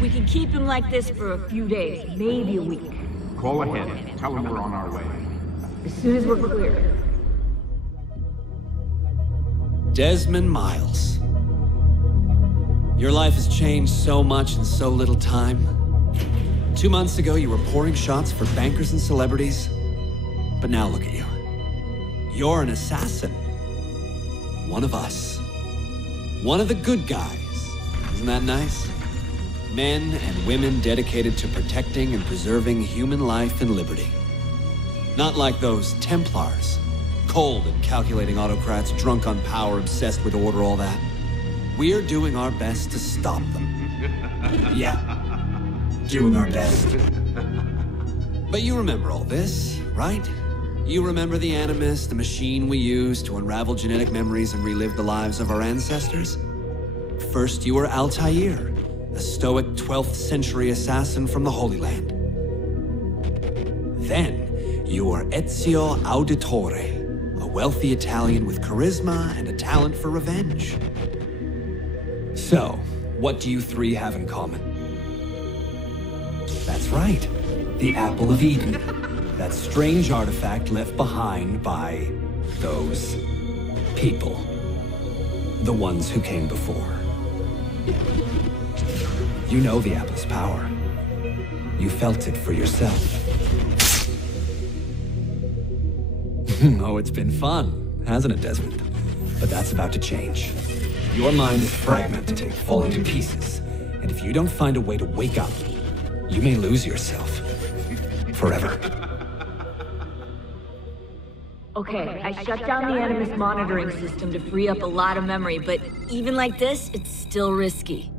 We can keep him like this for a few days, maybe a week. Call ahead. Tell him we're on our way. As soon as we're clear. Desmond Miles. Your life has changed so much in so little time. 2 months ago, you were pouring shots for bankers and celebrities. But now look at you. You're an assassin. One of us. One of the good guys. Isn't that nice? Men and women dedicated to protecting and preserving human life and liberty. Not like those Templars. Cold and calculating autocrats, drunk on power, obsessed with order, all that. We're doing our best to stop them. Yeah. Doing our best. But you remember all this, right? You remember the Animus, the machine we used to unravel genetic memories and relive the lives of our ancestors? First, you were Altair, a stoic 12th century assassin from the Holy Land. Then, you were Ezio Auditore, a wealthy Italian with charisma and a talent for revenge. So, what do you three have in common? That's right, the Apple of Eden. That strange artifact left behind by those people. The ones who came before. You know the apple's power. You felt it for yourself. Oh, it's been fun, hasn't it, Desmond? But that's about to change. Your mind is fragmented and falling to pieces. And if you don't find a way to wake up, you may lose yourself. Forever. Okay, I shut down the Animus monitoring system to free up a lot of memory, but even like this, it's still risky.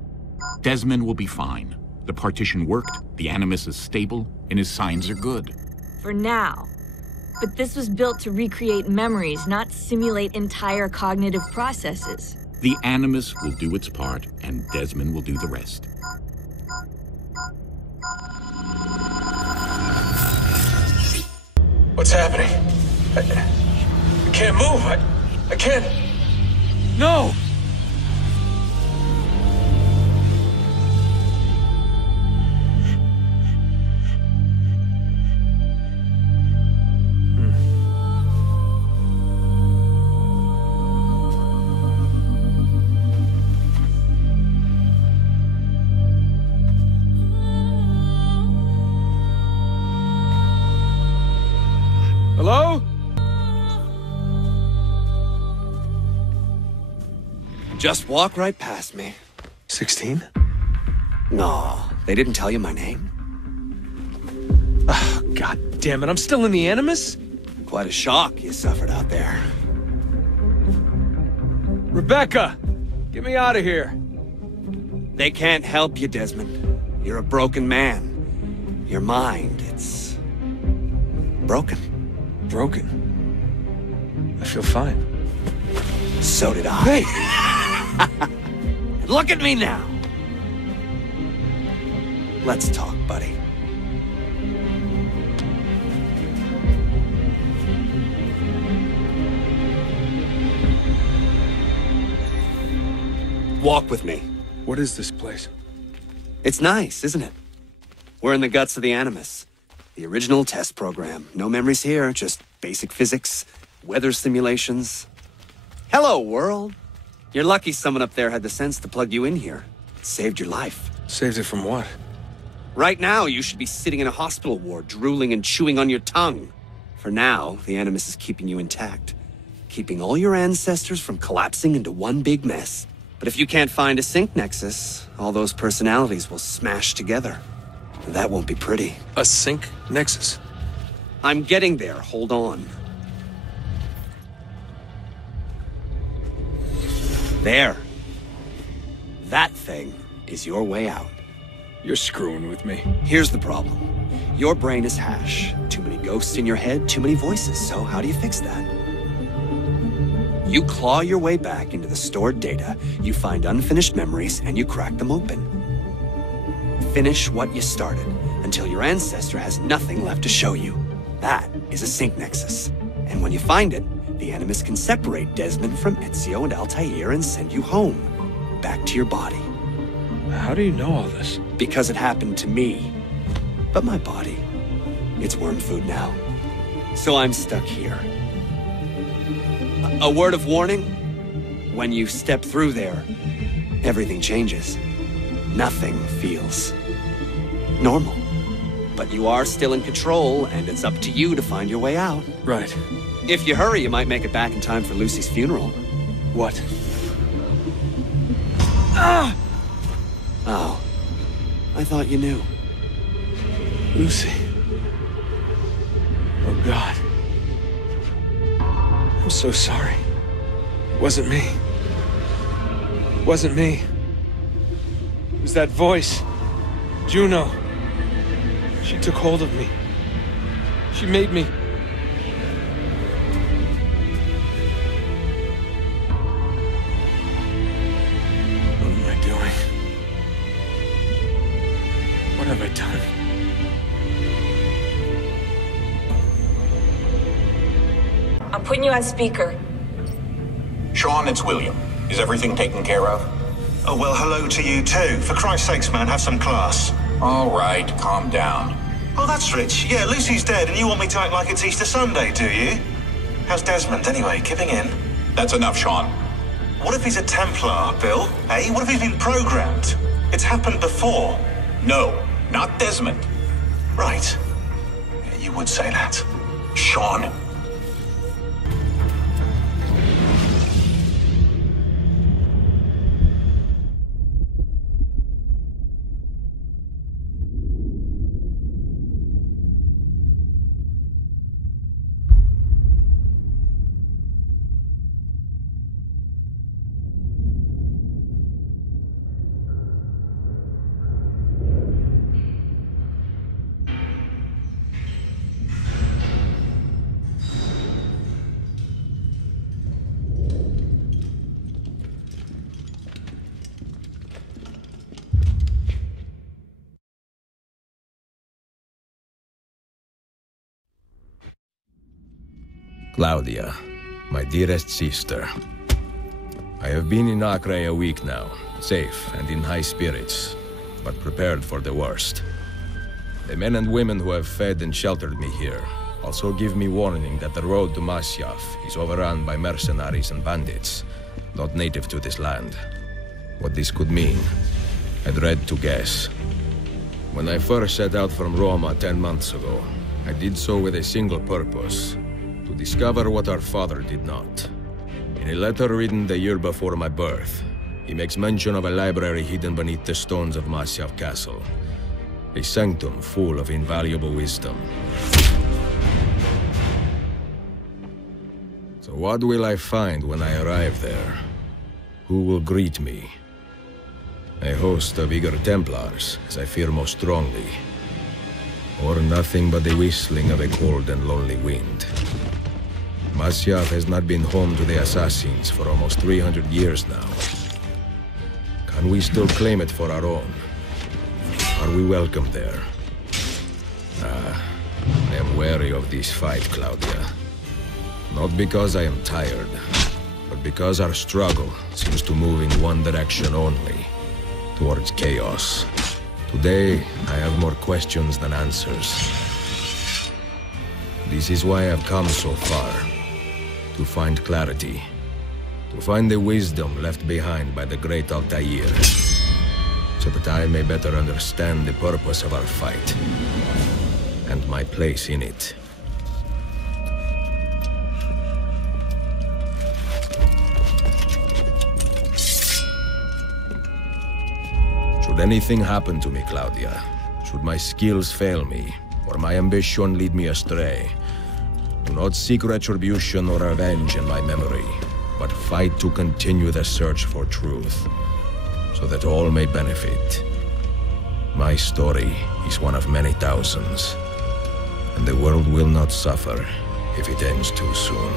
Desmond will be fine. The partition worked, the Animus is stable, and his signs are good. For now. But this was built to recreate memories, not simulate entire cognitive processes. The Animus will do its part, and Desmond will do the rest. What's happening? I can't move. I can't. No! Hello? Just walk right past me. 16? No, they didn't tell you my name. Oh, God damn it, I'm still in the Animus? Quite a shock you suffered out there. Rebecca! Get me out of here. They can't help you, Desmond. You're a broken man. Your mind, it's broken. Broken? I feel fine. So did I. Hey! Look at me now. Let's talk, buddy. Walk with me. What is this place? It's nice, isn't it? We're in the guts of the Animus. The original test program. No memories here, just basic physics, weather simulations. Hello, world. You're lucky someone up there had the sense to plug you in here. It saved your life. Saved it from what? Right now, you should be sitting in a hospital ward, drooling and chewing on your tongue. For now, the Animus is keeping you intact, keeping all your ancestors from collapsing into one big mess. But if you can't find a sync nexus, all those personalities will smash together. That won't be pretty. A sync nexus? I'm getting there, hold on. There. That thing is your way out. You're screwing with me. Here's the problem. Your brain is hash. Too many ghosts in your head, too many voices. So how do you fix that? You claw your way back into the stored data, you find unfinished memories, and you crack them open. finish what you started, until your ancestor has nothing left to show you. That is a sync nexus. And when you find it, the Animus can separate Desmond from Ezio and Altair and send you home, back to your body. How do you know all this? Because it happened to me. But my body, it's worm food now. So I'm stuck here. A word of warning? When you step through there, everything changes. Nothing feels normal. But you are still in control, and it's up to you to find your way out. Right. If you hurry, you might make it back in time for Lucy's funeral. What? Ah! Oh. I thought you knew. Lucy. Oh, God. I'm so sorry. It wasn't me. It wasn't me. It was that voice. Juno. She took hold of me. She made me... What am I doing? What have I done? I'm putting you on speaker. Sean, it's William. Is everything taken care of? Oh, well, hello to you too. For Christ's sakes, man, have some class. All right, calm down. Oh, that's rich. Yeah, Lucy's dead, and you want me to act like it's Easter Sunday, do you? How's Desmond, anyway? Giving in? That's enough, Sean. What if he's a Templar, Bill? Hey, what if he's been programmed? It's happened before. No, not Desmond. Right. You would say that. Sean. Claudia, my dearest sister. I have been in Acre a week now, safe and in high spirits, but prepared for the worst. The men and women who have fed and sheltered me here also give me warning that the road to Masyafu is overrun by mercenaries and bandits, not native to this land. What this could mean, I dread to guess. When I first set out from Roma 10 months ago, I did so with a single purpose: to discover what our father did not. In a letter written the year before my birth, he makes mention of a library hidden beneath the stones of Masyafu Castle. A sanctum full of invaluable wisdom. So what will I find when I arrive there? Who will greet me? A host of eager Templars, as I fear most strongly. Or nothing but the whistling of a cold and lonely wind. Masyafu has not been home to the assassins for almost 300 years now. Can we still claim it for our own? Are we welcome there? I am wary of this fight, Claudia. Not because I am tired, but because our struggle seems to move in one direction only, towards chaos. Today, I have more questions than answers. This is why I've come so far. To find clarity. To find the wisdom left behind by the great Altair. So that I may better understand the purpose of our fight. And my place in it. Should anything happen to me, Claudia, should my skills fail me, or my ambition lead me astray, do not seek retribution or revenge in my memory, but fight to continue the search for truth, so that all may benefit. My story is one of many thousands, and the world will not suffer if it ends too soon.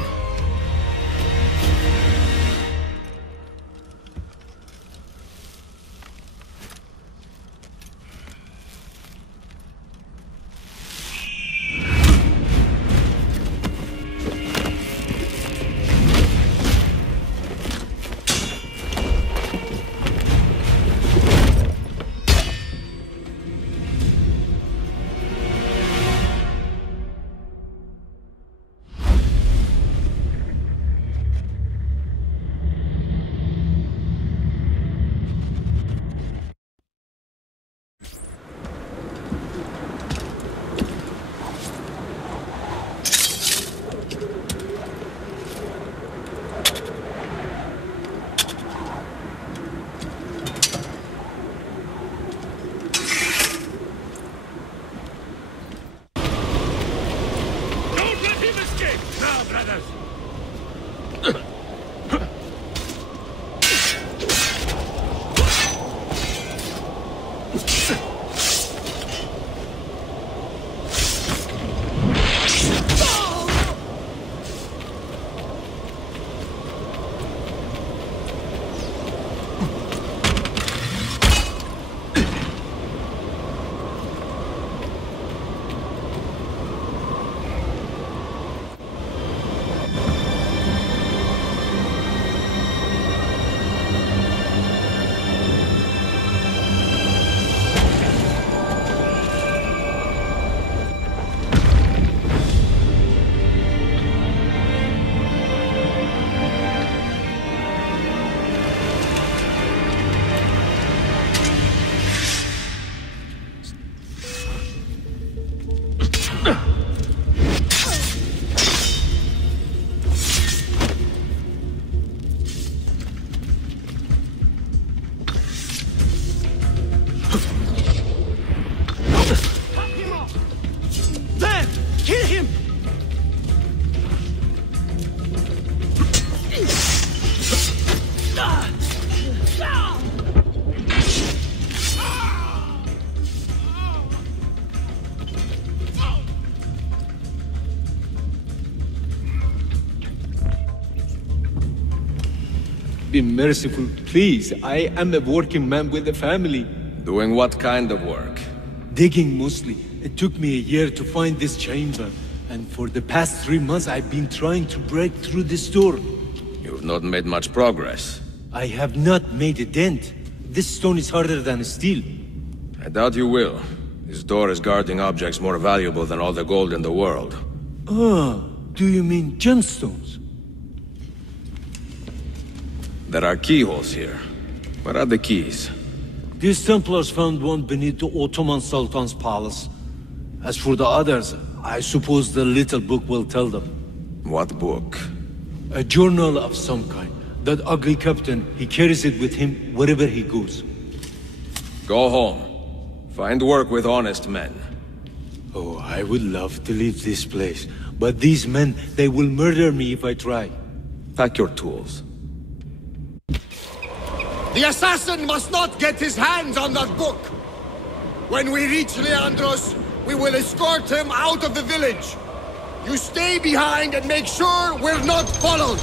Be merciful, please. I am a working man with a family. Doing what kind of work? Digging mostly. It took me a year to find this chamber. And for the past 3 months I've been trying to break through this door. You've not made much progress. I have not made a dent. This stone is harder than steel. I doubt you will. This door is guarding objects more valuable than all the gold in the world. Ah, do you mean gemstones? There are keyholes here. Where are the keys? These Templars found one beneath the Ottoman Sultan's palace. As for the others, I suppose the little book will tell them. What book? A journal of some kind. That ugly captain, he carries it with him wherever he goes. Go home. Find work with honest men. Oh, I would love to leave this place. But these men, they will murder me if I try. Pack your tools. The assassin must not get his hands on that book! When we reach Leandros, we will escort him out of the village. You stay behind and make sure we're not followed!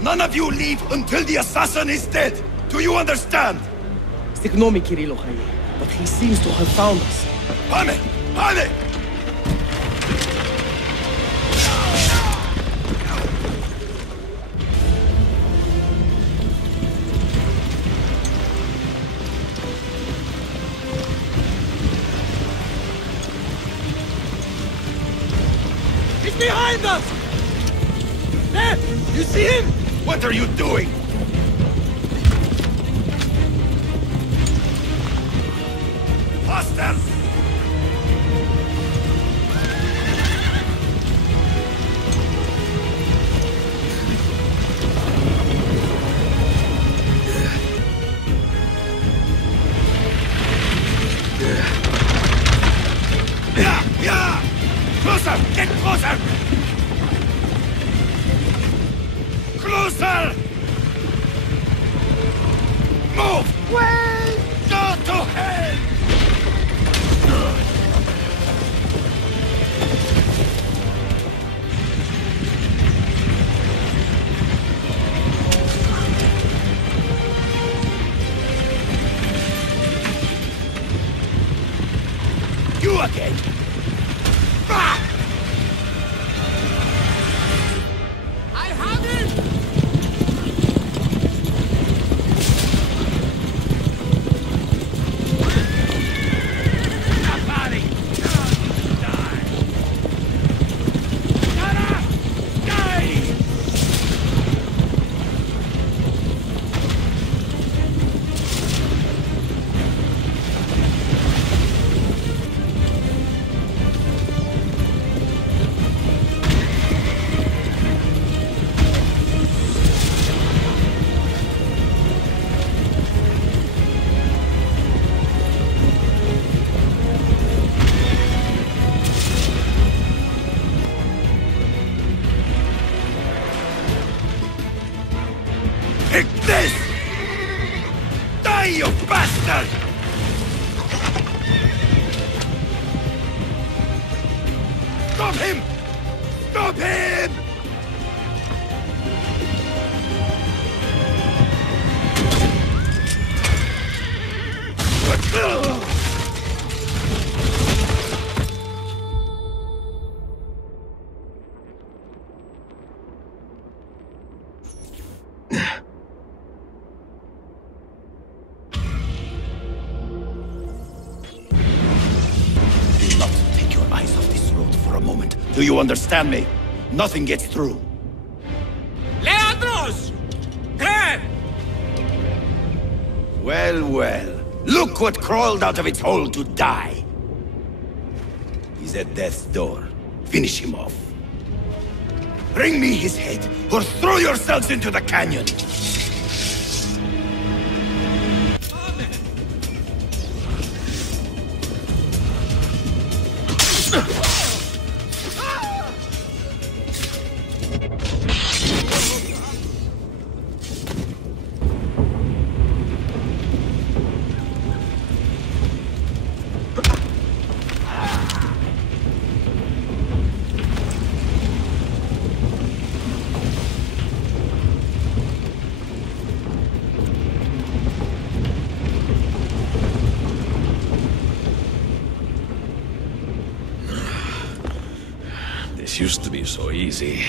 None of you leave until the assassin is dead! Do you understand? Ignore me, Kirilo, but he seems to have found us. Pane! Pane! He's behind us! There! You see him? What are you doing? Faster! Yeah! Closer! Get closer! Closer! Move! Wait! Go to hell! You again! Ah! I have him! You bastard! Stop him! Stop him! Do you understand me? Nothing gets through. Leandros! There! Well, well. Look what crawled out of its hole to die. He's at death's door. Finish him off. Bring me his head, or throw yourselves into the canyon! Used to be so easy.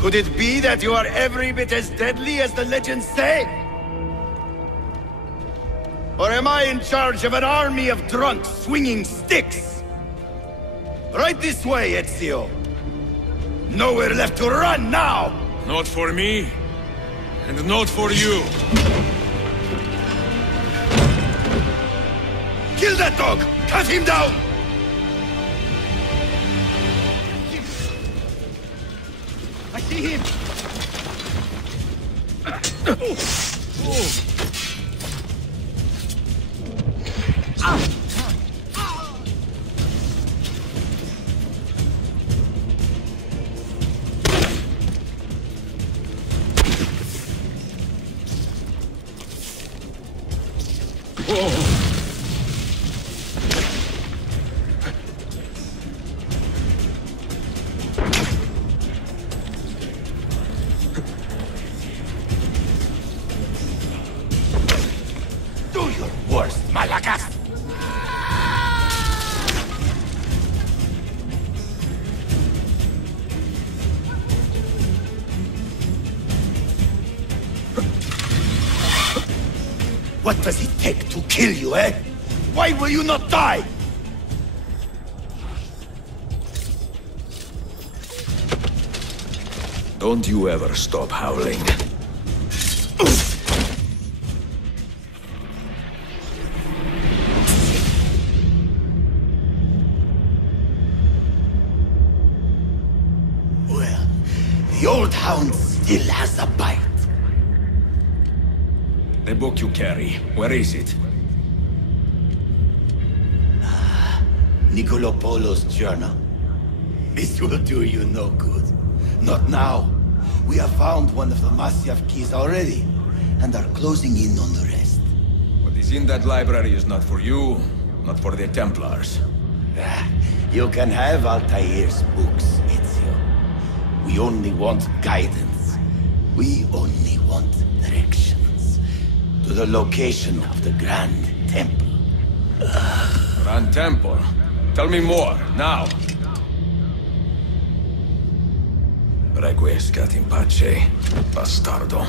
Could it be that you are every bit as deadly as the legends say? Or am I in charge of an army of drunks swinging sticks? Right this way, Ezio. Nowhere left to run now! Not for me, and not for you. Kill that dog! Cut him down! I see him! What does it take to kill you, eh? Why will you not die? Don't you ever stop howling. Well, the old hound still has a bite. The book you carry, where is it? Niccolo Polo's journal. This will do you no good. Not now. We have found one of the Masyafu keys already, and are closing in on the rest. What is in that library is not for you, not for the Templars. You can have Altair's books, Ezio. We only want guidance. We only want directions. To the location of the Grand Temple. Grand Temple? Tell me more, now! Requiescat in pace, bastardo.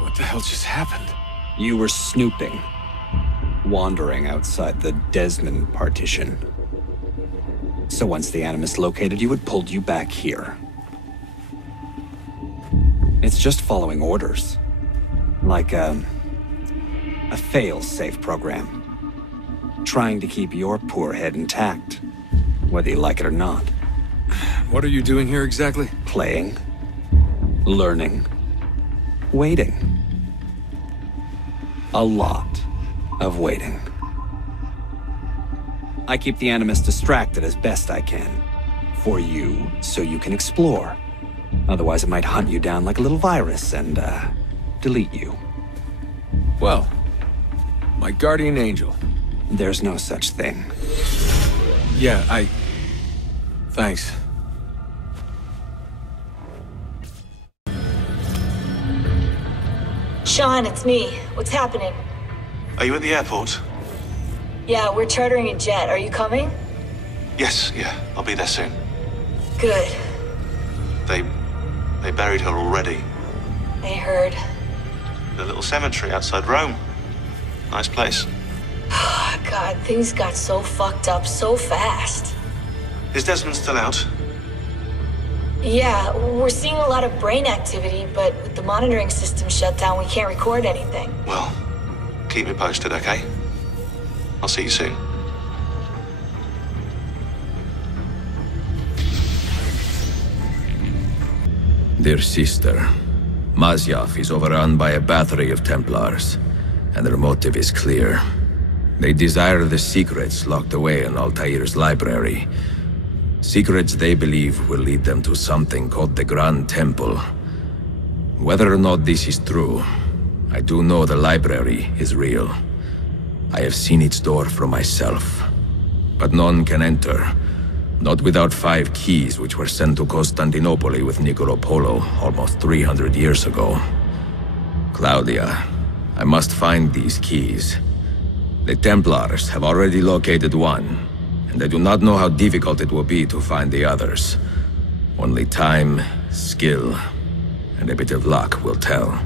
What the hell just happened? You were snooping. Wandering outside the Desmond partition. So once the Animus located you, it pulled you back here. It's just following orders. Like a fail-safe program. Trying to keep your poor head intact, whether you like it or not. What are you doing here exactly? Playing. Learning. Waiting. A lot of waiting. I keep the Animus distracted as best I can. For you, so you can explore. Otherwise it might hunt you down like a little virus and, delete you. Well, my guardian angel. There's no such thing. Yeah, Thanks. Sean, it's me. What's happening? Are you at the airport? Yeah, we're chartering a jet. Are you coming? Yes, yeah. I'll be there soon. Good. They buried her already. I heard. In a little cemetery outside Rome. Nice place. God, things got so fucked up so fast. Is Desmond still out? Yeah, we're seeing a lot of brain activity, but with the monitoring system shut down, we can't record anything. Well, keep me posted, okay? I'll see you soon. Dear sister, Masyafu is overrun by a battery of Templars, and their motive is clear. They desire the secrets locked away in Altair's library. Secrets they believe will lead them to something called the Grand Temple. Whether or not this is true, I do know the library is real. I have seen its door from myself. But none can enter. Not without 5 keys which were sent to Constantinople with Niccolo Polo almost 300 years ago. Claudia, I must find these keys. The Templars have already located one, and I do not know how difficult it will be to find the others. Only time, skill, and a bit of luck will tell.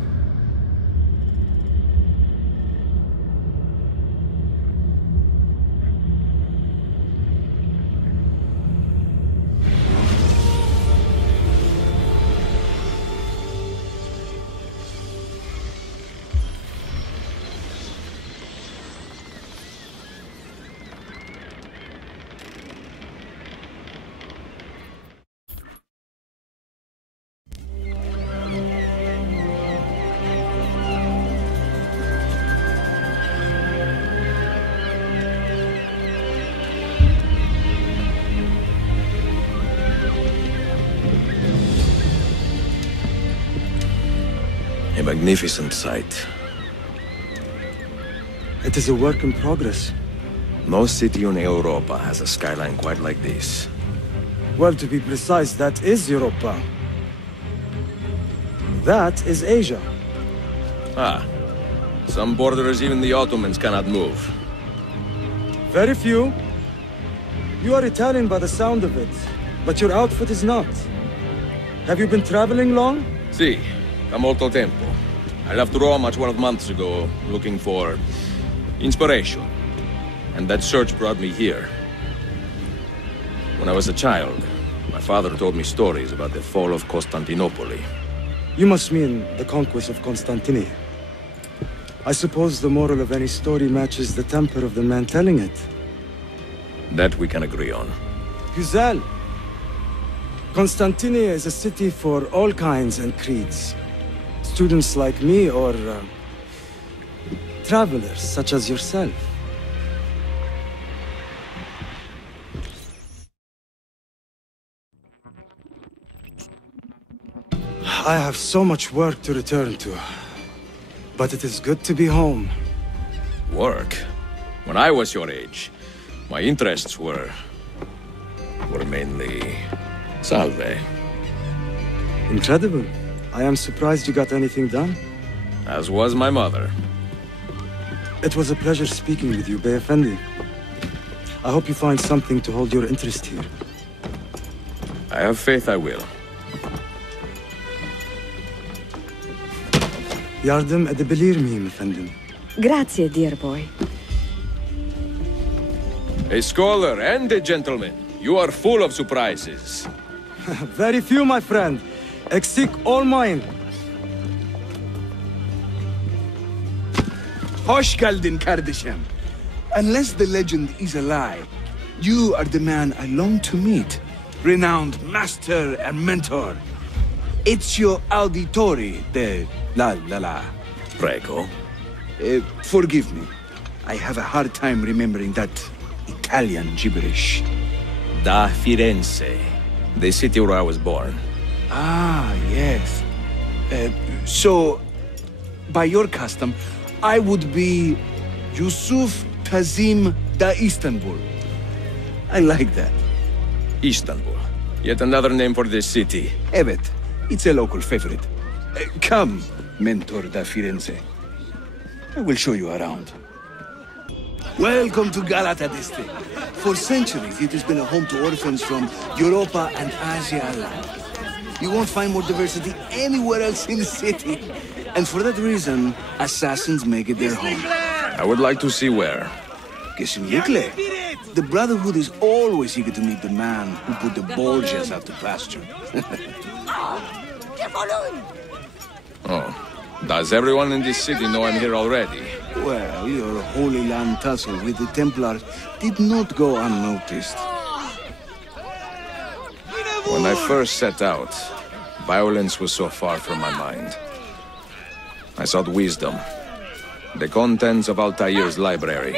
A magnificent sight. It is a work in progress. No city in Europa has a skyline quite like this. Well, to be precise, that is Europa. That is Asia. Ah. Some borders even the Ottomans cannot move. Very few. You are Italian by the sound of it, but your outfit is not. Have you been traveling long? Si, da molto tempo. I left Rome 12 months ago, looking for inspiration. And that search brought me here. When I was a child, my father told me stories about the fall of Constantinople. You must mean the conquest of Constantinople. I suppose the moral of any story matches the temper of the man telling it. That we can agree on. Güzel. Constantinople is a city for all kinds and creeds. Students like me or travelers such as yourself. I have so much work to return to, but it is good to be home. Work? When I was your age, my interests were mainly salve. Incredible. I am surprised you got anything done. As was my mother. It was a pleasure speaking with you, Bey Effendi. I hope you find something to hold your interest here. I have faith I will. Yardım edebilir miyim efendim? Grazie, dear boy. A scholar and a gentleman. You are full of surprises. Very few, my friend. Eksik olmayın. Hoş geldin kardeşim. Unless the legend is a lie, you are the man I long to meet. Renowned master and mentor. Ezio Auditori de la. Prego. Forgive me. I have a hard time remembering that Italian gibberish. Da Firenze, the city where I was born. Ah, yes. So, by your custom, I would be Yusuf Kazim da Istanbul. I like that. Istanbul. Yet another name for this city. Evet, it's a local favorite. Come, mentor da Firenze. I will show you around. Welcome to Galata district. For centuries, it has been a home to orphans from Europa and Asia alike. You won't find more diversity anywhere else in the city. And for that reason, assassins make it their home. I would like to see where. Kesinlikle. The Brotherhood is always eager to meet the man who put the Borgias out to pasture. Oh. Does everyone in this city know I'm here already? Well, your Holy Land tussle with the Templars did not go unnoticed. When I first set out, violence was so far from my mind. I sought wisdom. The contents of Altair's library.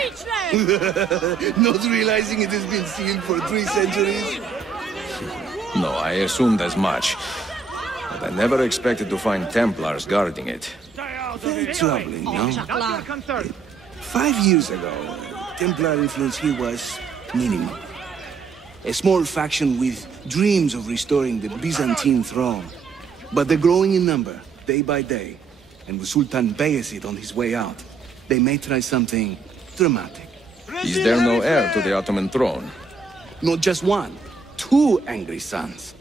Not realizing it has been sealed for 3 centuries? No, I assumed as much. But I never expected to find Templars guarding it. Very troubling, no? 5 years ago, Templar influence here was minimal. A small faction with dreams of restoring the Byzantine throne. But they're growing in number, day by day. And with Sultan Bayezid on his way out, they may try something dramatic. Is there no heir to the Ottoman throne? Not just one, 2 angry sons.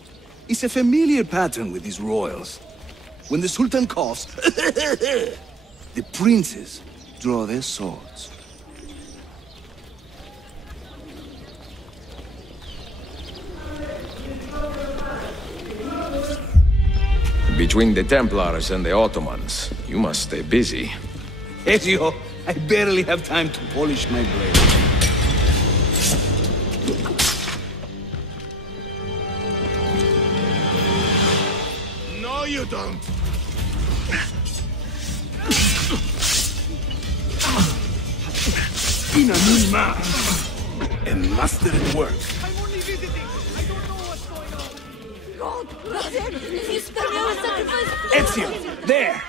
It's a familiar pattern with these royals. When the Sultan coughs, the princes draw their swords. Between the Templars and the Ottomans, you must stay busy. Ezio, I barely have time to polish my blade. No, you don't. In a new man, a master at work. I'm only visiting. I don't know what's going on. God, that's it! If you spare me, I will sacrifice... Ezio, there!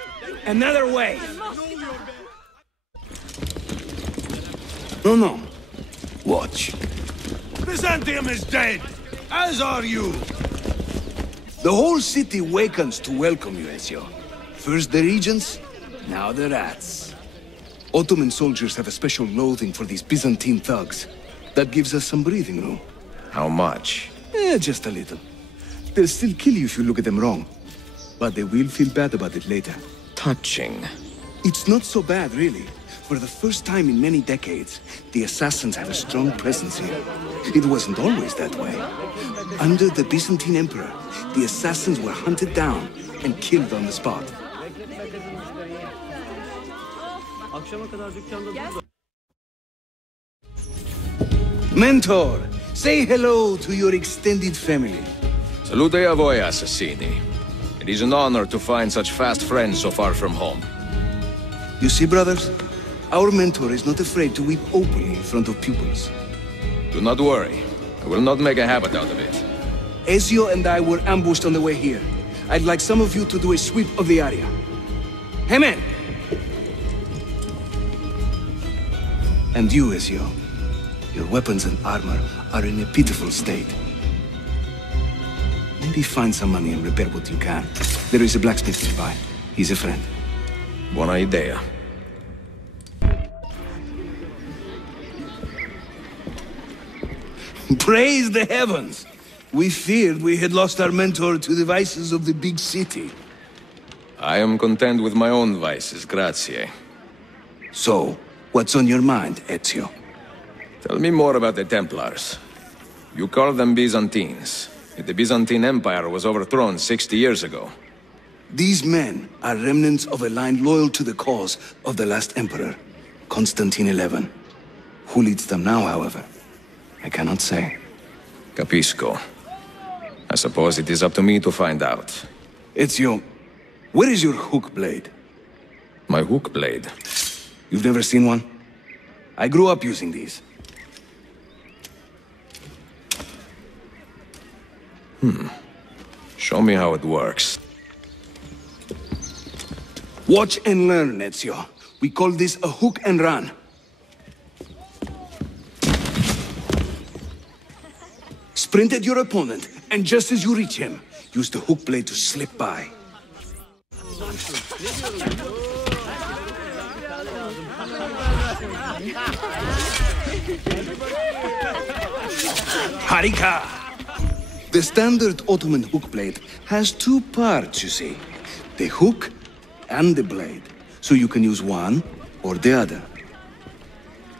Another way! No. Watch. Byzantium is dead, as are you. The whole city wakens to welcome you, Ezio. First the regents, now the rats. Ottoman soldiers have a special loathing for these Byzantine thugs. That gives us some breathing room. How much? Just a little. They'll still kill you if you look at them wrong. But they will feel bad about it later. Touching. It's not so bad, really. For the first time in many decades, the assassins have a strong presence here. It wasn't always that way. Under the Byzantine Emperor, the assassins were hunted down and killed on the spot. Mentor, say hello to your extended family. Salute a voi, assassini. It is an honor to find such fast friends so far from home. You see, brothers? Our mentor is not afraid to weep openly in front of pupils. Do not worry. I will not make a habit out of it. Ezio and I were ambushed on the way here. I'd like some of you to do a sweep of the area. Hey, men! And you, Ezio. Your weapons and armor are in a pitiful state. Maybe find some money and repair what you can. There is a blacksmith nearby. He's a friend. Buona idea. Praise the heavens! We feared we had lost our mentor to the vices of the big city. I am content with my own vices, grazie. So, what's on your mind, Ezio? Tell me more about the Templars. You call them Byzantines. Yet the Byzantine Empire was overthrown 60 years ago. These men are remnants of a line loyal to the cause of the last emperor, Constantine XI. Who leads them now, however? I cannot say. Capisco. I suppose it is up to me to find out. Ezio, where is your hook blade? My hook blade? You've never seen one? I grew up using these. Show me how it works. Watch and learn, Ezio. We call this a hook and run. Sprint at your opponent, and just as you reach him, use the hook blade to slip by. Harika! The standard Ottoman hook blade has two parts, you see. The hook and the blade. So you can use one or the other.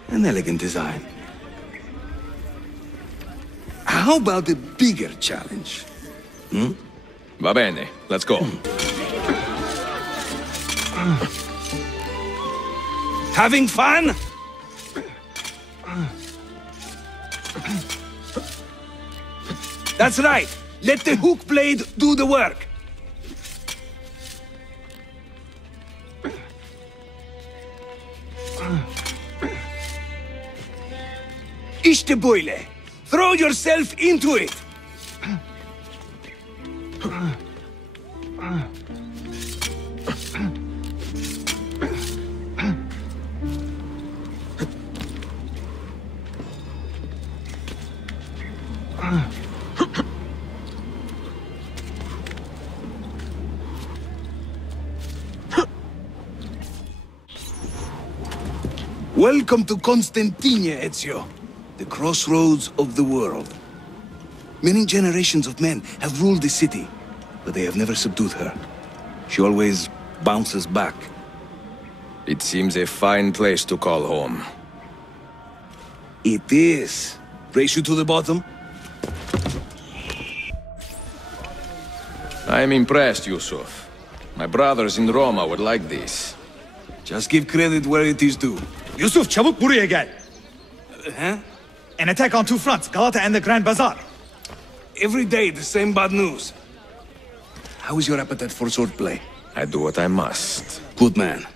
An elegant design. How about the bigger challenge? Va bene, let's go. Having fun? That's right. Let the hook blade do the work. İşte böyle. Throw yourself into it. Welcome to Constantine, Ezio. The crossroads of the world. Many generations of men have ruled the city, but they have never subdued her. She always bounces back. It seems a fine place to call home. It is. Race you to the bottom? I am impressed, Yusuf. My brothers in Roma would like this. Just give credit where it is due. Yusuf, çabuk buraya gel. Huh? An attack on two fronts, Galata and the Grand Bazaar. Every day, the same bad news. How is your appetite for swordplay? I do what I must. Good man.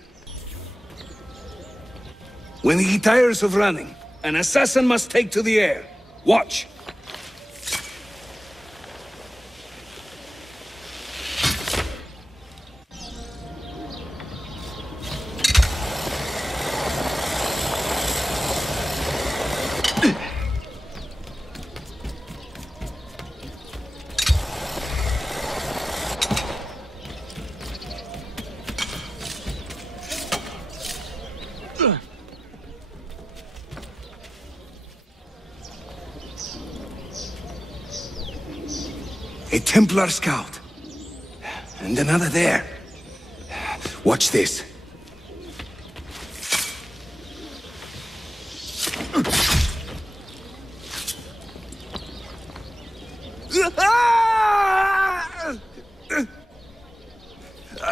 When he tires of running, an assassin must take to the air. Watch. A Templar scout. And another there. Watch this.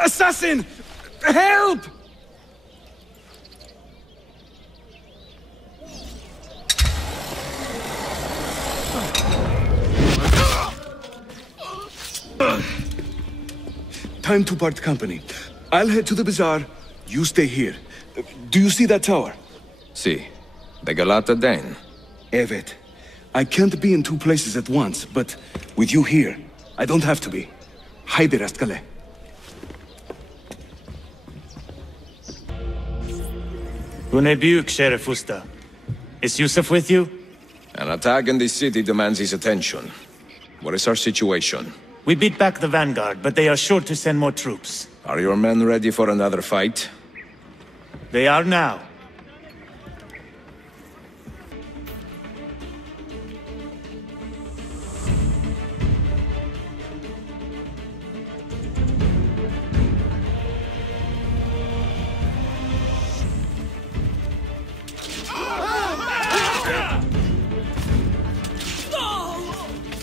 Assassin! Help! Time to part company. I'll head to the bazaar. You stay here. Do you see that tower? Si. The Galata Den. Evet. I can't be in two places at once, but with you here, I don't have to be. Haydi rastgele. Bune büyük Sheriff Usta. Is Yusuf with you? An attack in this city demands his attention. What is our situation? We beat back the vanguard, but they are sure to send more troops. Are your men ready for another fight? They are now.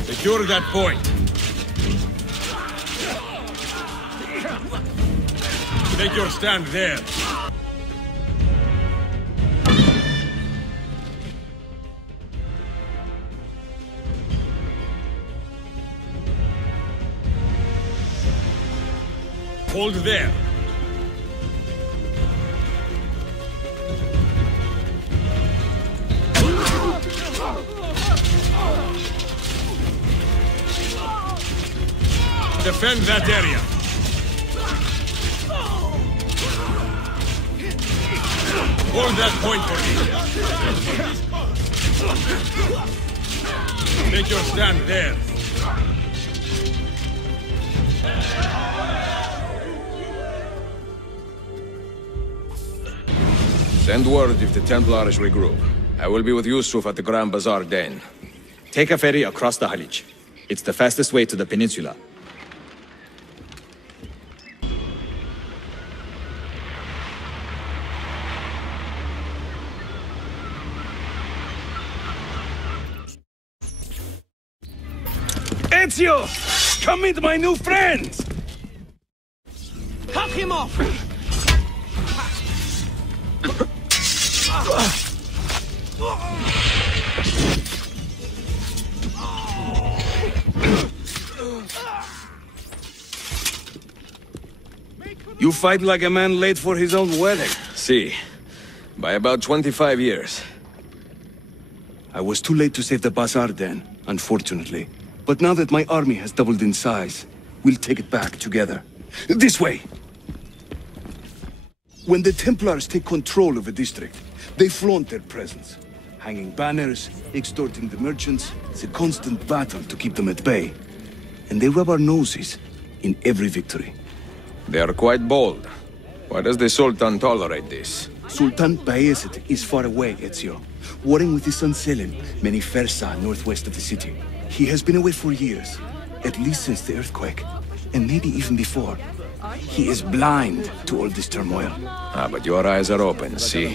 Secure that point. Take your stand there. Hold there. Defend that area. Hold that point for me. Take your stand there. Send word if the Templars regroup. I will be with Yusuf at the Grand Bazaar then. Take a ferry across the Halij. It's the fastest way to the peninsula. Ezio! Come meet my new friends! Cut him off! You fight like a man late for his own wedding. See, by about 25 years. I was too late to save the bazaar then, unfortunately. But now that my army has doubled in size, we'll take it back together. This way! When the Templars take control of a district, they flaunt their presence. Hanging banners, extorting the merchants, it's a constant battle to keep them at bay. And they rub our noses in every victory. They are quite bold. Why does the Sultan tolerate this? Sultan Bayezid is far away, Ezio. Warring with his son Selim, many Fersa northwest of the city. He has been away for years, at least since the earthquake, and maybe even before. He is blind to all this turmoil. Ah, but your eyes are open, see?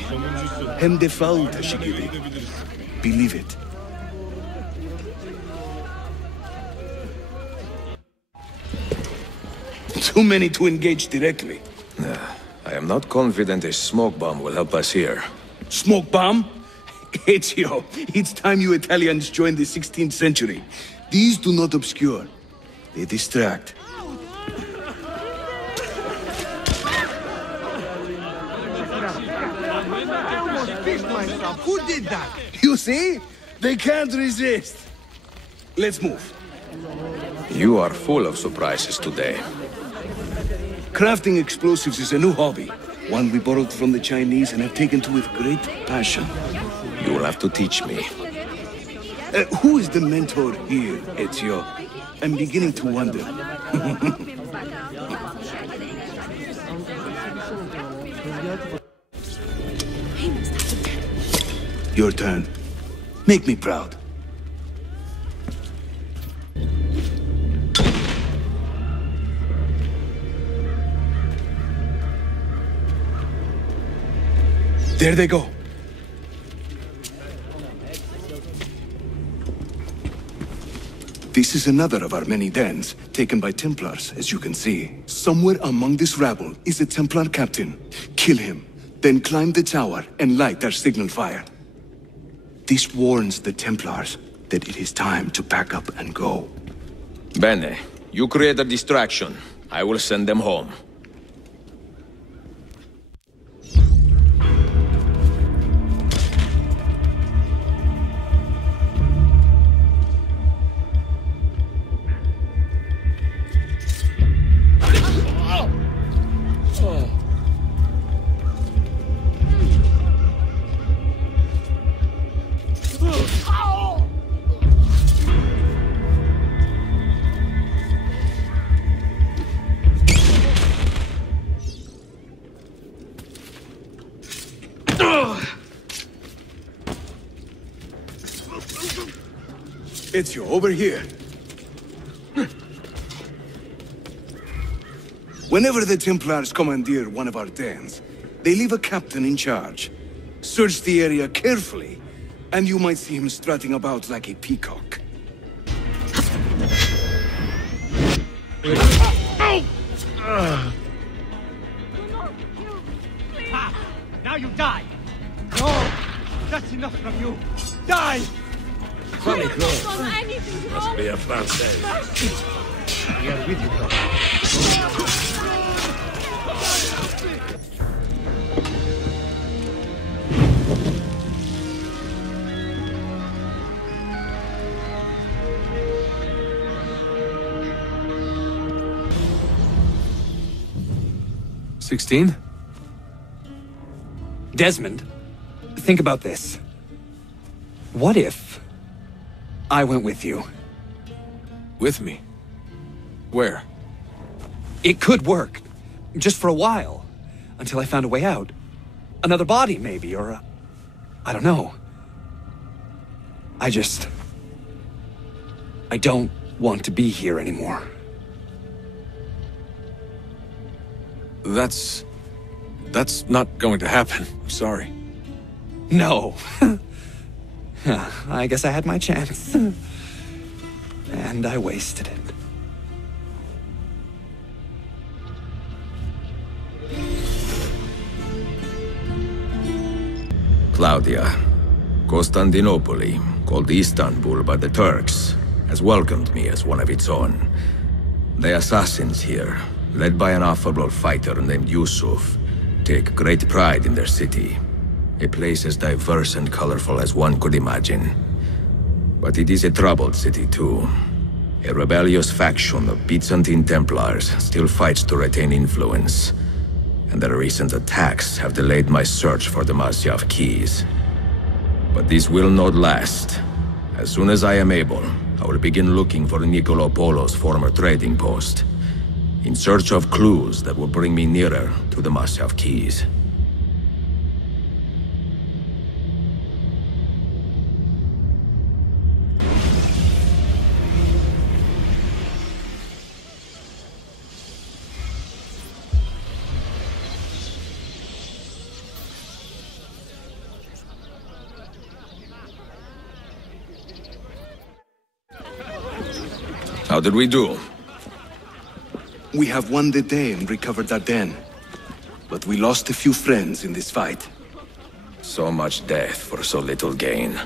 Hem defal, Tashigiri. Believe it. Too many to engage directly. I am not confident a smoke bomb will help us here. Smoke bomb? Ezio, it's time you Italians joined the 16th century. These do not obscure. They distract. Who did that? You see? They can't resist. Let's move. You are full of surprises today. Crafting explosives is a new hobby. One we borrowed from the Chinese and have taken to with great passion. You will have to teach me. Who is the mentor here, Ezio? I'm beginning to wonder. Your turn. Make me proud. There they go. This is another of our many dens, taken by Templars, as you can see. Somewhere among this rabble is a Templar captain. Kill him, then climb the tower and light our signal fire. This warns the Templars that it is time to pack up and go. Bene, you create a distraction. I will send them home. Ezio, over here. Whenever the Templars commandeer one of our dens, they leave a captain in charge. Search the area carefully, and you might see him strutting about like a peacock. Now you die! No! That's enough from you! Die! Funny clothes. Must be a Francais. We are with you, bro. Desmond, think about this. What if I went with you? With me? Where? It could work. Just for a while. Until I found a way out. another body, maybe, or I don't know. I don't want to be here anymore. That's not going to happen. Sorry. No. I guess I had my chance. And I wasted it. Claudia, Constantinople, called Istanbul by the Turks, has welcomed me as one of its own. The assassins here, led by an affable fighter named Yusuf, take great pride in their city. A place as diverse and colorful as one could imagine. But it is a troubled city too. A rebellious faction of Byzantine Templars still fights to retain influence. And their recent attacks have delayed my search for the Masyafu keys. But this will not last. As soon as I am able, I will begin looking for Nicolo Polo's former trading post, in search of clues that will bring me nearer to the Masyafu keys. How did we do? We have won the day and recovered that den. But we lost a few friends in this fight. So much death for so little gain.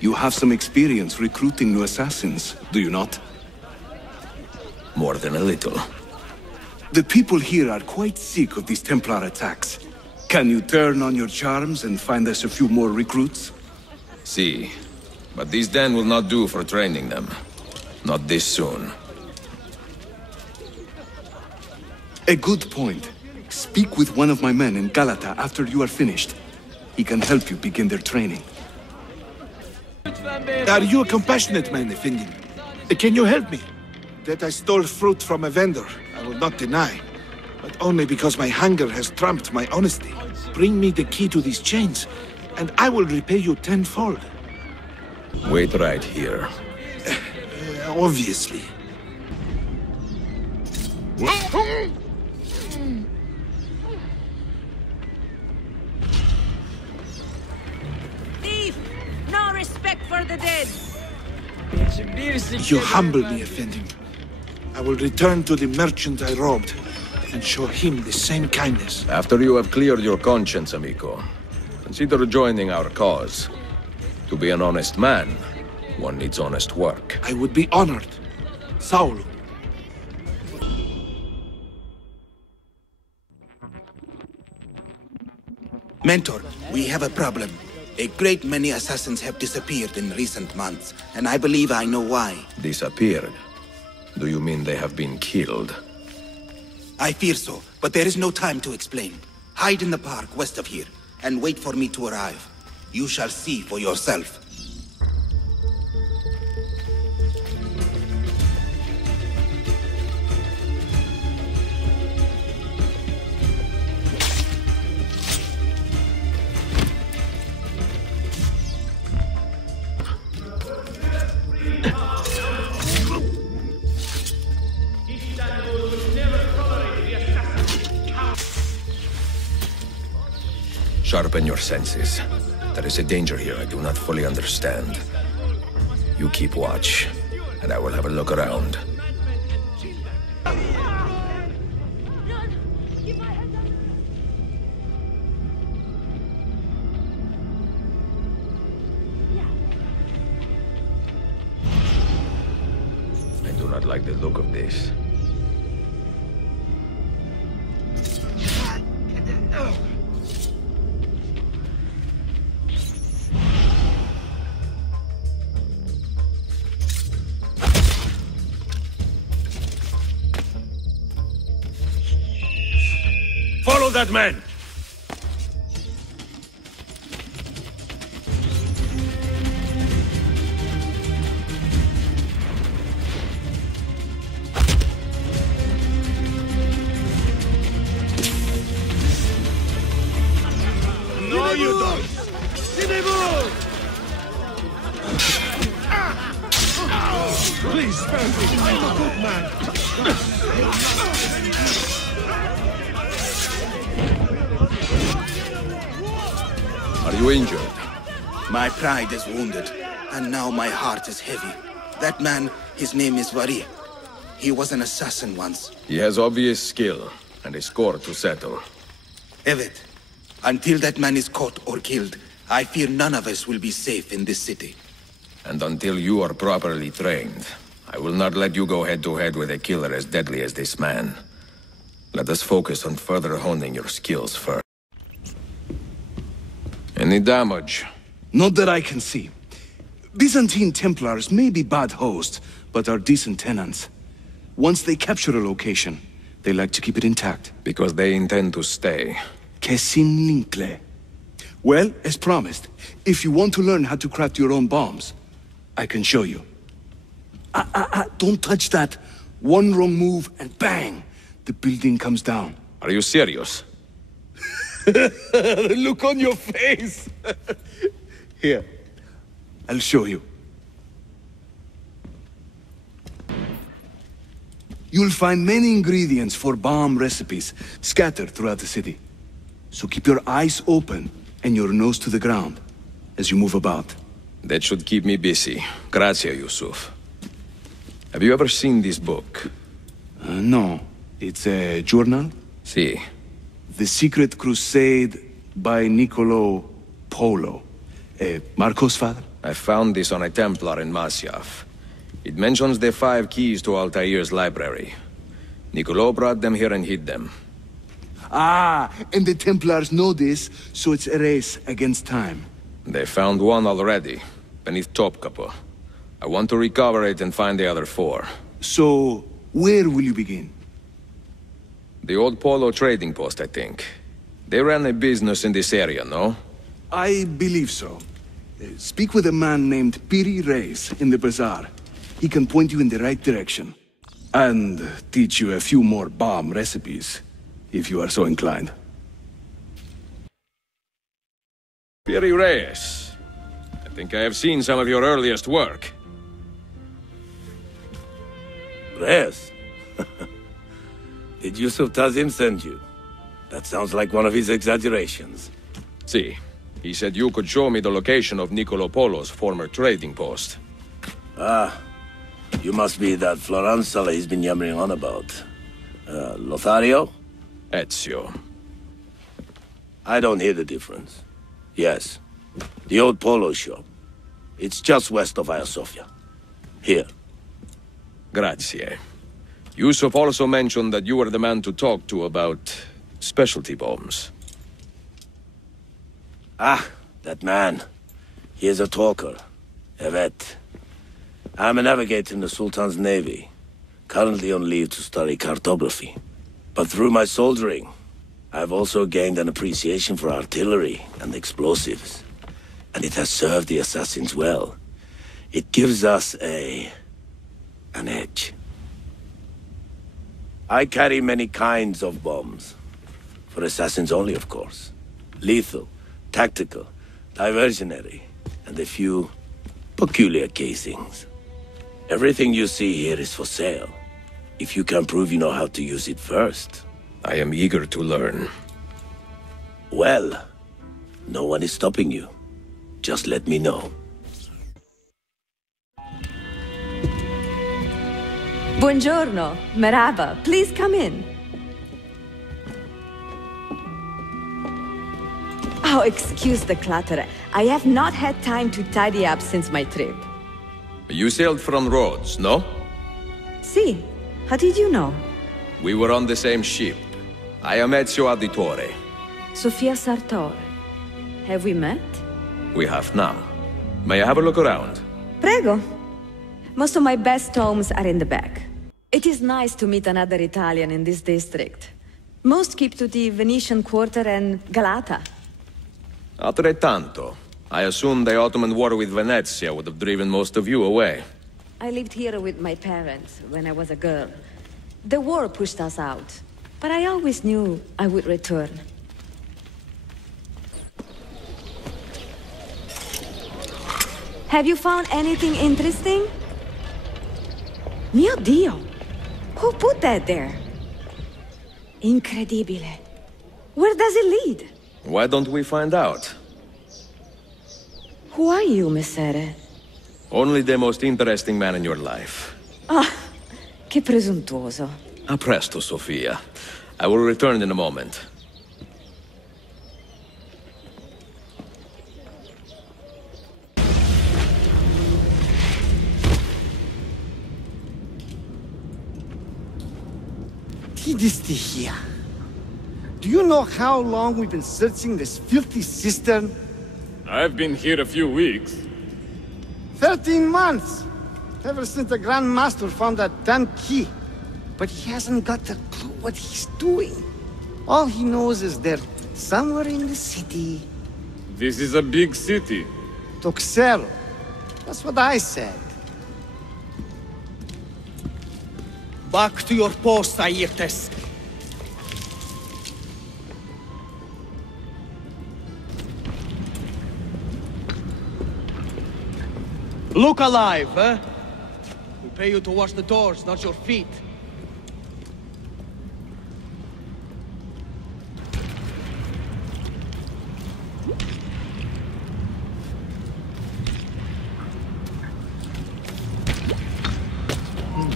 You have some experience recruiting new assassins, do you not? More than a little. The people here are quite sick of these Templar attacks. Can you turn on your charms and find us a few more recruits? See, but this den will not do for training them. Not this soon. A good point. Speak with one of my men in Galata after you are finished. He can help you begin their training. Are you a compassionate man, Effendi? Can you help me? That I stole fruit from a vendor, I will not deny. But only because my hunger has trumped my honesty. Bring me the key to these chains, and I will repay you tenfold. Wait right here. Obviously. Thief! No respect for the dead! You humble me, Effendi. I will return to the merchant I robbed, and show him the same kindness. After you have cleared your conscience, amico, consider joining our cause. To be an honest man, one needs honest work. I would be honored. Saul. Mentor, we have a problem. A great many assassins have disappeared in recent months, and I believe I know why. Disappeared? Do you mean they have been killed? I fear so, but there is no time to explain. Hide in the park west of here, and wait for me to arrive. You shall see for yourself. Sharpen your senses. There is a danger here I do not fully understand. You keep watch, and I will have a look around. I do not like the look of this. Follow that man! you don't! Please spare me. I'm a good man. Are you injured? My pride is wounded, and now my heart is heavy. That man, his name is Varia. He was an assassin once. He has obvious skill, and a score to settle. Evet, until that man is caught or killed, I fear none of us will be safe in this city. And until you are properly trained, I will not let you go head-to-head with a killer as deadly as this man. Let us focus on further honing your skills first. Any damage? Not that I can see. Byzantine Templars may be bad hosts, but are decent tenants. Once they capture a location, they like to keep it intact. Because they intend to stay. Kesin linkle. Well, as promised, if you want to learn how to craft your own bombs, I can show you. Don't touch that. One wrong move and bang! The building comes down. Are you serious? The look on your face! Here, I'll show you. You'll find many ingredients for bomb recipes scattered throughout the city. So keep your eyes open and your nose to the ground as you move about. That should keep me busy. Grazie, Yusuf. Have you ever seen this book? No. It's a journal? Si. The Secret Crusade by Niccolo Polo. Marco's father? I found this on a Templar in Masyafu. It mentions the 5 keys to Altair's library. Niccolo brought them here and hid them. Ah, and the Templars know this, so it's a race against time. They found one already, beneath Topkapo. I want to recover it and find the other 4. So, where will you begin? The old Polo trading post, I think. They ran a business in this area, no? I believe so. Speak with a man named Piri Reis in the bazaar. He can point you in the right direction. And teach you a few more bomb recipes, if you are so inclined. Piri Reis. I think I have seen some of your earliest work. Reis? Did Yusuf Tazim send you? That sounds like one of his exaggerations. See, he said you could show me the location of Niccolo Polo's former trading post. Ah, you must be that Floranzala he's been yammering on about. Lothario? Ezio. I don't hear the difference. Yes, the old Polo shop. It's just west of Hagia Sophia. Here. Grazie. Yusuf also mentioned that you were the man to talk to about specialty bombs. Ah, that man. He is a talker. Evet. I'm a navigator in the Sultan's navy. Currently on leave to study cartography. But through my soldiering, I've also gained an appreciation for artillery and explosives. And it has served the assassins well. It gives us an edge. I carry many kinds of bombs. For assassins only, of course. Lethal, tactical, diversionary, and a few peculiar casings. Everything you see here is for sale. If you can prove you know how to use it first. I am eager to learn. Well, no one is stopping you. Just let me know. Buongiorno, merhaba. Please come in. Oh, excuse the clutter. I have not had time to tidy up since my trip. You sailed from Rhodes, no? Si. How did you know? We were on the same ship. I am Ezio Auditore. Sofia Sartor. Have we met? We have now. May I have a look around? Prego. Most of my best tomes are in the back. It is nice to meet another Italian in this district. Most keep to the Venetian Quarter and Galata. Altrettanto. I assume the Ottoman war with Venezia would have driven most of you away. I lived here with my parents when I was a girl. The war pushed us out, but I always knew I would return. Have you found anything interesting? Mio Dio! Who put that there? Incredibile. Where does it lead? Why don't we find out? Who are you, Messere? Only the most interesting man in your life. Ah, che presuntuoso. A presto, Sofia. I will return in a moment. Here. Do you know how long we've been searching this filthy cistern? I've been here a few weeks. 13 months! Ever since the Grand Master found that damn key. But he hasn't got a clue what he's doing. All he knows is they're somewhere in the city. This is a big city. Toxero. That's what I said. Back to your post, Ayrtes. Look alive, eh? We pay you to wash the doors, not your feet.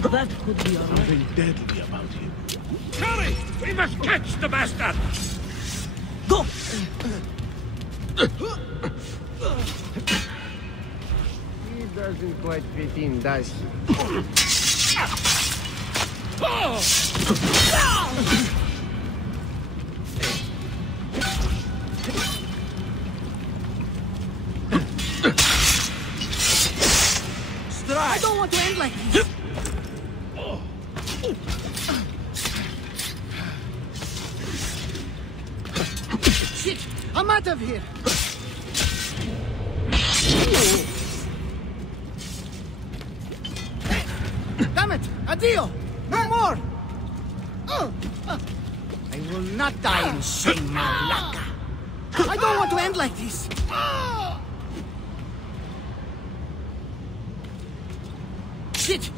That could be something deadly about him. Hurry! We must catch the bastard! Go! He doesn't quite fit in, does he? Strike! I don't want to end like this! Shit! I'm out of here! Damn it! Addio! No more! I will not die in shame, Malaka! I don't want to end like this! Shit!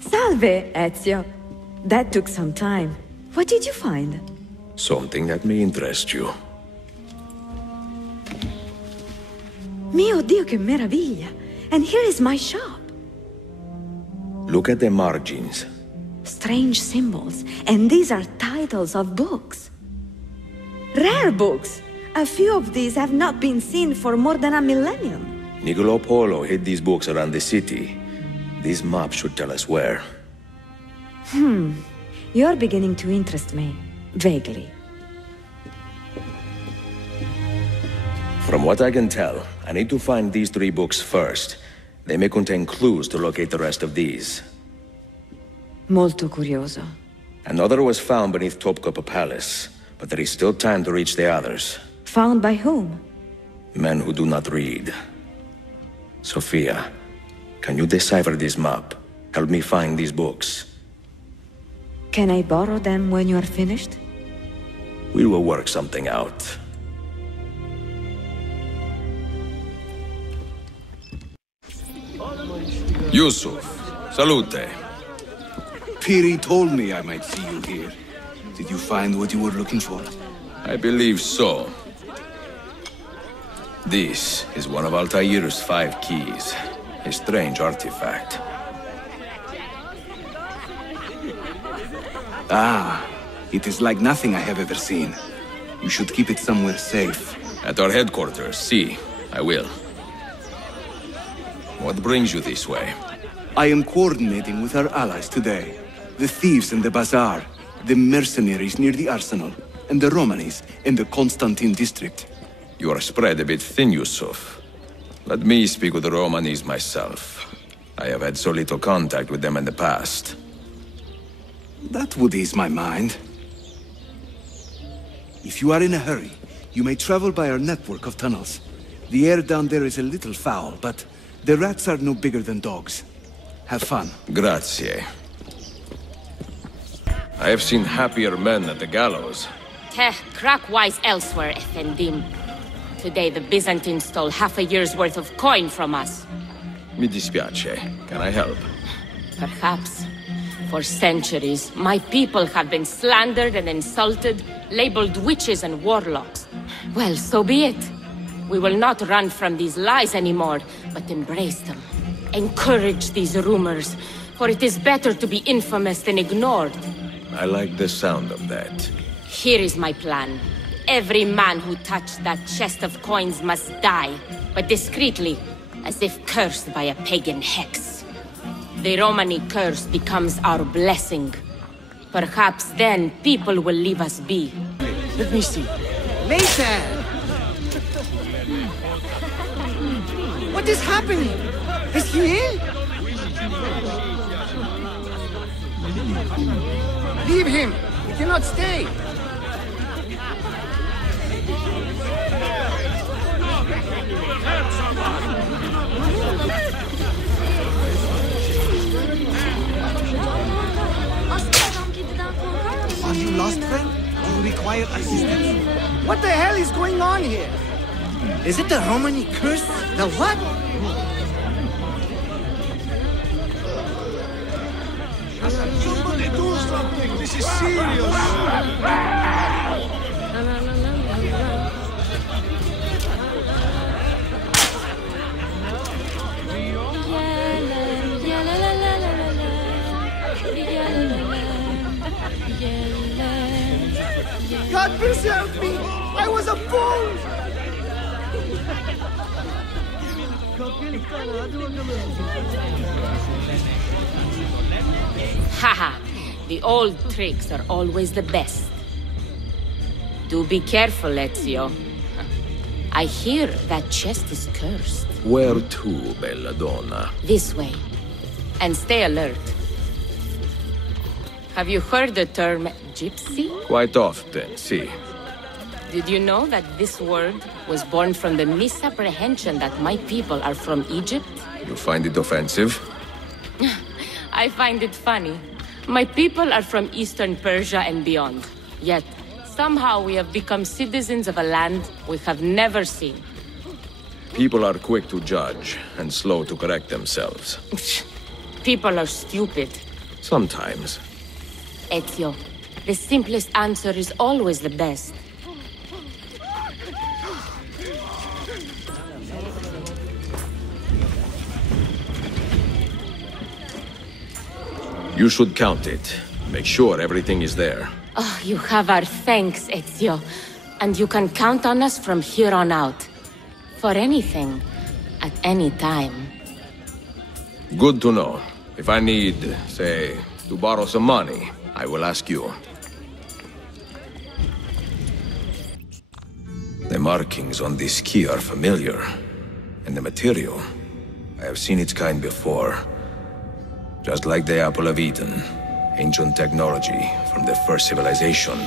Salve, Ezio. That took some time. What did you find? Something that may interest you. Mio Dio, che meraviglia! And here is my shop. Look at the margins. Strange symbols, and these are titles of books. Rare books! A few of these have not been seen for more than a millennium. Niccolo Polo hid these books around the city. This map should tell us where. You're beginning to interest me. Vaguely. From what I can tell, I need to find these 3 books first. They may contain clues to locate the rest of these. Molto curioso. Another was found beneath Topkapi Palace, but there is still time to reach the others. Found by whom? Men who do not read. Sophia, can you decipher this map? Help me find these books. Can I borrow them when you are finished? We will work something out. Yusuf, salute. Piri told me I might see you here. Did you find what you were looking for? I believe so. This is one of Altair's 5 keys. A strange artifact. Ah, it is like nothing I have ever seen. You should keep it somewhere safe. At our headquarters, see. I will. What brings you this way? I am coordinating with our allies today. The thieves in the bazaar, the mercenaries near the arsenal, and the Romanis in the Constantine district. You are spread a bit thin, Yusuf. Let me speak with the Romanis myself. I have had so little contact with them in the past. That would ease my mind. If you are in a hurry, you may travel by our network of tunnels. The air down there is a little foul, but the rats are no bigger than dogs. Have fun. Grazie. I have seen happier men at the gallows. Crack-wise elsewhere, Efendim. Today the Byzantines stole half a year's worth of coin from us. Mi dispiace. Can I help? Perhaps. For centuries, my people have been slandered and insulted, labeled witches and warlocks. Well, so be it. We will not run from these lies anymore, but embrace them. Encourage these rumors, for it is better to be infamous than ignored. I like the sound of that. Here is my plan. Every man who touched that chest of coins must die, but discreetly, as if cursed by a pagan hex. The Romani curse becomes our blessing. Perhaps then people will leave us be. Let me see. Later! What is happening? Is he ill? Leave him! He cannot stay! Are you lost, friend? Do you require assistance? What the hell is going on here? Is it the Romani curse? The what? Somebody do something! This is serious! God preserve me! I was a fool! Haha, the old tricks are always the best. Do be careful, Ezio. I hear that chest is cursed. Where to, bella donna? This way. And stay alert. Have you heard the term gypsy? Quite often, see. Did you know that this word was born from the misapprehension that my people are from Egypt? You find it offensive? I find it funny. My people are from Eastern Persia and beyond. Yet, somehow we have become citizens of a land we have never seen. People are quick to judge and slow to correct themselves. People are stupid. Sometimes. Ezio, the simplest answer is always the best. You should count it. Make sure everything is there. Oh, you have our thanks, Ezio. And you can count on us from here on out. For anything. At any time. Good to know. If I need, say, to borrow some money, I will ask you. The markings on this key are familiar. And the material. I have seen its kind before. Just like the Apple of Eden. Ancient technology from the first civilization.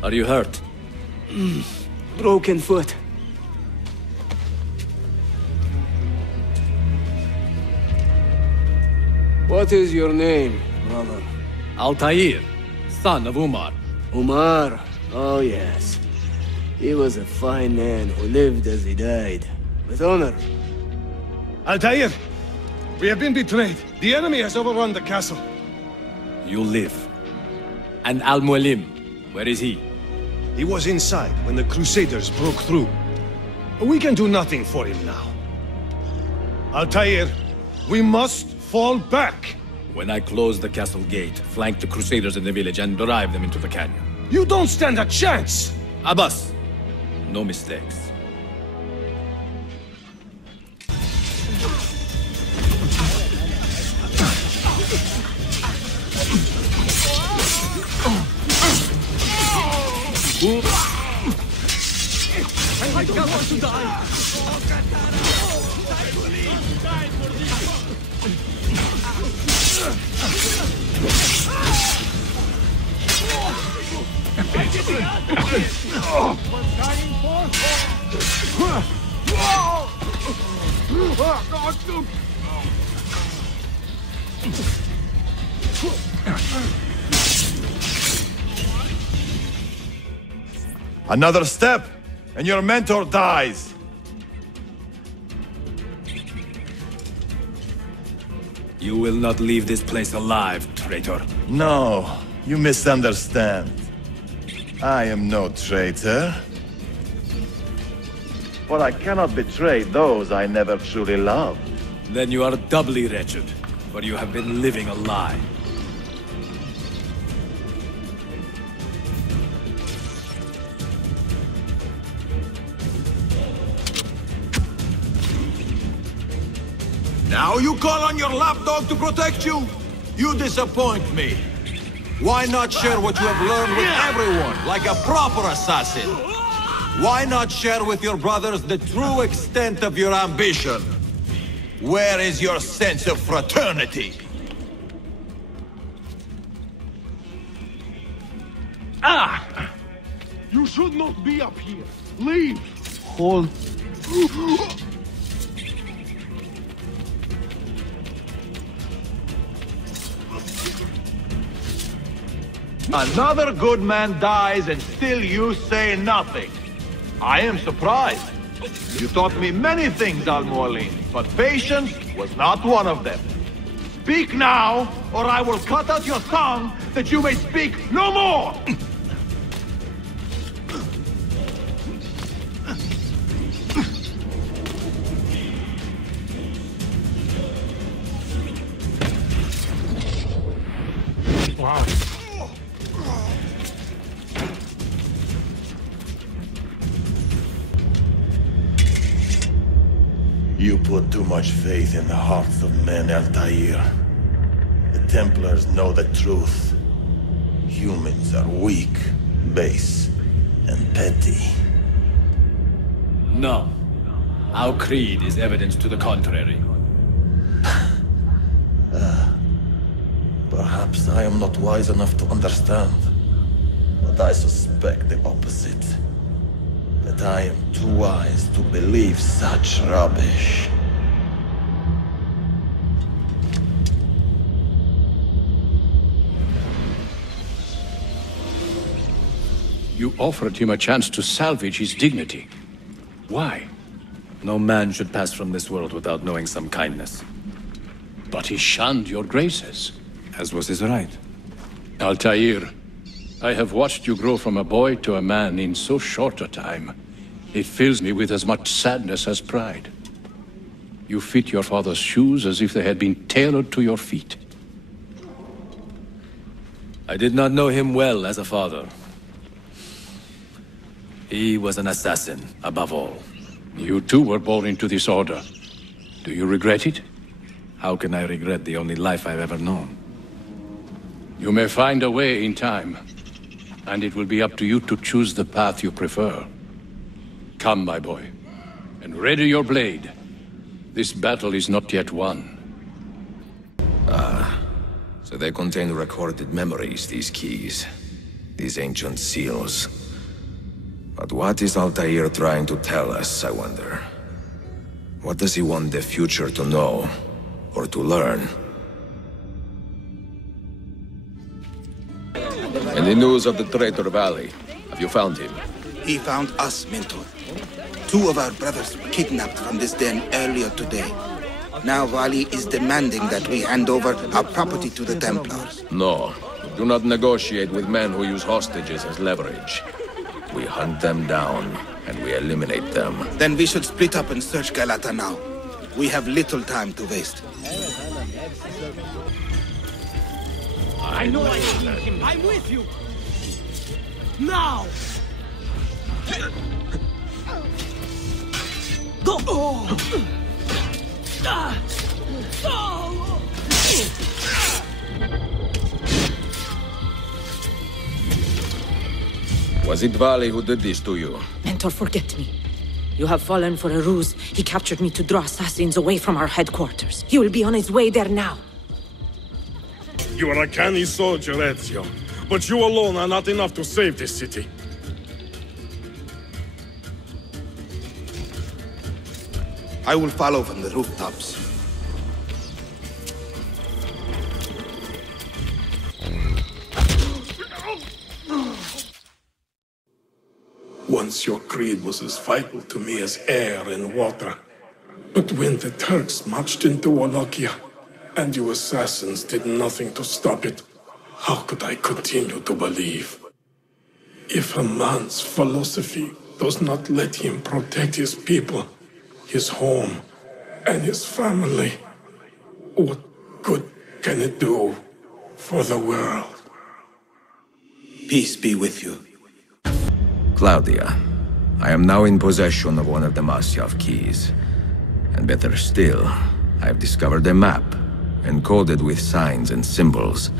Are you hurt? Broken foot. What is your name, brother? Altair, son of Umar. Umar? Oh, yes. He was a fine man who lived as he died. With honor. Altair! We have been betrayed. The enemy has overrun the castle. You live. And Al-Mualim, where is he? He was inside when the Crusaders broke through. We can do nothing for him now. Altair, we must fall back. When I close the castle gate, flank the Crusaders in the village and drive them into the canyon. You don't stand a chance! Abbas, no mistakes. I don't want to die! Another step, and your mentor dies. You will not leave this place alive, traitor. No, you misunderstand. I am no traitor. But I cannot betray those I never truly loved. Then you are doubly wretched, for you have been living a lie. Now you call on your lapdog to protect you? You disappoint me. Why not share what you have learned with everyone, like a proper assassin? Why not share with your brothers the true extent of your ambition? Where is your sense of fraternity? Ah! You should not be up here. Leave! Hold. Another good man dies and still you say nothing. I am surprised. You taught me many things, Al-Mualim, but patience was not one of them. Speak now, or I will cut out your tongue that you may speak no more! Wow. You put too much faith in the hearts of men, Altair. The Templars know the truth. Humans are weak, base, and petty. No. Our creed is evidence to the contrary. Perhaps I am not wise enough to understand, but I suspect the opposite. That I am too wise to believe such rubbish. You offered him a chance to salvage his dignity. Why? No man should pass from this world without knowing some kindness. But he shunned your graces. As was his right. Altair, I have watched you grow from a boy to a man in so short a time. It fills me with as much sadness as pride. You fit your father's shoes as if they had been tailored to your feet. I did not know him well as a father. He was an assassin, above all. You too were born into this order. Do you regret it? How can I regret the only life I've ever known? You may find a way in time, and it will be up to you to choose the path you prefer. Come, my boy, and ready your blade. This battle is not yet won. Ah, so they contain recorded memories, these keys. These ancient seals. But what is Altair trying to tell us, I wonder? What does he want the future to know, or to learn? Any news of the traitor Valley? Have you found him? He found us, Mentor. 2 of our brothers were kidnapped from this den earlier today. Now Wali is demanding that we hand over our property to the Templars. No. Do not negotiate with men who use hostages as leverage. We hunt them down, and we eliminate them. Then we should split up and search Galata now. We have little time to waste. I know I see him. I'm with you. Now! Go! Was it Vali who did this to you? Mentor, forget me. You have fallen for a ruse. He captured me to draw assassins away from our headquarters. He will be on his way there now. You are a canny soldier, Ezio. But you alone are not enough to save this city. I will follow from the rooftops. Once your creed was as vital to me as air and water. But when the Turks marched into Wallachia, and you assassins did nothing to stop it, how could I continue to believe? If a man's philosophy does not let him protect his people, his home, and his family, what good can it do for the world? Peace be with you. Claudia, I am now in possession of one of the Masyafu keys. And better still, I have discovered a map, encoded with signs and symbols,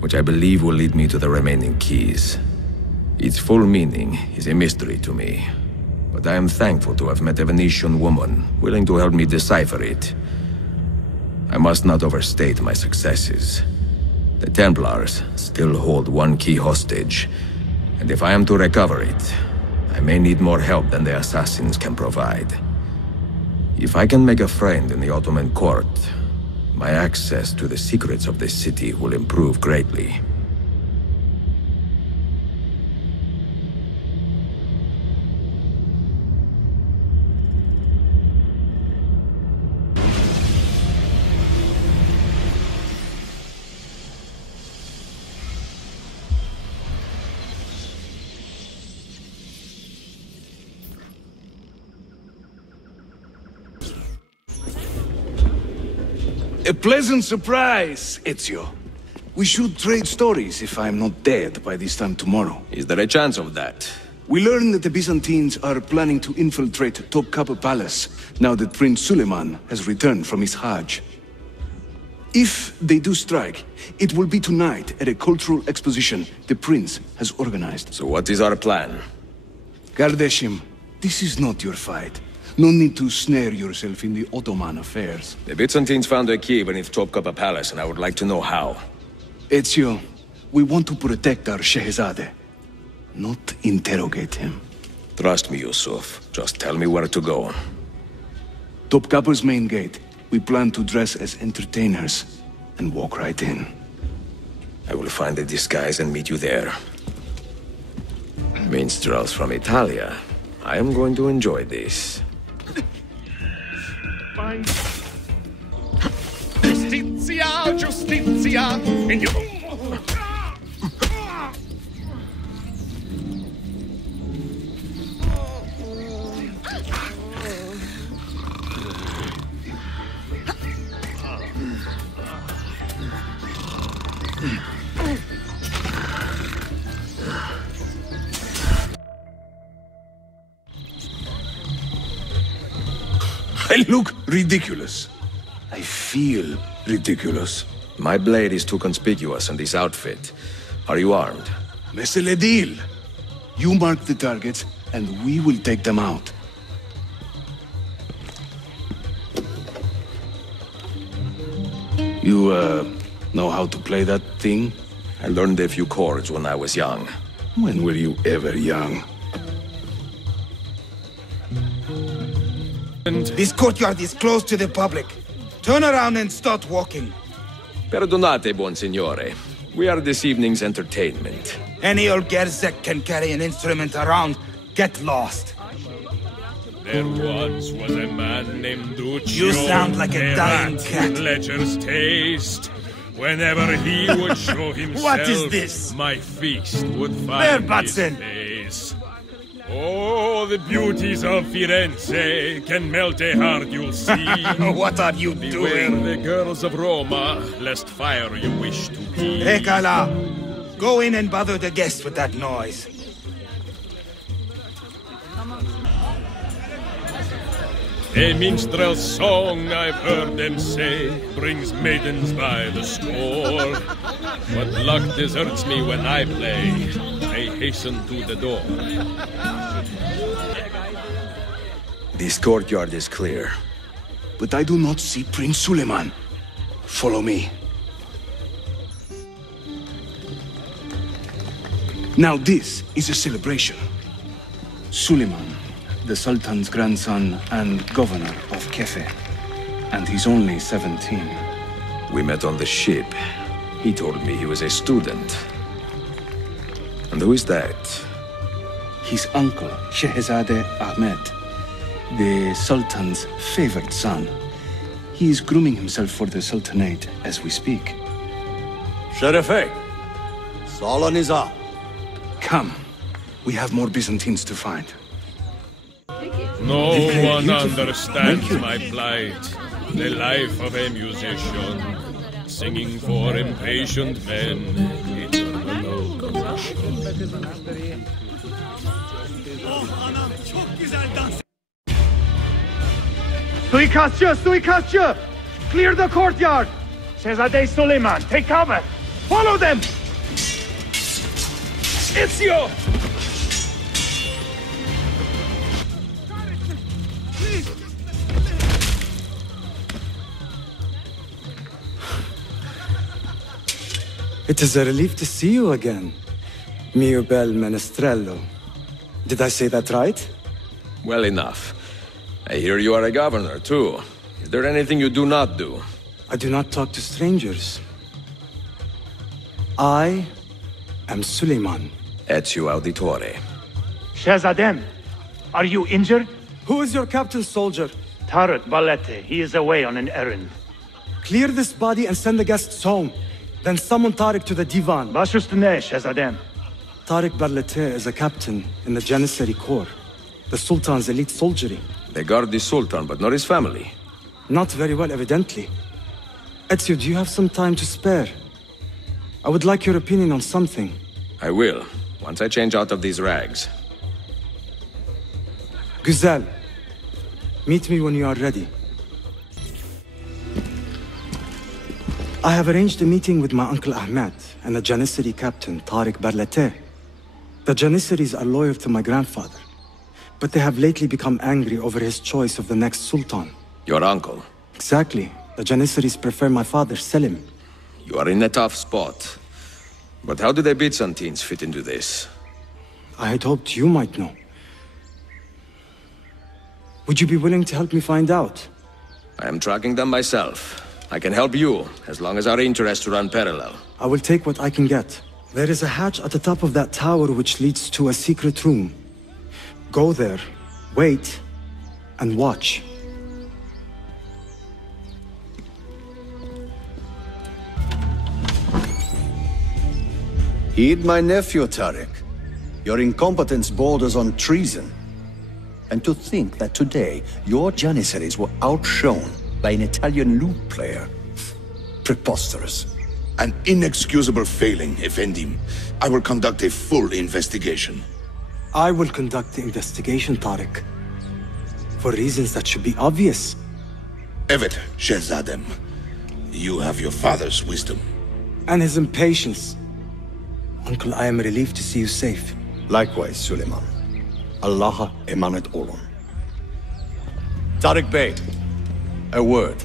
which I believe will lead me to the remaining keys. Its full meaning is a mystery to me, but I am thankful to have met a Venetian woman willing to help me decipher it. I must not overstate my successes. The Templars still hold one key hostage, and if I am to recover it, I may need more help than the assassins can provide. If I can make a friend in the Ottoman court, my access to the secrets of this city will improve greatly. A pleasant surprise, Ezio. We should trade stories if I'm not dead by this time tomorrow. Is there a chance of that? We learn that the Byzantines are planning to infiltrate Topkapi Palace now that Prince Suleiman has returned from his Hajj. If they do strike, it will be tonight at a cultural exposition the prince has organized. So what is our plan? Gardeshim, this is not your fight. No need to snare yourself in the Ottoman affairs. The Byzantines found a key beneath Topkapi Palace, and I would like to know how. Ezio, we want to protect our Shehzade, not interrogate him. Trust me, Yusuf. Just tell me where to go. Topkapi's main gate. We plan to dress as entertainers and walk right in. I will find a disguise and meet you there. Minstrels from Italia. I am going to enjoy this. Justitia, Justitia, and you... I look ridiculous. I feel ridiculous. My blade is too conspicuous in this outfit. Are you armed? Mesele deal. You mark the targets, and we will take them out. You, know how to play that thing? I learned a few chords when I was young. When were you ever young? This courtyard is closed to the public. Turn around and start walking. Perdonate, buon signore. We are this evening's entertainment. Any old gerzek can carry an instrument around. Get lost. There once was a man named Duccio. You sound like a dying cat. Pleasure's taste. Whenever he would show himself, What is this? My feast would find his face. Oh, the beauties of Firenze can melt a heart, you'll see. What are you Beware doing? the girls of Roma, lest fire you wish to be. Rekala, go in and bother the guests with that noise. A minstrel's song, I've heard them say, brings maidens by the score. But luck deserts me when I play. They hasten to the door. This courtyard is clear. But I do not see Prince Suleiman. Follow me. Now this is a celebration. Suleiman, the Sultan's grandson and governor of Kefe. And he's only 17. We met on the ship. He told me he was a student. And who is that? His uncle, Shehzade Ahmed, the Sultan's favored son. He is grooming himself for the Sultanate as we speak. Sherife, Salon is up. Come, we have more Byzantines to find. No one understands my plight. The life of a musician, singing for impatient men. Eternal compassion. Suikastçı, suikastçı! Clear the courtyard! Şehzade Suleiman, take cover! Follow them! Ezio! It is a relief to see you again, mio bel menestrello. Did I say that right? Well enough. I hear you are a governor, too. Is there anything you do not do? I do not talk to strangers. I am Suleiman. Ezio Auditore. Shehzadem, are you injured? Who is your captain soldier? Tarek Balete, he is away on an errand. Clear this body and send the guests home. Then summon Tarek to the divan. Baş üstüne, Shehzadem. Tarek Balete is a captain in the Janissary Corps, the Sultan's elite soldiery. They guard the Sultan, but not his family. Not very well, evidently. Ezio, do you have some time to spare? I would like your opinion on something. I will, once I change out of these rags. Güzel. Meet me when you are ready. I have arranged a meeting with my uncle Ahmed and the Janissary captain, Tarek Barlete. The Janissaries are loyal to my grandfather, but they have lately become angry over his choice of the next Sultan. Your uncle? Exactly. The Janissaries prefer my father, Selim. You are in a tough spot. But how do the Byzantines fit into this? I had hoped you might know. Would you be willing to help me find out? I am tracking them myself. I can help you, as long as our interests run parallel. I will take what I can get. There is a hatch at the top of that tower which leads to a secret room. Go there, wait, and watch. Heed my nephew, Tarek. Your incompetence borders on treason. And to think that today, your Janissaries were outshone by an Italian lute player. Preposterous. An inexcusable failing, Effendim. I will conduct a full investigation. I will conduct the investigation, Tarek. For reasons that should be obvious. Evet, Shehzadem. You have your father's wisdom. And his impatience. Uncle, I am relieved to see you safe. Likewise, Suleiman. Allah emanet olun. Tarek Bey, a word.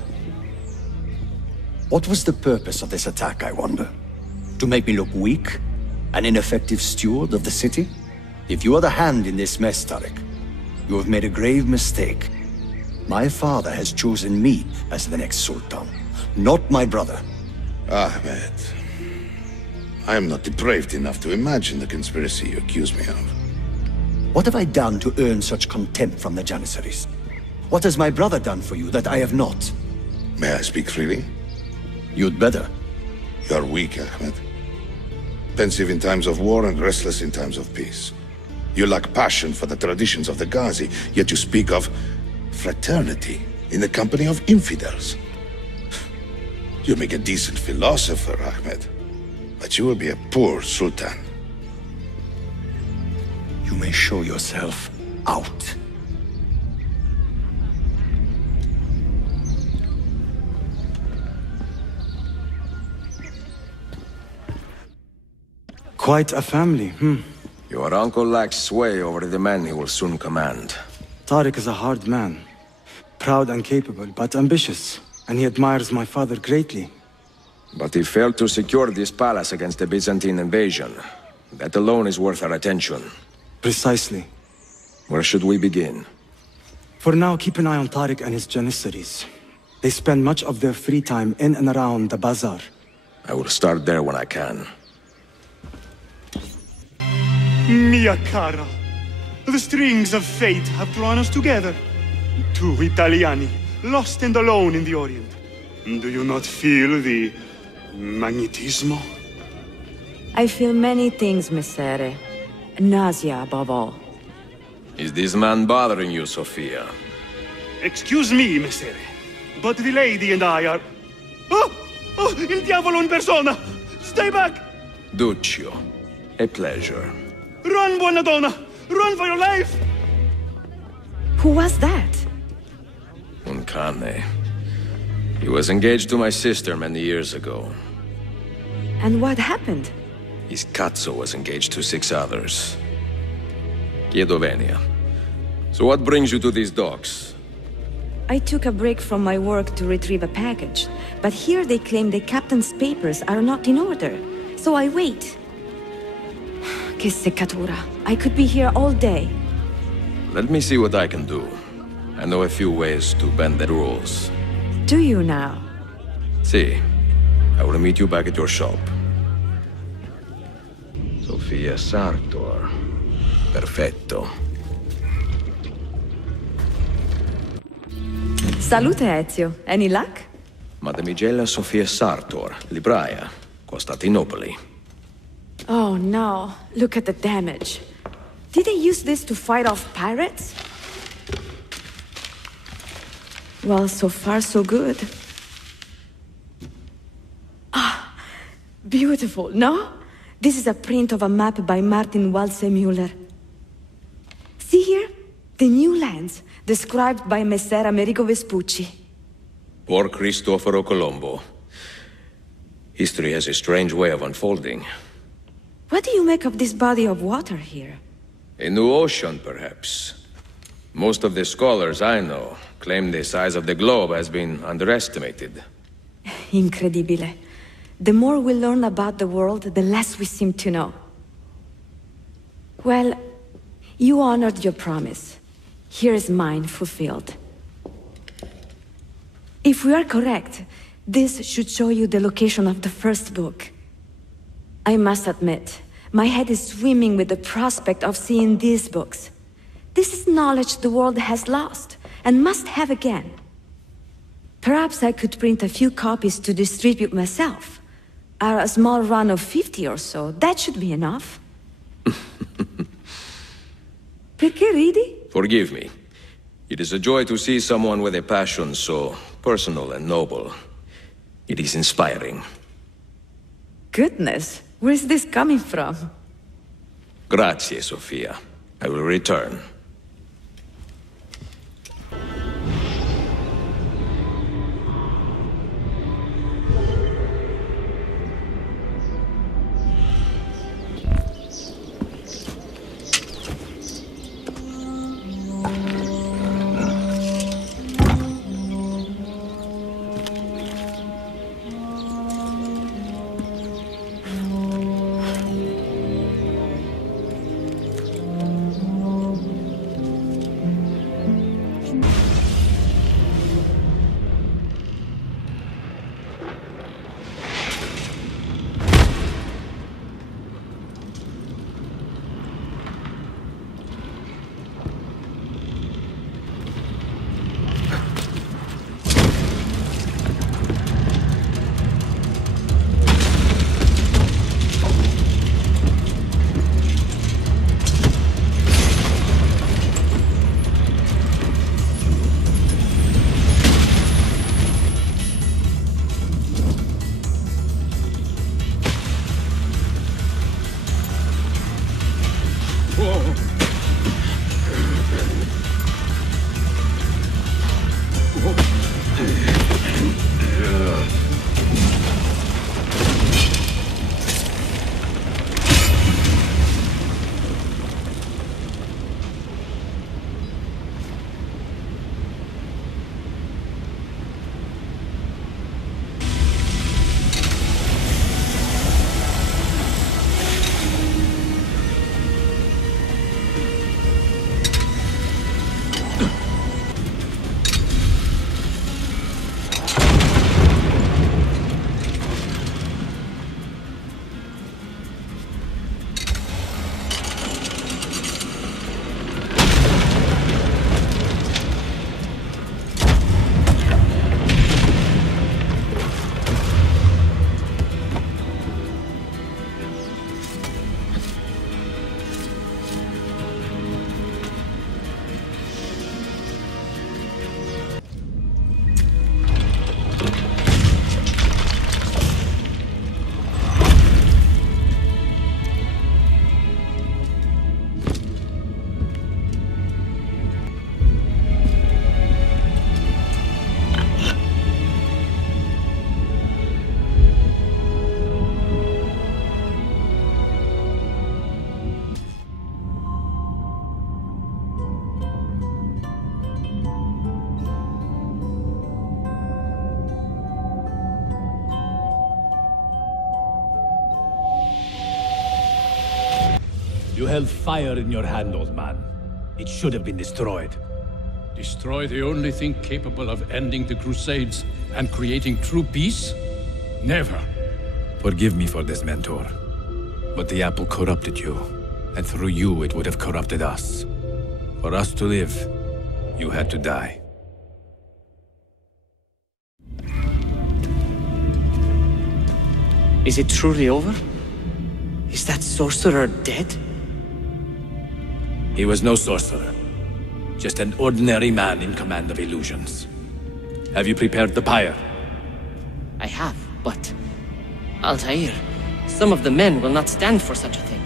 What was the purpose of this attack, I wonder? To make me look weak? An ineffective steward of the city? If you are the hand in this mess, Tarek, you have made a grave mistake. My father has chosen me as the next Sultan, not my brother. Ahmed, I am not depraved enough to imagine the conspiracy you accuse me of. What have I done to earn such contempt from the Janissaries? What has my brother done for you that I have not? May I speak freely? You'd better. You are weak, Ahmed. Pensive in times of war and restless in times of peace. You lack passion for the traditions of the Ghazi, yet you speak of fraternity in the company of infidels. You make a decent philosopher, Ahmed, but you will be a poor sultan. You may show yourself out. Quite a family, Your uncle lacks sway over the men he will soon command. Tariq is a hard man. Proud and capable, but ambitious. And he admires my father greatly. But he failed to secure this palace against the Byzantine invasion. That alone is worth our attention. Precisely. Where should we begin? For now, keep an eye on Tariq and his Janissaries. They spend much of their free time in and around the bazaar. I will start there when I can. Mia cara, the strings of fate have drawn us together. Two Italiani, lost and alone in the Orient. Do you not feel the magnetismo? I feel many things, Messere. Nausea above all. Is this man bothering you, Sophia? Excuse me, Messere, but the lady and I are... Oh! Oh, il diavolo in persona! Stay back! Duccio, a pleasure. Run, buona donna! Run for your life! Who was that? Un cane. He was engaged to my sister many years ago. And what happened? His cazzo was engaged to 6 others. Chiedo venia. So what brings you to these docks? I took a break from my work to retrieve a package, but here they claim the captain's papers are not in order, so I wait. Che seccatura. I could be here all day. Let me see what I can do. I know a few ways to bend the rules. Do you now? Si. I will meet you back at your shop. Sophia Sartor. Perfetto. Salute, Ezio. Any luck? Mademoiselle Sophia Sartor, libraia, Costantinopoli. Oh no, look at the damage. Did they use this to fight off pirates? Well, so far so good. Ah, beautiful, no? This is a print of a map by Martin Walsee-Müller. See here? The new lands, described by Messer Amerigo Vespucci. Poor Cristoforo Colombo. History has a strange way of unfolding. What do you make of this body of water here? A new ocean, perhaps. Most of the scholars I know claim the size of the globe has been underestimated. Incredibile. The more we learn about the world, the less we seem to know. Well, you honored your promise. Here is mine fulfilled. If we are correct, this should show you the location of the first book. I must admit, my head is swimming with the prospect of seeing these books. This is knowledge the world has lost, and must have again. Perhaps I could print a few copies to distribute myself. A small run of 50 or so, that should be enough. Perché ridi? Forgive me. It is a joy to see someone with a passion so personal and noble. It is inspiring. Goodness, where is this coming from? Grazie, Sophia. I will return. You held fire in your hand, old man. It should have been destroyed. Destroy the only thing capable of ending the Crusades and creating true peace? Never. Forgive me for this, Mentor. But the apple corrupted you, and through you it would have corrupted us. For us to live, you had to die. Is it truly over? Is that sorcerer dead? He was no sorcerer. Just an ordinary man in command of illusions. Have you prepared the pyre? I have, but... Altair, some of the men will not stand for such a thing.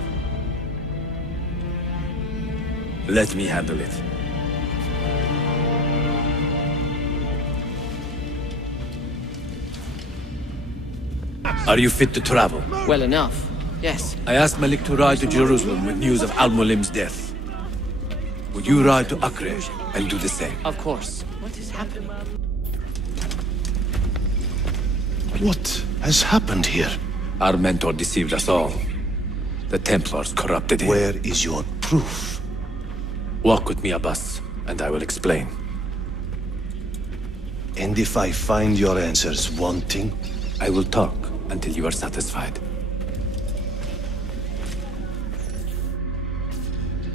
Let me handle it. Are you fit to travel? Well enough, yes. I asked Malik to ride to Jerusalem with news of Al-Mualim's death. Would you ride to Acre and do the same? Of course. What is happening? What has happened here? Our mentor deceived us all. The Templars corrupted him. Where is your proof? Walk with me, Abbas, and I will explain. And if I find your answers wanting? I will talk until you are satisfied.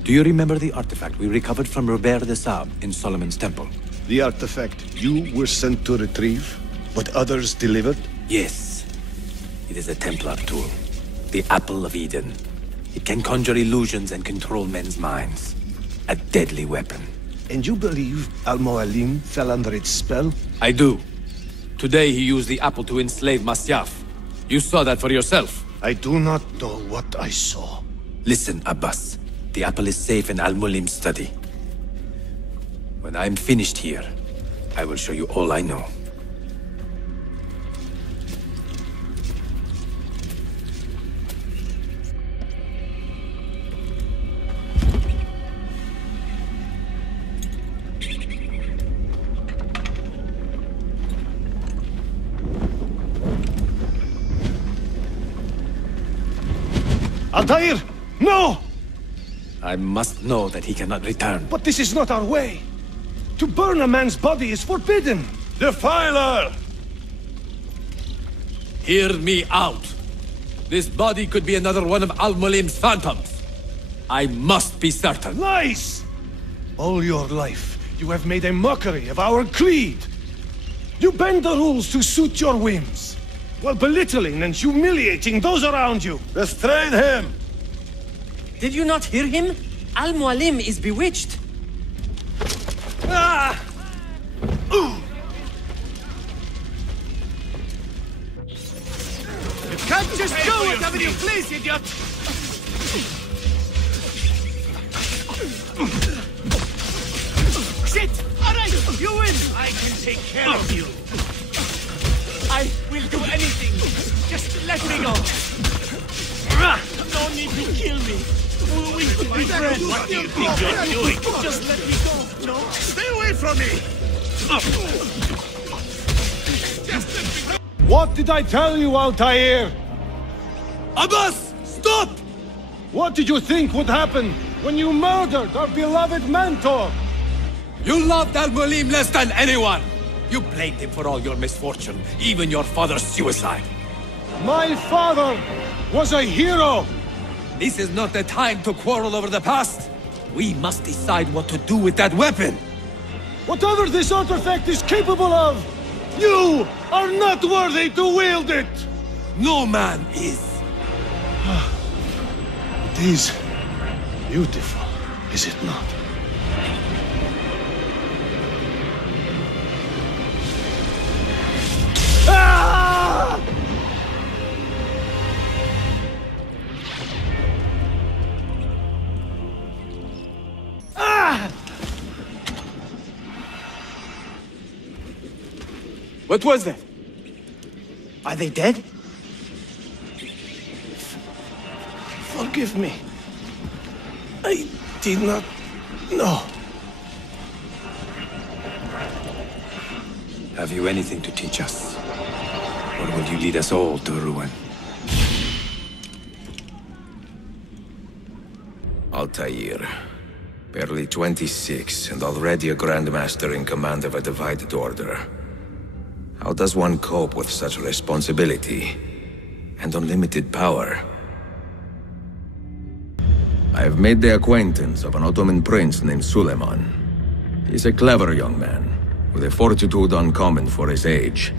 Do you remember the artifact we recovered from Robert de Sab in Solomon's temple? The artifact you were sent to retrieve, but others delivered? Yes. It is a Templar tool. The Apple of Eden. It can conjure illusions and control men's minds. A deadly weapon. And you believe Al-Mualim fell under its spell? I do. Today he used the apple to enslave Masyafu. You saw that for yourself. I do not know what I saw. Listen, Abbas. The apple is safe in Al-Mualim's study. When I'm finished here, I will show you all I know. Altair! No! I must know that he cannot return. But this is not our way. To burn a man's body is forbidden. Defiler! Hear me out. This body could be another one of Al-Mualim's phantoms. I must be certain. Lies! All your life, you have made a mockery of our creed. You bend the rules to suit your whims, while belittling and humiliating those around you. Restrain him! Did you not hear him? Al-Mualim is bewitched. Ah! You can't just do whatever you please, idiot! Shit! Alright, you win! I can take care of you. I will do anything. Just let me go. No need to kill me. We could be friends. What do you think you're doing? Just let me go. No? Stay away from me. What did I tell you, Altair? Abbas, stop! What did you think would happen when you murdered our beloved mentor? You loved Al-Mualim less than anyone! You blamed him for all your misfortune, even your father's suicide. My father was a hero! This is not the time to quarrel over the past. We must decide what to do with that weapon. Whatever this artifact is capable of, you are not worthy to wield it! No man is. It is beautiful, is it not? Ah! Ah! What was that? Are they dead? Forgive me. I did not know. Have you anything to teach us? Or will you lead us all to ruin? Altair. Barely 26 and already a Grandmaster in command of a divided order. How does one cope with such responsibility and unlimited power? I have made the acquaintance of an Ottoman prince named Suleiman. He's a clever young man, with a fortitude uncommon for his age.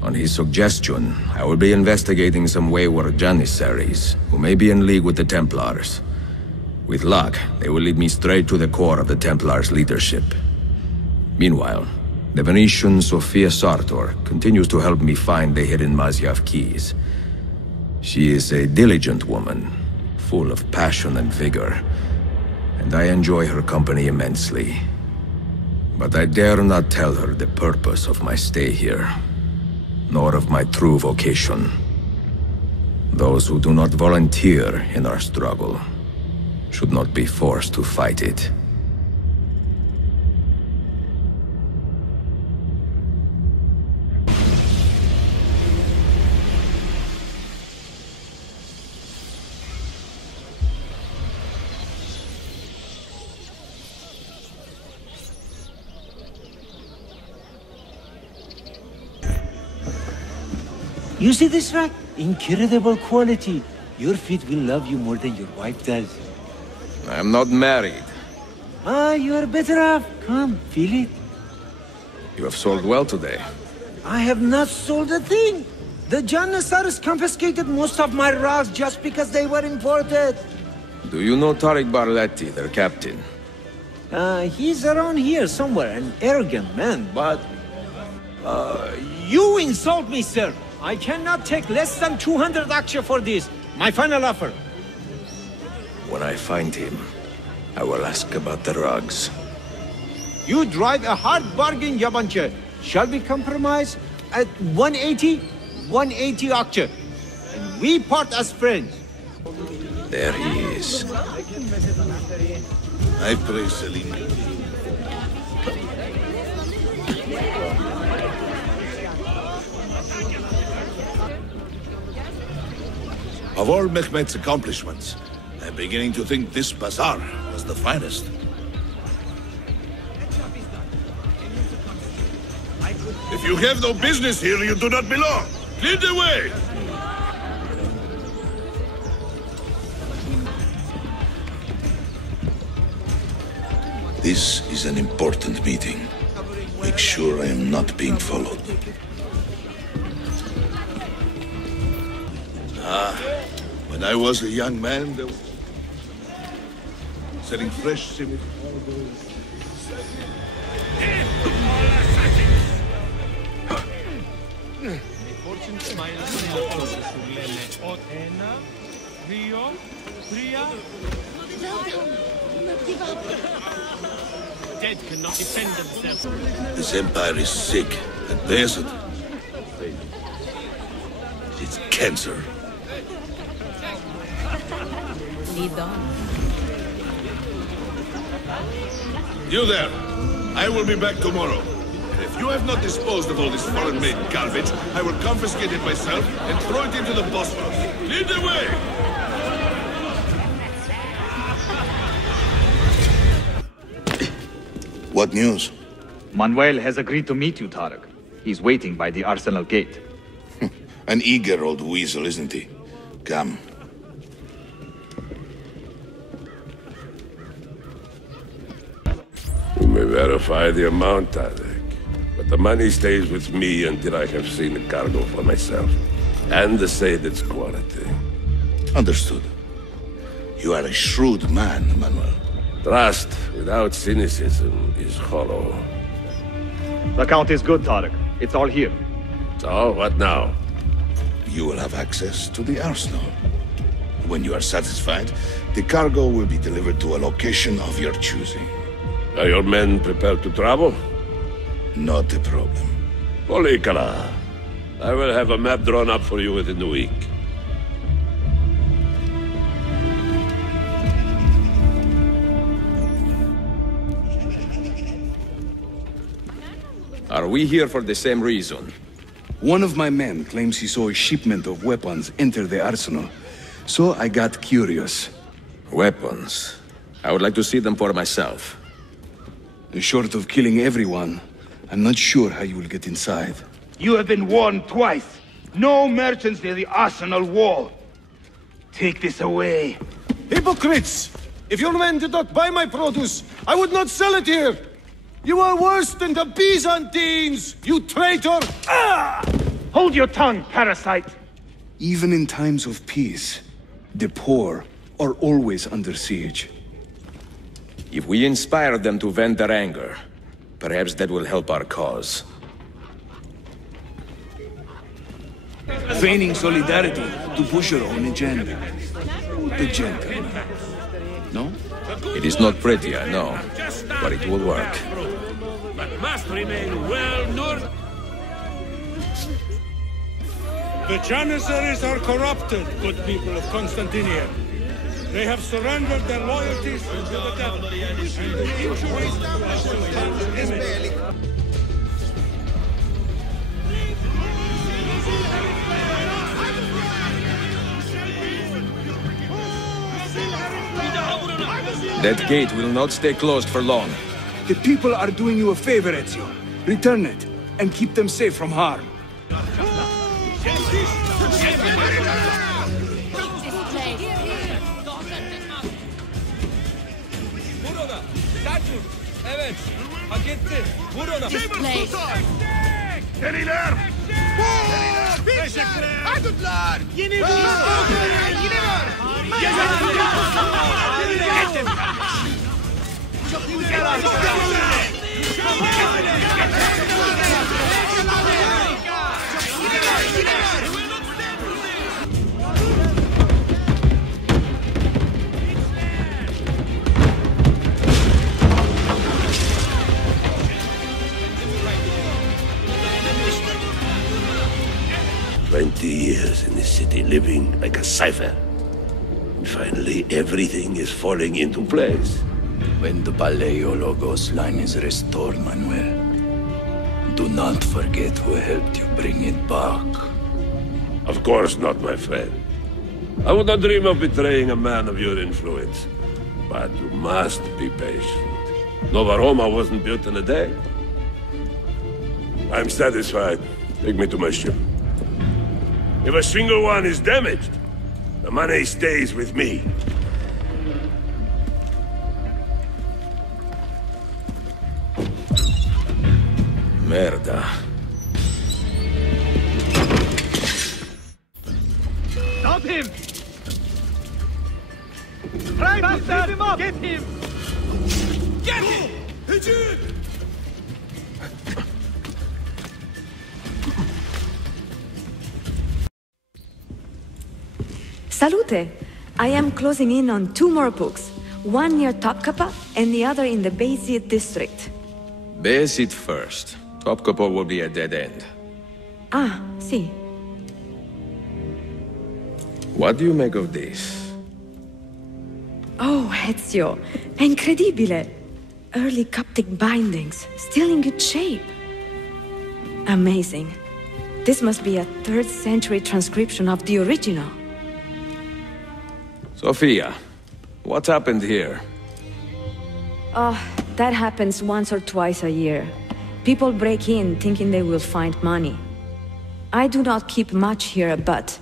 On his suggestion, I will be investigating some wayward Janissaries, who may be in league with the Templars. With luck, they will lead me straight to the core of the Templars' leadership. Meanwhile, the Venetian Sophia Sartor continues to help me find the hidden Masyafu keys. She is a diligent woman, full of passion and vigor, and I enjoy her company immensely. But I dare not tell her the purpose of my stay here, nor of my true vocation. Those who do not volunteer in our struggle should not be forced to fight it. You see this rack? Incredible quality. Your feet will love you more than your wife does. I am not married. Ah, you are better off. Come, feel it. You have sold well today. I have not sold a thing. The Janissaries confiscated most of my rocks just because they were imported. Do you know Tariq Barletti, their captain? He's around here somewhere, an arrogant man, but... you insult me, sir. I cannot take less than 200 aksha for this. My final offer. When I find him, I will ask about the rugs. You drive a hard bargain, Yabanche. Shall we compromise at 180? 180 aksha. And we part as friends. There he is. I praise Selim. Of all Mehmet's accomplishments, I'm beginning to think this bazaar was the finest. If you have no business here, you do not belong. Clear the way! This is an important meeting. Make sure I am not being followed. When I was a young man, there was selling fresh cement. dead cannot defend themselves. This empire is sick and peasant. It's cancer. Lead on. You there! I will be back tomorrow. And if you have not disposed of all this foreign-made garbage, I will confiscate it myself and throw it into the Bosphorus. Lead the way! What news? Manuel has agreed to meet you, Tarek. He's waiting by the arsenal gate. An eager old weasel, isn't he? Come. You may verify the amount, Tarek. But the money stays with me until I have seen the cargo for myself. And decide its quality. Understood. You are a shrewd man, Manuel. Trust without cynicism is hollow. The count is good, Tarek. It's all here. So, what now? You will have access to the arsenal. When you are satisfied, the cargo will be delivered to a location of your choosing. Are your men prepared to travel? Not a problem. Polikala. I will have a map drawn up for you within the week. Are we here for the same reason? One of my men claims he saw a shipment of weapons enter the arsenal, so I got curious. Weapons? I would like to see them for myself. Short of killing everyone, I'm not sure how you will get inside. You have been warned twice. No merchants near the arsenal wall. Take this away. Hypocrites! If your men did not buy my produce, I would not sell it here! You are worse than the Byzantines, you traitor! Ah! Hold your tongue, parasite! Even in times of peace, the poor are always under siege. If we inspire them to vent their anger, perhaps that will help our cause. Feigning solidarity to push your own agenda. The gentleman. No? It is not pretty, I know, but it will work. But must remain well nourished. The Janissaries are corrupted, good people of Constantinople. They have surrendered their loyalties to the devil, and the injuries to our sultan's image. That gate will not stay closed for long. The people are doing you a favor, Ezio. Return it, and keep them safe from harm. Deliler! Adutlar! Yeni Years in this city, living like a cipher. And finally, everything is falling into place. When the Paleologos line is restored, Manuel, do not forget who helped you bring it back. Of course not, my friend. I would not dream of betraying a man of your influence. But you must be patient. Nova Roma wasn't built in a day. I'm satisfied. Take me to my ship. If a single one is damaged, the money stays with me. Merda. Stop him! Try to save him up! Get him! Get him! Salute! I am closing in on 2 more books. One near Topkapı and the other in the Beyazıt district. Beyazıt first. Topkapı will be a dead end. Ah, see. What do you make of this? Oh, Ezio. Incredibile. Early Coptic bindings, still in good shape. Amazing. This must be a 3rd century transcription of the original. Sophia, what happened here? Oh, that happens once or twice a year. People break in thinking they will find money. I do not keep much here, but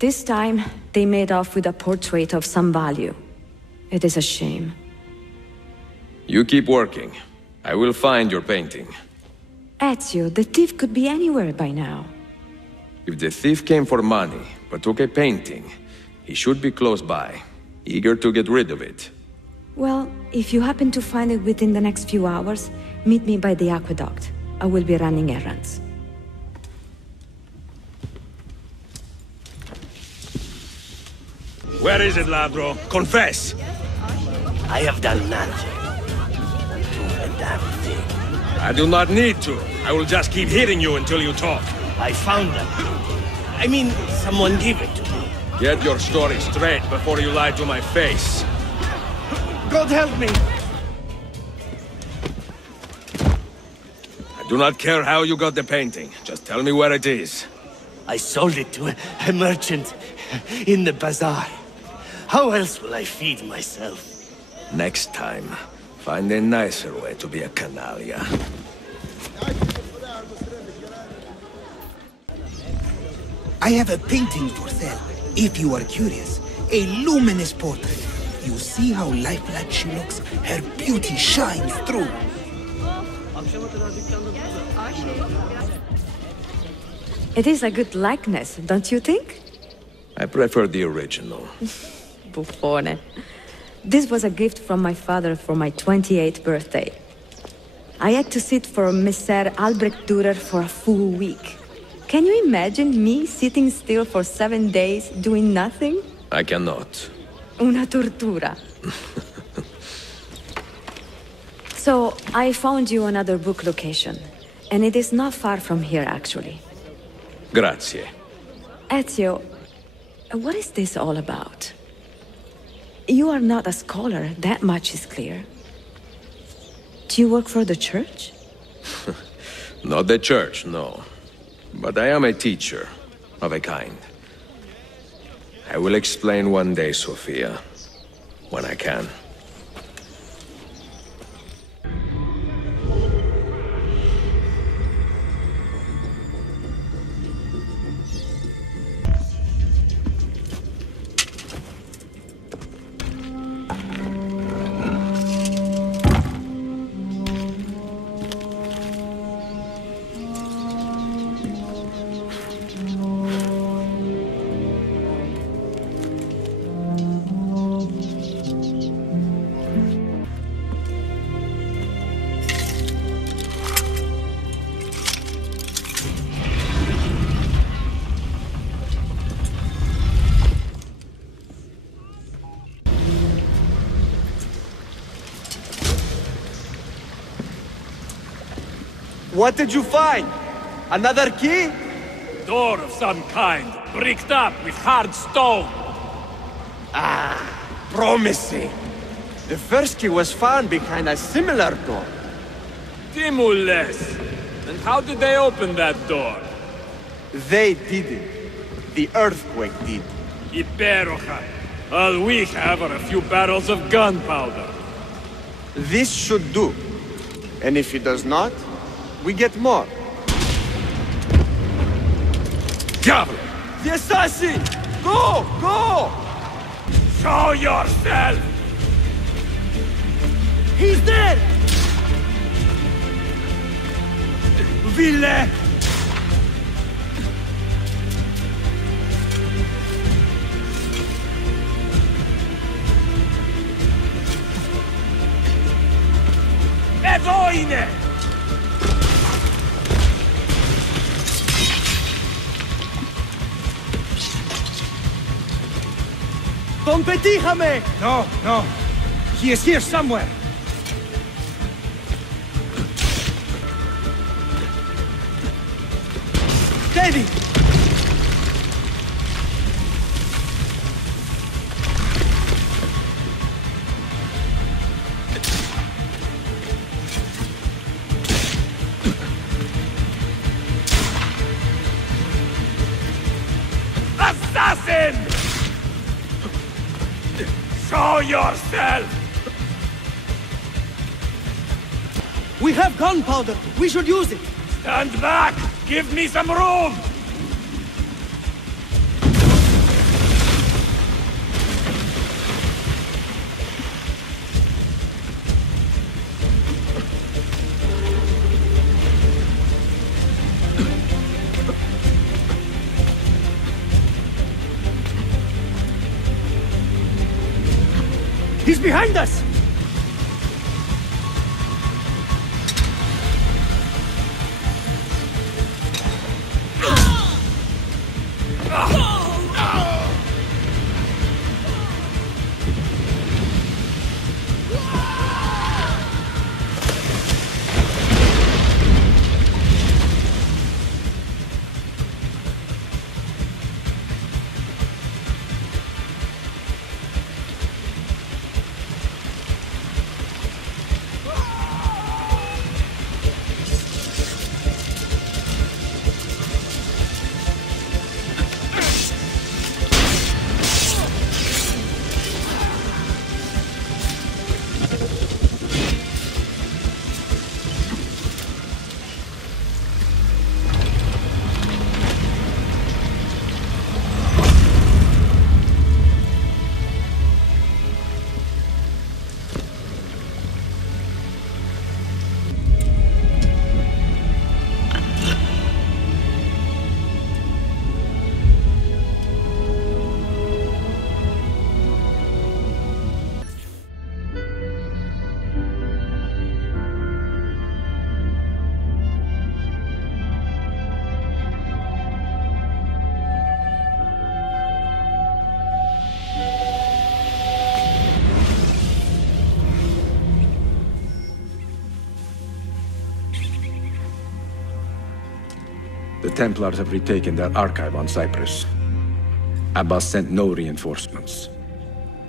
this time they made off with a portrait of some value. It is a shame. You keep working. I will find your painting. Ezio, the thief could be anywhere by now. If the thief came for money, but took a painting, he should be close by, eager to get rid of it. Well, if you happen to find it within the next few hours, meet me by the aqueduct. I will be running errands. Where is it, Ladro? Confess! I have done nothing. A damn thing. I do not need to. I will just keep hitting you until you talk. I found that. I mean, someone gave it to me. Get your story straight before you lie to my face. God help me! I do not care how you got the painting. Just tell me where it is. I sold it to a merchant in the bazaar. How else will I feed myself? Next time, find a nicer way to be a canaglia. I have a painting for sale, if you are curious. A luminous portrait. You see how lifelike she looks? Her beauty shines through. It is a good likeness, don't you think? I prefer the original. Buffone. This was a gift from my father for my 28th birthday. I had to sit for Messer Albrecht Dürer for a full week. Can you imagine me sitting still for 7 days, doing nothing? I cannot. Una tortura. So, I found you another book location. And it is not far from here, actually. Grazie. Ezio, what is this all about? You are not a scholar, that much is clear. Do you work for the church? Not the church, no. But I am a teacher, of a kind. I will explain one day, Sophia, when I can. What did you find? Another key? Door of some kind, bricked up with hard stone. Ah, promising. The first key was found behind a similar door. Timules. And how did they open that door? They didn't. The earthquake did. Iperoja. All we have are a few barrels of gunpowder. This should do. And if it does not, we get more. Diablo! The assassin! Go! Go! Show yourself! He's there! Ville! Evoine! Competijame! No, no. He is here somewhere! Davy! Assassin! Show yourself! We have gunpowder! We should use it! Stand back! Give me some room! He's behind us! The Templars have retaken their archive on Cyprus. Abbas sent no reinforcements.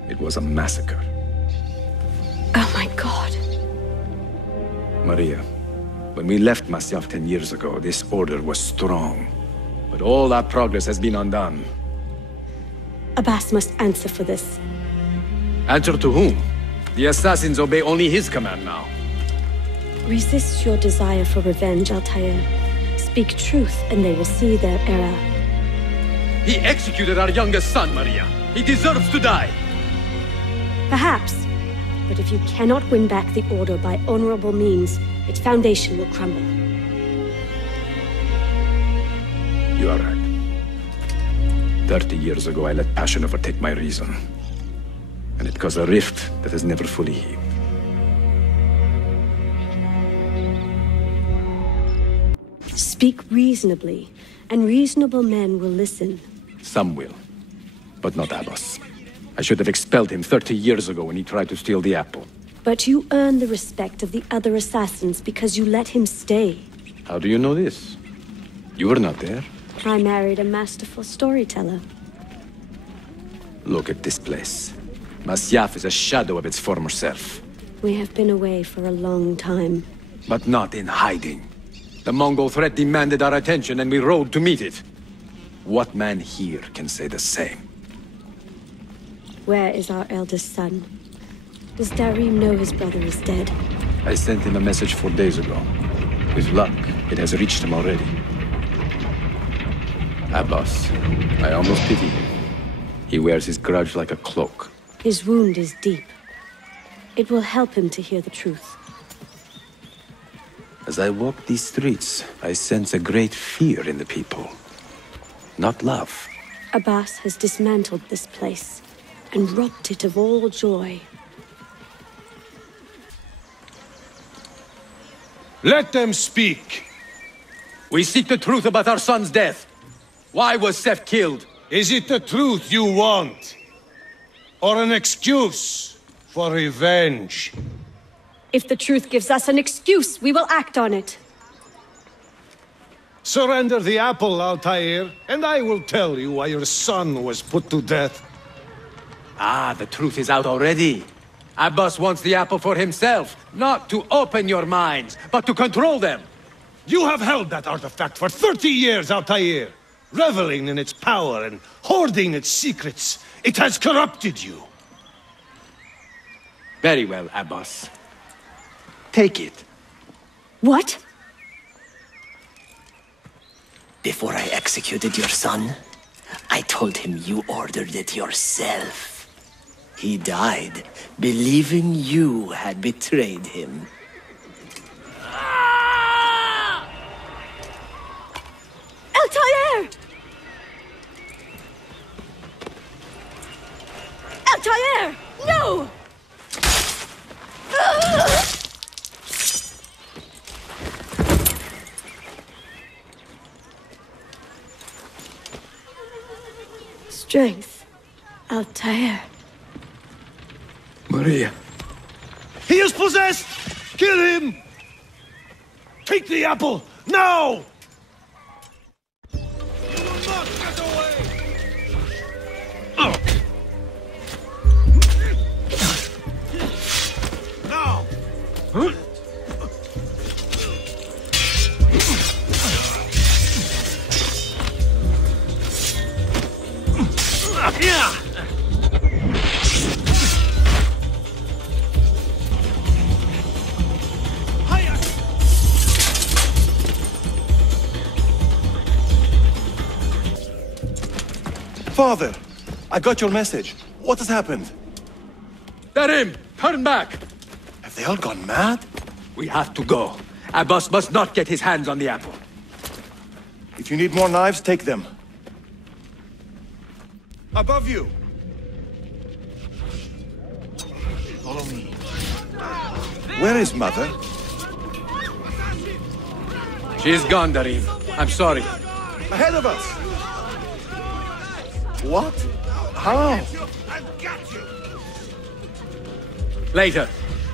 It was a massacre. Oh my god. Maria, when we left Masyafu 10 years ago, this order was strong. But all our progress has been undone. Abbas must answer for this. Answer to whom? The assassins obey only his command now. Resist your desire for revenge, Altair. Speak truth, and they will see their error. He executed our youngest son, Maria. He deserves to die. Perhaps. But if you cannot win back the Order by honorable means, its foundation will crumble. You are right. 30 years ago, I let passion overtake my reason. And it caused a rift that has never fully healed. Speak reasonably, and reasonable men will listen. Some will, but not Abbas. I should have expelled him 30 years ago when he tried to steal the apple. But you earn the respect of the other assassins because you let him stay. How do you know this? You were not there. I married a masterful storyteller. Look at this place. Masyafu is a shadow of its former self. We have been away for a long time. But not in hiding. The Mongol threat demanded our attention and we rode to meet it. What man here can say the same? Where is our eldest son? Does Darim know his brother is dead? I sent him a message 4 days ago. With luck, it has reached him already. Abbas, I almost pity him. He wears his grudge like a cloak. His wound is deep. It will help him to hear the truth. As I walk these streets, I sense a great fear in the people. Not love. Abbas has dismantled this place and robbed it of all joy. Let them speak. We seek the truth about our son's death. Why was Seth killed? Is it the truth you want? Or an excuse? For revenge. If the truth gives us an excuse, we will act on it. Surrender the apple, Altair, and I will tell you why your son was put to death. Ah, the truth is out already. Abbas wants the apple for himself, not to open your minds, but to control them. You have held that artifact for 30 years, Altair, reveling in its power and hoarding its secrets. It has corrupted you. Very well, Abbas. Take it. What? Before I executed your son, I told him you ordered it yourself. He died, believing you had betrayed him. Altair! Altair! No! Strength. Altair. Maria. He is possessed! Kill him! Take the apple, now! Now! Huh? Yeah! Father, I got your message. What has happened? Darim, turn back! Have they all gone mad? We have to go. Abbas must not get his hands on the apple. If you need more knives, take them. Above you! Follow me. Where is Mother? She's gone, Darim. I'm sorry. Ahead of us! What? How? Later.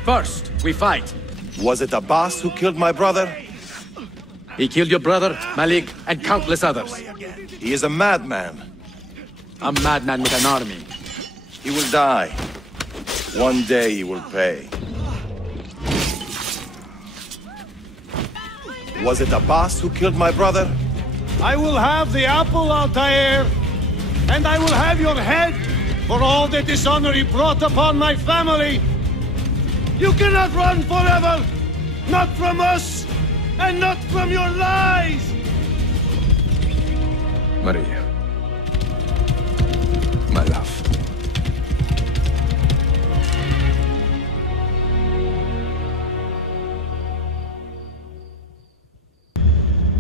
First, we fight. Was it Abbas who killed my brother? He killed your brother, Malik, and countless others. He is a madman. A madman with an army. He will die. One day he will pay. Was it Abbas who killed my brother? I will have the apple, Altair, and I will have your head for all the dishonor he brought upon my family. You cannot run forever, not from us, and not from your lies! Maria. My love.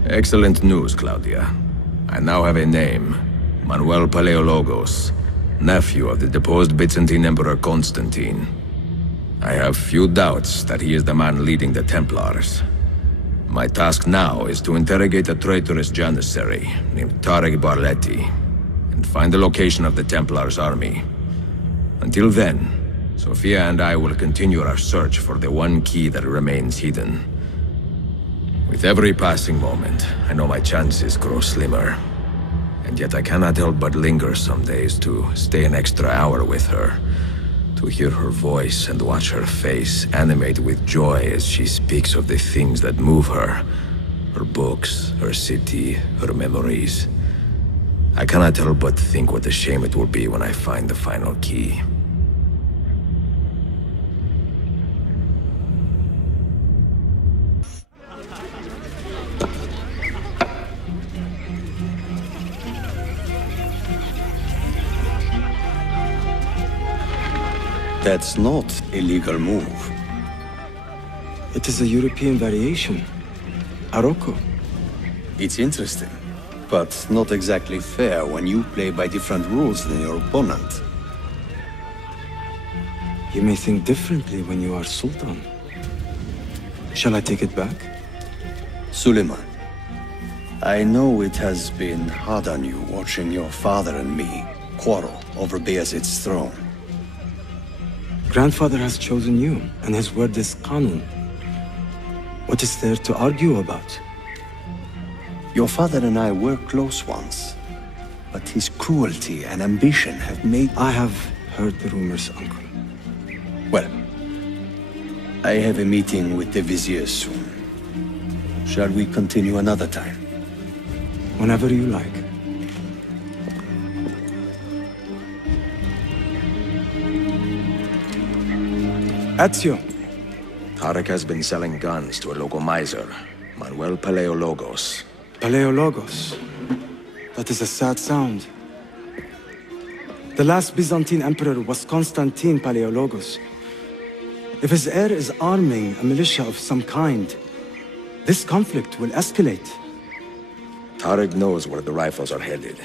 Excellent news, Claudia. I now have a name. Manuel Paleologos, nephew of the deposed Byzantine Emperor Constantine. I have few doubts that he is the man leading the Templars. My task now is to interrogate a traitorous janissary named Tarek Barletti and find the location of the Templars' army. Until then, Sophia and I will continue our search for the one key that remains hidden. With every passing moment, I know my chances grow slimmer. And yet I cannot help but linger some days to stay an extra hour with her. To hear her voice and watch her face animate with joy as she speaks of the things that move her. Her books, her city, her memories. I cannot help but think what a shame it will be when I find the final key. That's not a legal move. It is a European variation. Arocco. It's interesting, but not exactly fair when you play by different rules than your opponent. You may think differently when you are Sultan. Shall I take it back? Suleiman, I know it has been hard on you watching your father and me quarrel over Bayezid's throne. grandfather has chosen you, and his word is kanun. What is there to argue about? Your father and I were close once, but his cruelty and ambition have made... I have heard the rumors, uncle. Well, I have a meeting with the vizier soon. Shall we continue another time? Whenever you like. Ezio. Tarek has been selling guns to a local miser, Manuel Paleologos. Paleologos? That is a sad sound. The last Byzantine emperor was Constantine Paleologos. If his heir is arming a militia of some kind, this conflict will escalate. Tarek knows where the rifles are headed.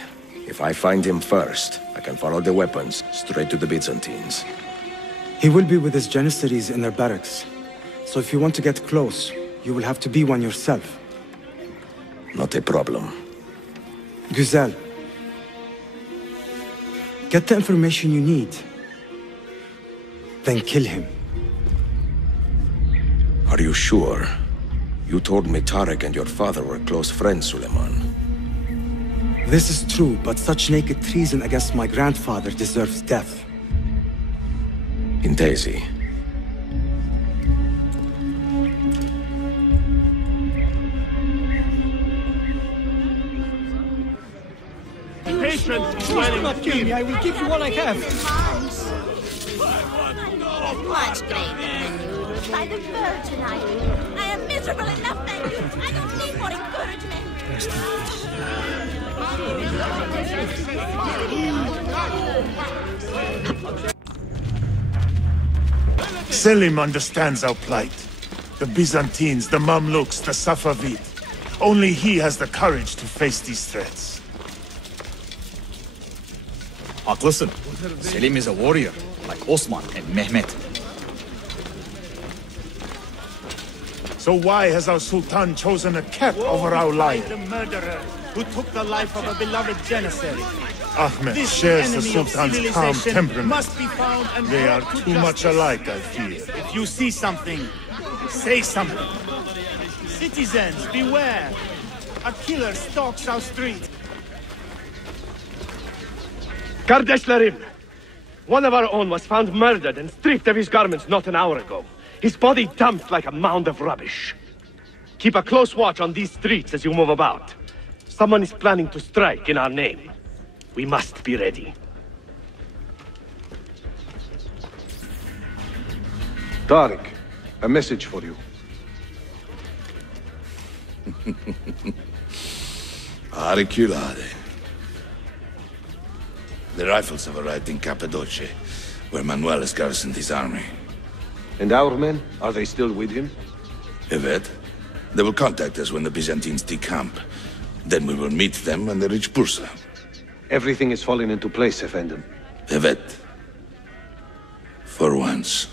If I find him first, I can follow the weapons straight to the Byzantines. He will be with his janissaries in their barracks. So if you want to get close, you will have to be one yourself. Not a problem. Güzel. Get the information you need. Then kill him. Are you sure? You told me Tarek and your father were close friends, Suleiman. This is true, but such naked treason against my grandfather deserves death. In Daisy. Patience, do not kill me. I will give you what I have. Much greater than you. By the Virgin, I am miserable enough, thank you. I don't need more encouragement. Selim understands our plight. The Byzantines, the Mamluks, the Safavid. Only he has the courage to face these threats. Haklısın. Selim is a warrior, like Osman and Mehmet. So why has our Sultan chosen a cat over our lion? The murderer who took the life of a beloved janissary. Ahmed This shares the enemy of Sultan's calm civilization temperament. must be found and They are brought to too much justice. alike, I fear. If you see something, say something. Citizens, beware! A killer stalks our street. Kardeşlerim! One of our own was found murdered and stripped of his garments not an hour ago. His body dumped like a mound of rubbish. Keep a close watch on these streets as you move about. Someone is planning to strike in our name. We must be ready. Tarek, a message for you. Auriculade. The rifles have arrived in Cappadocia, where Manuel has garrisoned his army. And our men, are they still with him? Evet. They will contact us when the Byzantines decamp. Then we will meet them when they reach Bursa. Everything is falling into place, Effendim. Evet. For once.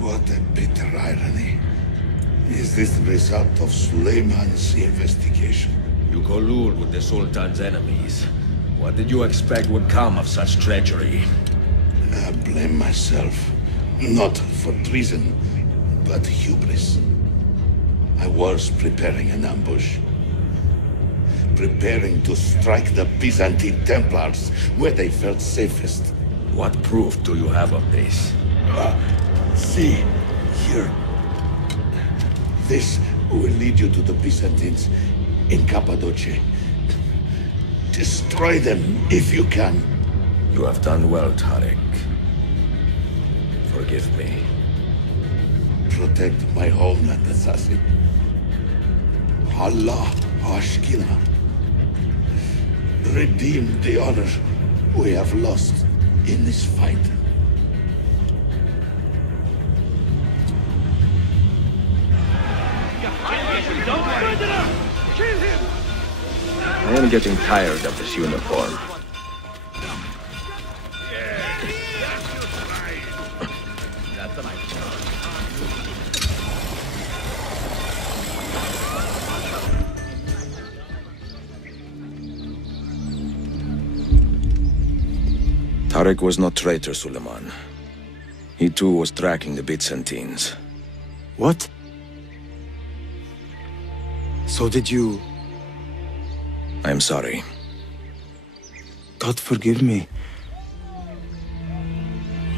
What a bitter irony. Is this the result of Suleiman's investigation? You collude with the Sultan's enemies. What did you expect would come of such treachery? I blame myself. Not for treason, but hubris. I was preparing an ambush. Preparing to strike the Byzantine Templars where they felt safest. What proof do you have of this? See, here. This will lead you to the Byzantines in Cappadocia. Destroy them if you can. You have done well, Tarek. Forgive me. Protect my homeland, assassin. Allah Ashkina. Redeem the honor we have lost in this fight. I am getting tired of this uniform. Tarek was not traitor, Suleiman. He too was tracking the Byzantines. What? So did you... I am sorry. God forgive me.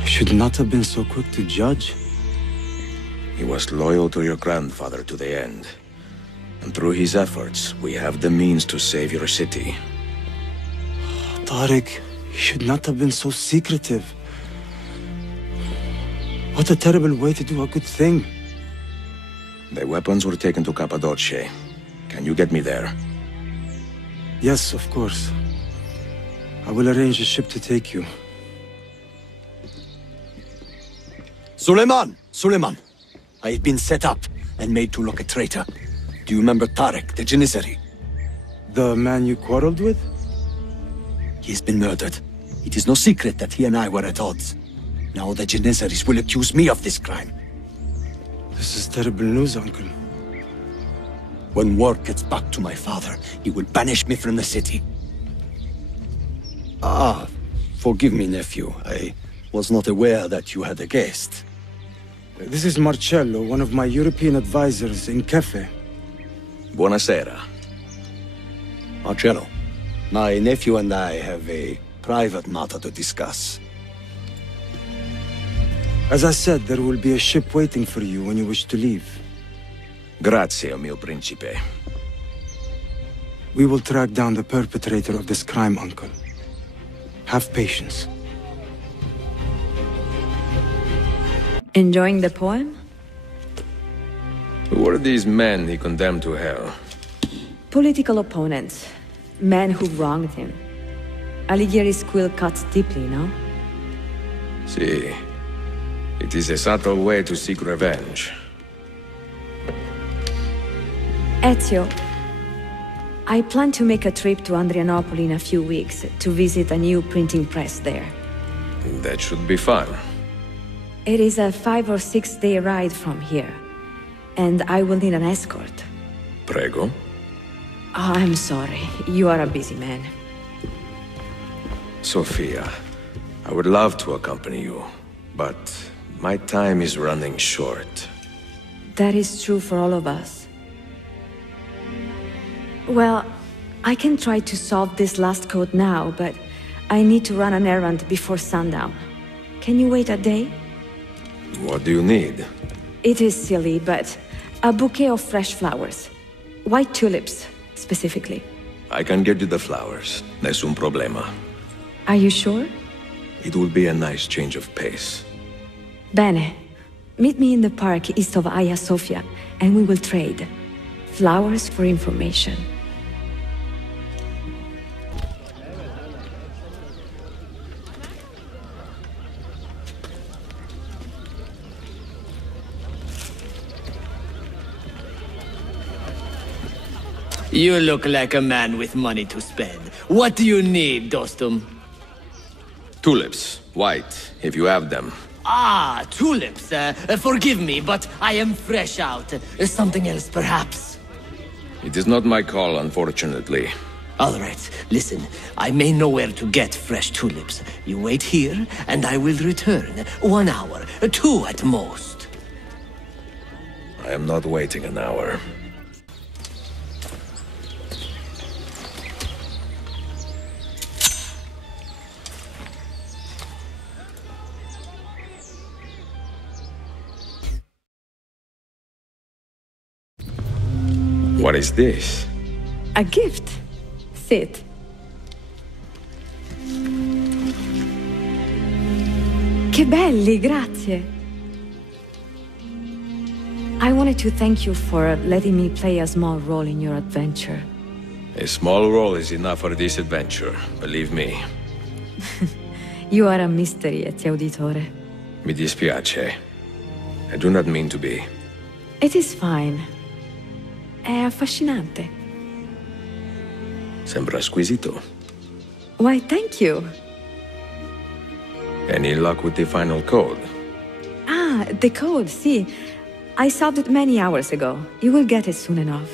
I should not have been so quick to judge. He was loyal to your grandfather to the end. And through his efforts, we have the means to save your city. Tarek, you should not have been so secretive. What a terrible way to do a good thing. The weapons were taken to Cappadocia. Can you get me there? Yes, of course. I will arrange a ship to take you. Suleiman! Suleiman! I have been set up and made to look a traitor. Do you remember Tarek, the Janissary? The man you quarreled with? He has been murdered. It is no secret that he and I were at odds. Now the Janissaries will accuse me of this crime. This is terrible news, Uncle. When word gets back to my father, he will banish me from the city. Ah, forgive me, nephew. I was not aware that you had a guest. This is Marcello, one of my European advisors in Cafe. Buonasera. Marcello, my nephew and I have a private matter to discuss. As I said, there will be a ship waiting for you when you wish to leave. Grazie, mio principe. We will track down the perpetrator of this crime, Uncle. Have patience. Enjoying the poem? Who are these men he condemned to hell? Political opponents. Men who wronged him. Alighieri's quill cuts deeply, no? See. It is a subtle way to seek revenge. Ezio, I plan to make a trip to Andrianople in a few weeks to visit a new printing press there. That should be fun. It is a 5 or 6 day ride from here, and I will need an escort. Prego. Oh, I'm sorry. You are a busy man. Sophia, I would love to accompany you, but my time is running short. That is true for all of us. Well, I can try to solve this last code now, but I need to run an errand before sundown. Can you wait a day? What do you need? It is silly, but a bouquet of fresh flowers. White tulips, specifically. I can get you the flowers. Nessun problema. Are you sure? It will be a nice change of pace. Bene. Meet me in the park east of Hagia Sophia, and we will trade. Flowers for information. You look like a man with money to spend. What do you need, Dostum? Tulips. White, if you have them. Ah, tulips. Forgive me, but I am fresh out. Something else, perhaps? It is not my call, unfortunately. All right, listen. I may know where to get fresh tulips. You wait here, and I will return. 1 hour, 2 at most. I am not waiting an hour. What is this? A gift. Sit. Che belli, grazie. I wanted to thank you for letting me play a small role in your adventure. A small role is enough for this adventure, believe me. You are a mystery, Ezio Auditore. Mi dispiace. I do not mean to be. It is fine. È affascinante. Sembra squisito. Why, thank you. Any luck with the final code? Ah, the code, see. I solved it many hours ago. You will get it soon enough.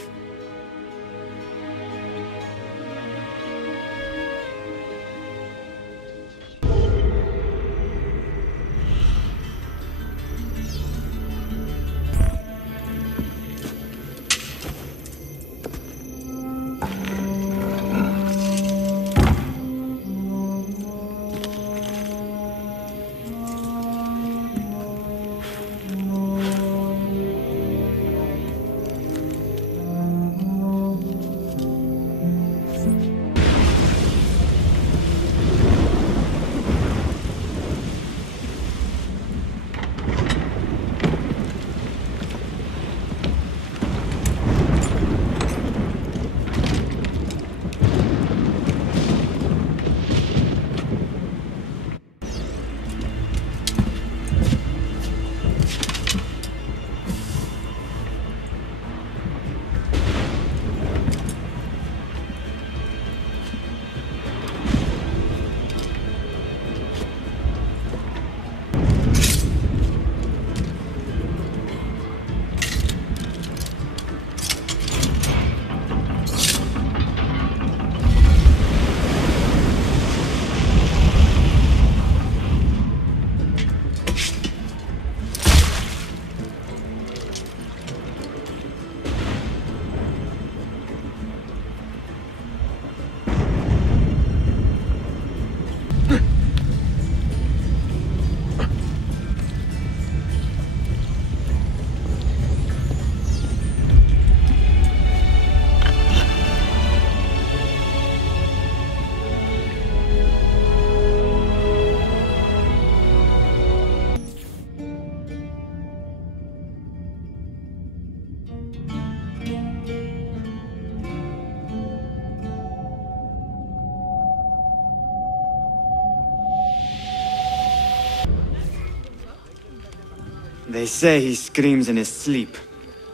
They say he screams in his sleep,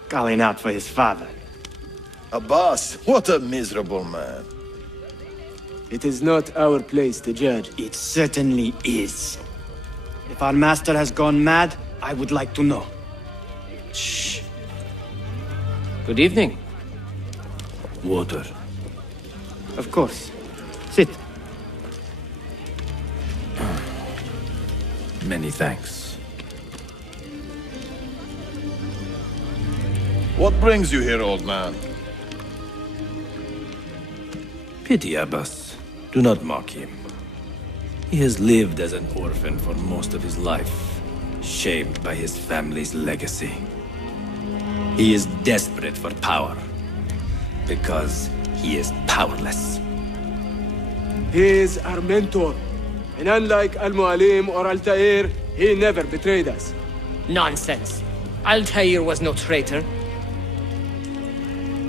calling out for his father. Abbas, what a miserable man. It is not our place to judge. It certainly is. If our master has gone mad, I would like to know. Shh. Good evening. Water. Of course. Sit. Many thanks. What brings you here, old man? Pity Abbas. Do not mock him. He has lived as an orphan for most of his life, shamed by his family's legacy. He is desperate for power, because he is powerless. He is our mentor, and unlike Al-Mu'alim or Altair, he never betrayed us. Nonsense. Altair was no traitor.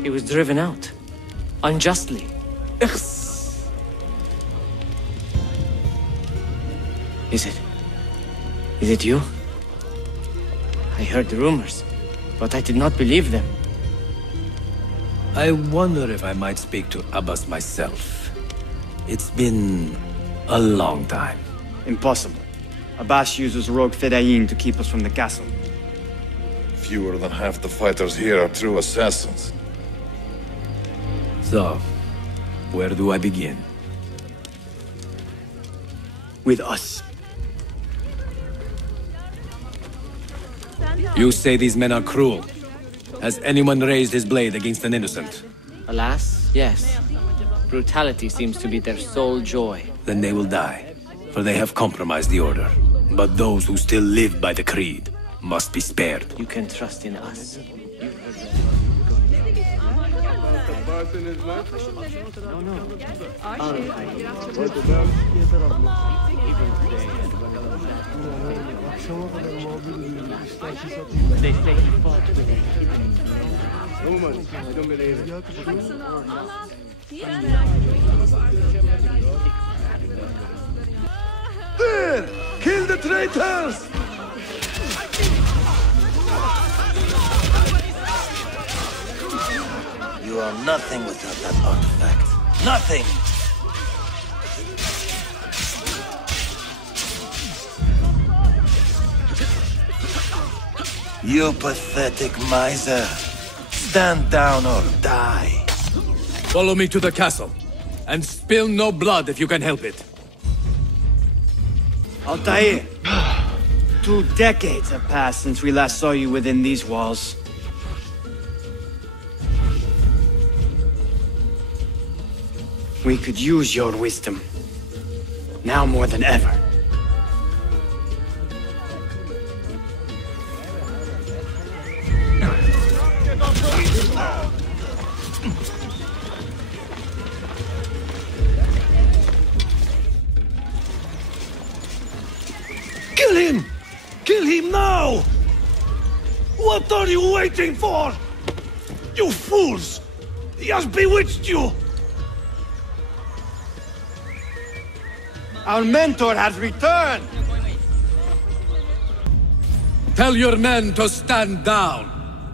He was driven out. Unjustly. Is it you? I heard the rumors, but I did not believe them. I wonder if I might speak to Abbas myself. It's been a long time. Impossible. Abbas uses rogue Fedayeen to keep us from the castle. Fewer than half the fighters here are true assassins. So, where do I begin? With us. You say these men are cruel. Has anyone raised his blade against an innocent? Alas, yes. Brutality seems to be their sole joy. Then they will die, for they have compromised the order. But those who still live by the creed must be spared. You can trust in us. They say he fought with a hidden... I don't believe it. There! Kill the traitors! You are nothing without that artifact. Nothing. You pathetic miser. Stand down or die. Follow me to the castle. And spill no blood if you can help it. Altair, 2 decades have passed since we last saw you within these walls. We could use your wisdom. Now more than ever. Kill him! Kill him now! What are you waiting for? You fools! He has bewitched you! Our mentor has returned! Tell your men to stand down!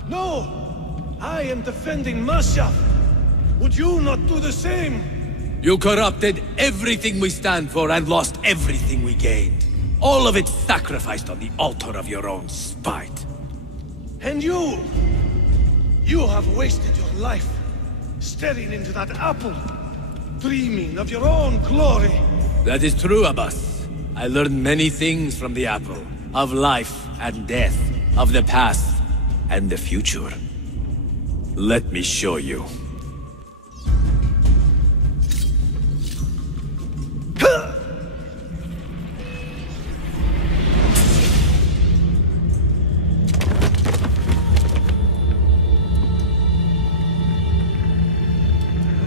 No! I am defending Masyafu. Would you not do the same? You corrupted everything we stand for and lost everything we gained. All of it sacrificed on the altar of your own spite. And you! You have wasted your life, staring into that apple, dreaming of your own glory. That is true, Abbas. I learned many things from the apple. Of life and death, of the past and the future. Let me show you.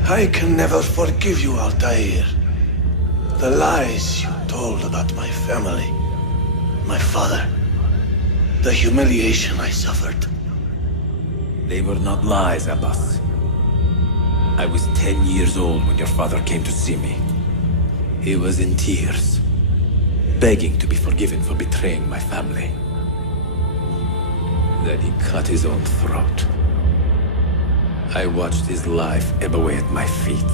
I can never forgive you, Altair. The lies you told about my family, my father, the humiliation I suffered. They were not lies, Abbas. I was 10 years old when your father came to see me. He was in tears, begging to be forgiven for betraying my family. Then he cut his own throat. I watched his life ebb away at my feet.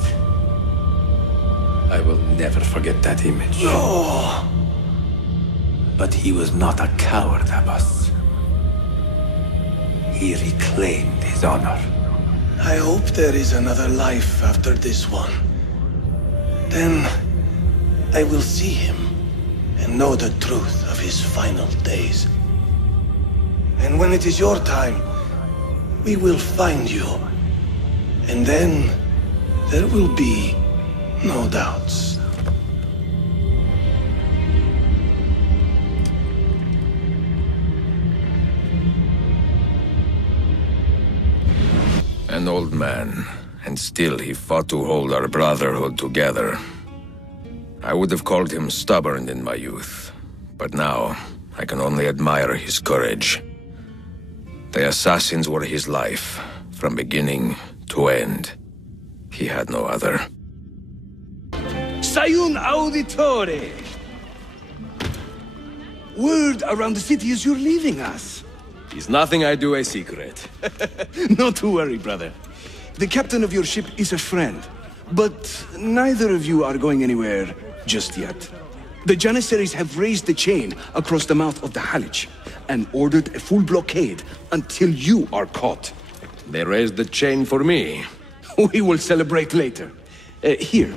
I will never forget that image. No! But he was not a coward, Abbas. He reclaimed his honor. I hope there is another life after this one. Then I will see him and know the truth of his final days. And when it is your time, we will find you. And then there will be no doubts. An old man, and still he fought to hold our brotherhood together. I would have called him stubborn in my youth, but now I can only admire his courage. The assassins were his life, from beginning to end. He had no other. Sayun Auditore! Word around the city is you're leaving us. Is nothing I do a secret. Not to worry, brother. The captain of your ship is a friend, but neither of you are going anywhere just yet. The Janissaries have raised the chain across the mouth of the Halych and ordered a full blockade until you are caught. They raised the chain for me. We will celebrate later. Here,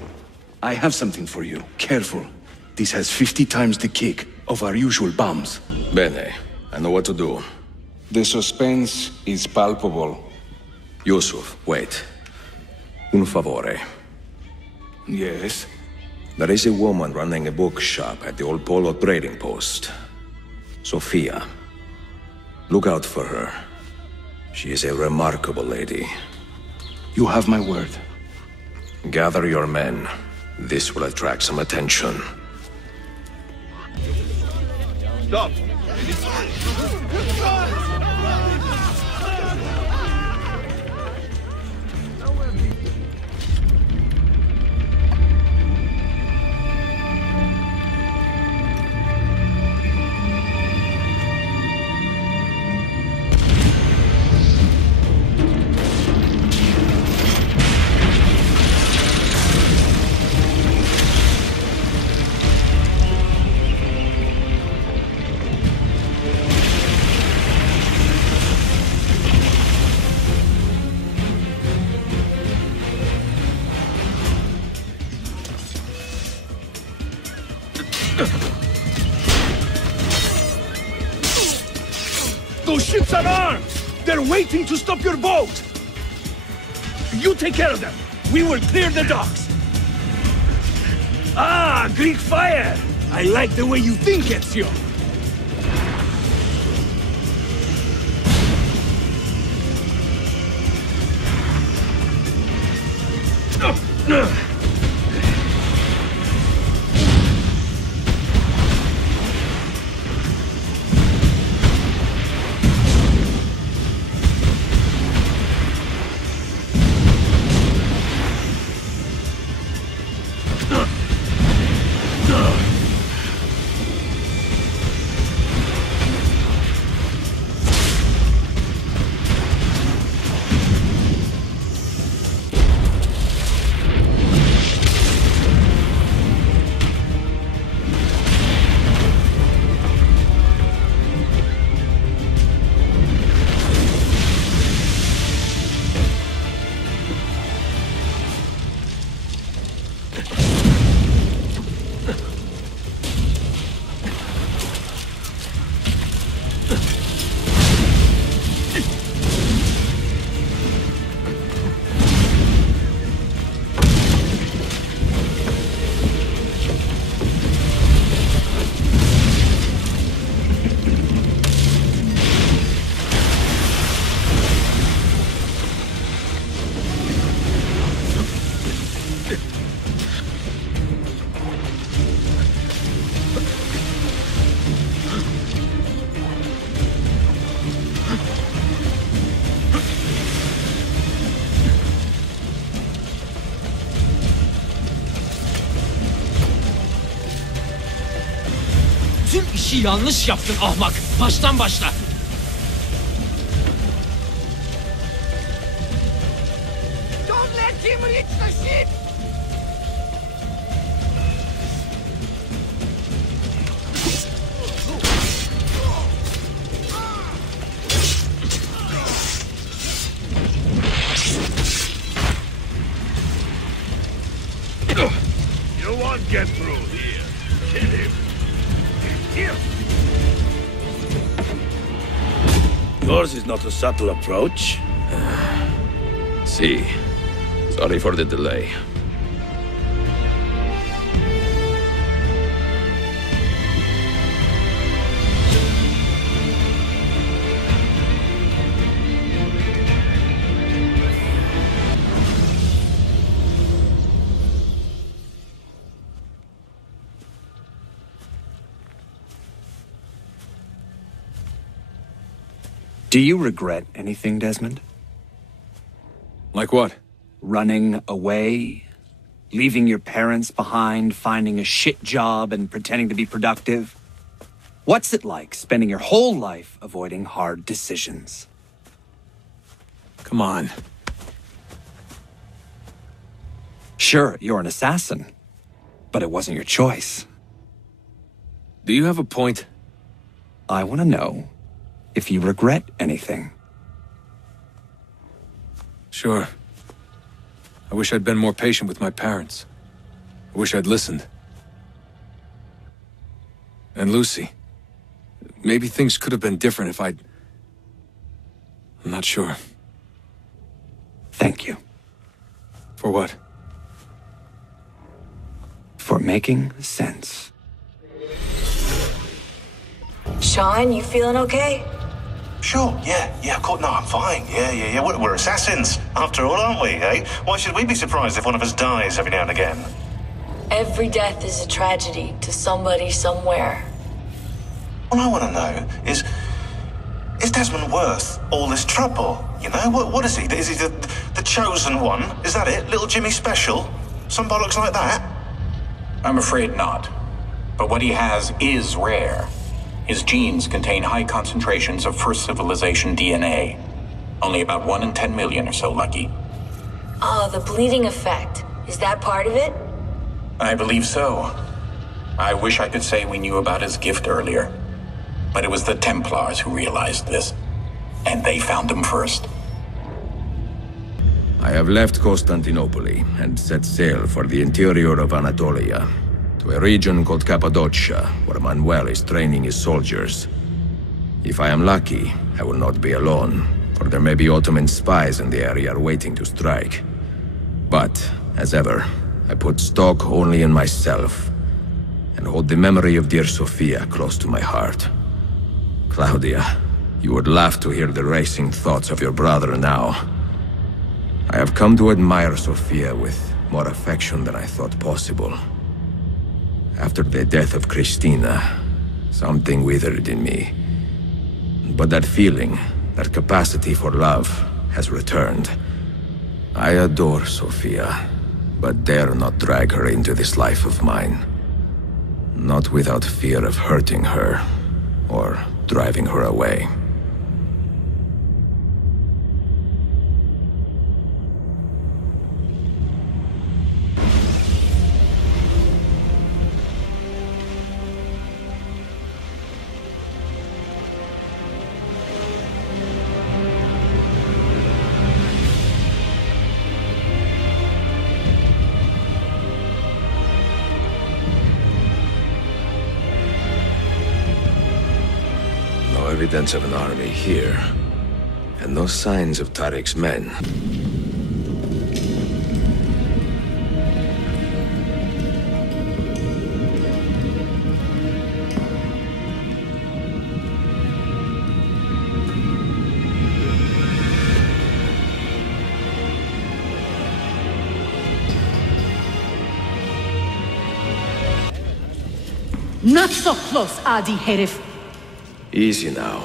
I have something for you. Careful. This has 50 times the kick of our usual bombs. Bene. I know what to do. The suspense is palpable. Yusuf, wait. Un favore. Yes? There is a woman running a bookshop at the old Polo trading post. Sophia. Look out for her. She is a remarkable lady. You have my word. Gather your men. This will attract some attention. Stop! Those ships are armed! They're waiting to stop your boat! You take care of them! We will clear the docks! Ah, Greek fire! I like the way you think, Ezio! Tüm işi yanlış yaptın ahmak. Baştan başla. Don't let him reach the ship! You won't get through here. Kill him. Here. Yours is not a subtle approach. See. Sorry for the delay. Do you regret anything, Desmond? Like what? Running away? Leaving your parents behind, finding a shit job, and pretending to be productive? What's it like spending your whole life avoiding hard decisions? Come on. Sure, you're an assassin, but it wasn't your choice. Do you have a point? I want to know if you regret anything. Sure. I wish I'd been more patient with my parents. I wish I'd listened. And Lucy. Maybe things could have been different if I'd... I'm not sure. Thank you. For what? For making sense. Sean, you feeling okay? Sure, yeah, of course. No, I'm fine. Yeah. We're assassins, after all, aren't we, eh? Why should we be surprised if one of us dies every now and again? Every death is a tragedy to somebody somewhere. What I want to know is Desmond worth all this trouble? You know, what is he? Is he the chosen one? Is that it? Little Jimmy Special? Some bollocks like that? I'm afraid not. But what he has is rare. His genes contain high concentrations of first civilization DNA. Only about 1 in 10 million or so lucky. Oh, the bleeding effect. Is that part of it? I believe so. I wish I could say we knew about his gift earlier. But it was the Templars who realized this. And they found him first. I have left Constantinople and set sail for the interior of Anatolia, to a region called Cappadocia, where Manuel is training his soldiers. If I am lucky, I will not be alone, for there may be Ottoman spies in the area waiting to strike. But, as ever, I put stock only in myself, and hold the memory of dear Sophia close to my heart. Claudia, you would laugh to hear the racing thoughts of your brother now. I have come to admire Sophia with more affection than I thought possible. After the death of Christina, something withered in me. But that feeling, that capacity for love, has returned. I adore Sophia, but dare not drag her into this life of mine. Not without fear of hurting her, or driving her away. Evidence of an army here, and no signs of Tariq's men. Not so close, Adi Herif. Easy now.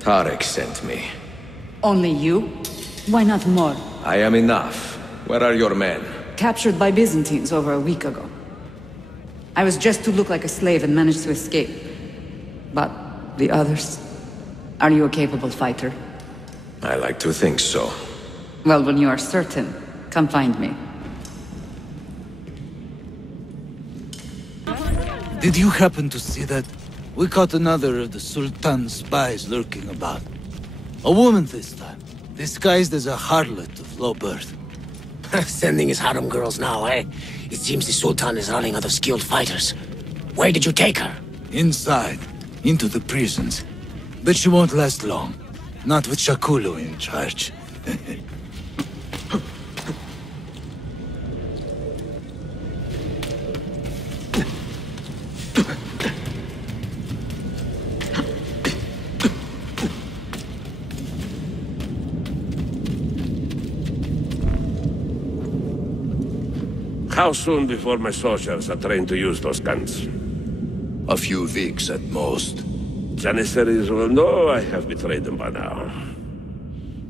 Tariq sent me. Only you? Why not more? I am enough. Where are your men? Captured by Byzantines over a week ago. I was just to look like a slave and managed to escape. But the others? Are you a capable fighter? I like to think so. Well, when you are certain, come find me. Did you happen to see that? We caught another of the Sultan's spies lurking about. A woman this time, disguised as a harlot of low birth. Sending his harem girls now, eh? It seems the Sultan is running out of skilled fighters. Where did you take her? Inside, into the prisons. But she won't last long. Not with Shakulu in charge. How soon before my soldiers are trained to use those guns? A few weeks at most. Janissaries will know I have betrayed them by now.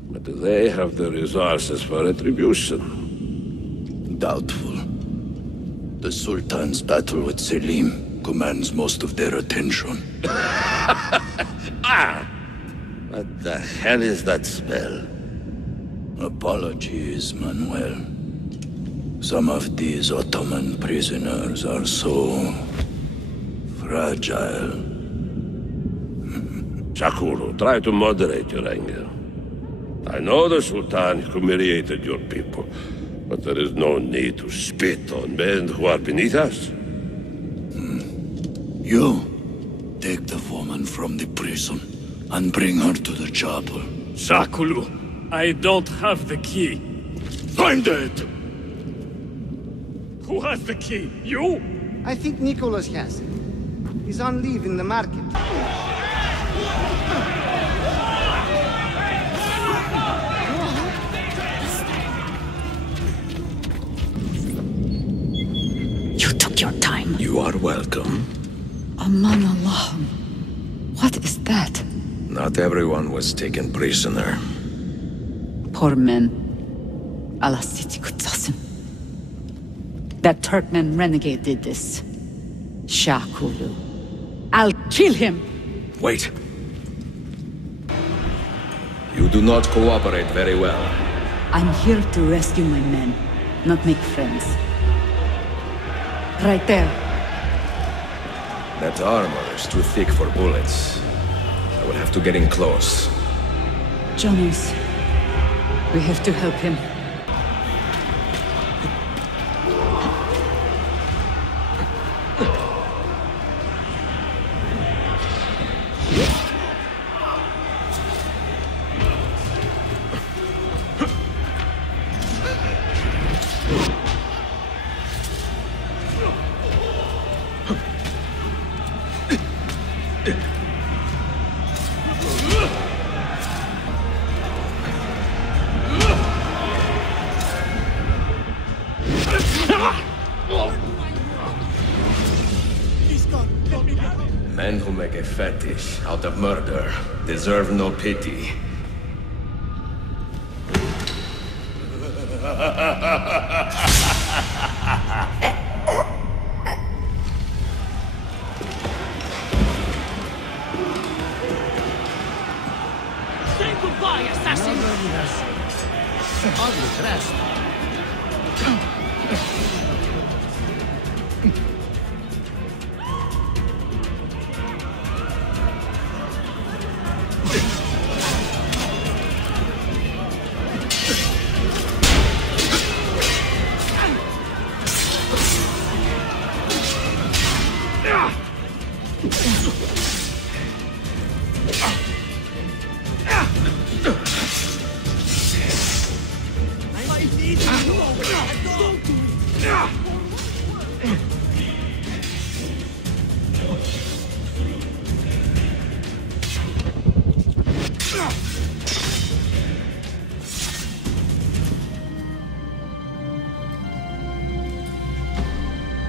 But do they have the resources for retribution? Doubtful. The Sultan's battle with Selim commands most of their attention. What the hell is that smell? Apologies, Manuel. Some of these Ottoman prisoners are so fragile. Shakulu, try to moderate your anger. I know the Sultan humiliated your people, but there is no need to spit on men who are beneath us. You, take the woman from the prison and bring her to the chapel. Shakulu, I don't have the key. Find it! Who has the key? You? I think Nicholas has it. He's on leave in the market. You took your time. You are welcome. Aman Allahum. What is that? Not everyone was taken prisoner. Poor men. Allah Siti Kutsasim. That Turkmen renegade did this. Shakulu. I'll kill him! Wait. You do not cooperate very well. I'm here to rescue my men, not make friends. Right there. That armor is too thick for bullets. I will have to get in close. Jonas, we have to help him. Men who make a fetish out of murder deserve no pity. Say goodbye, assassin! Ugly dress.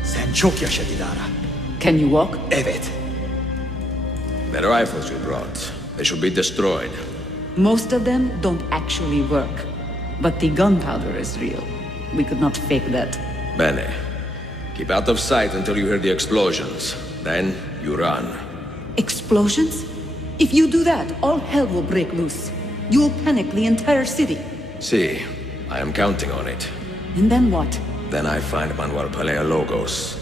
Sen çok yaşa Dilara. Can you walk? Evet. The rifles you brought, they should be destroyed. Most of them don't actually work. But the gunpowder is real. We could not fake that. Bene. Keep out of sight until you hear the explosions. Then you run. Explosions? If you do that, all hell will break loose. You will panic the entire city. See, I am counting on it. And then what? Then I find Manuel Paleologos.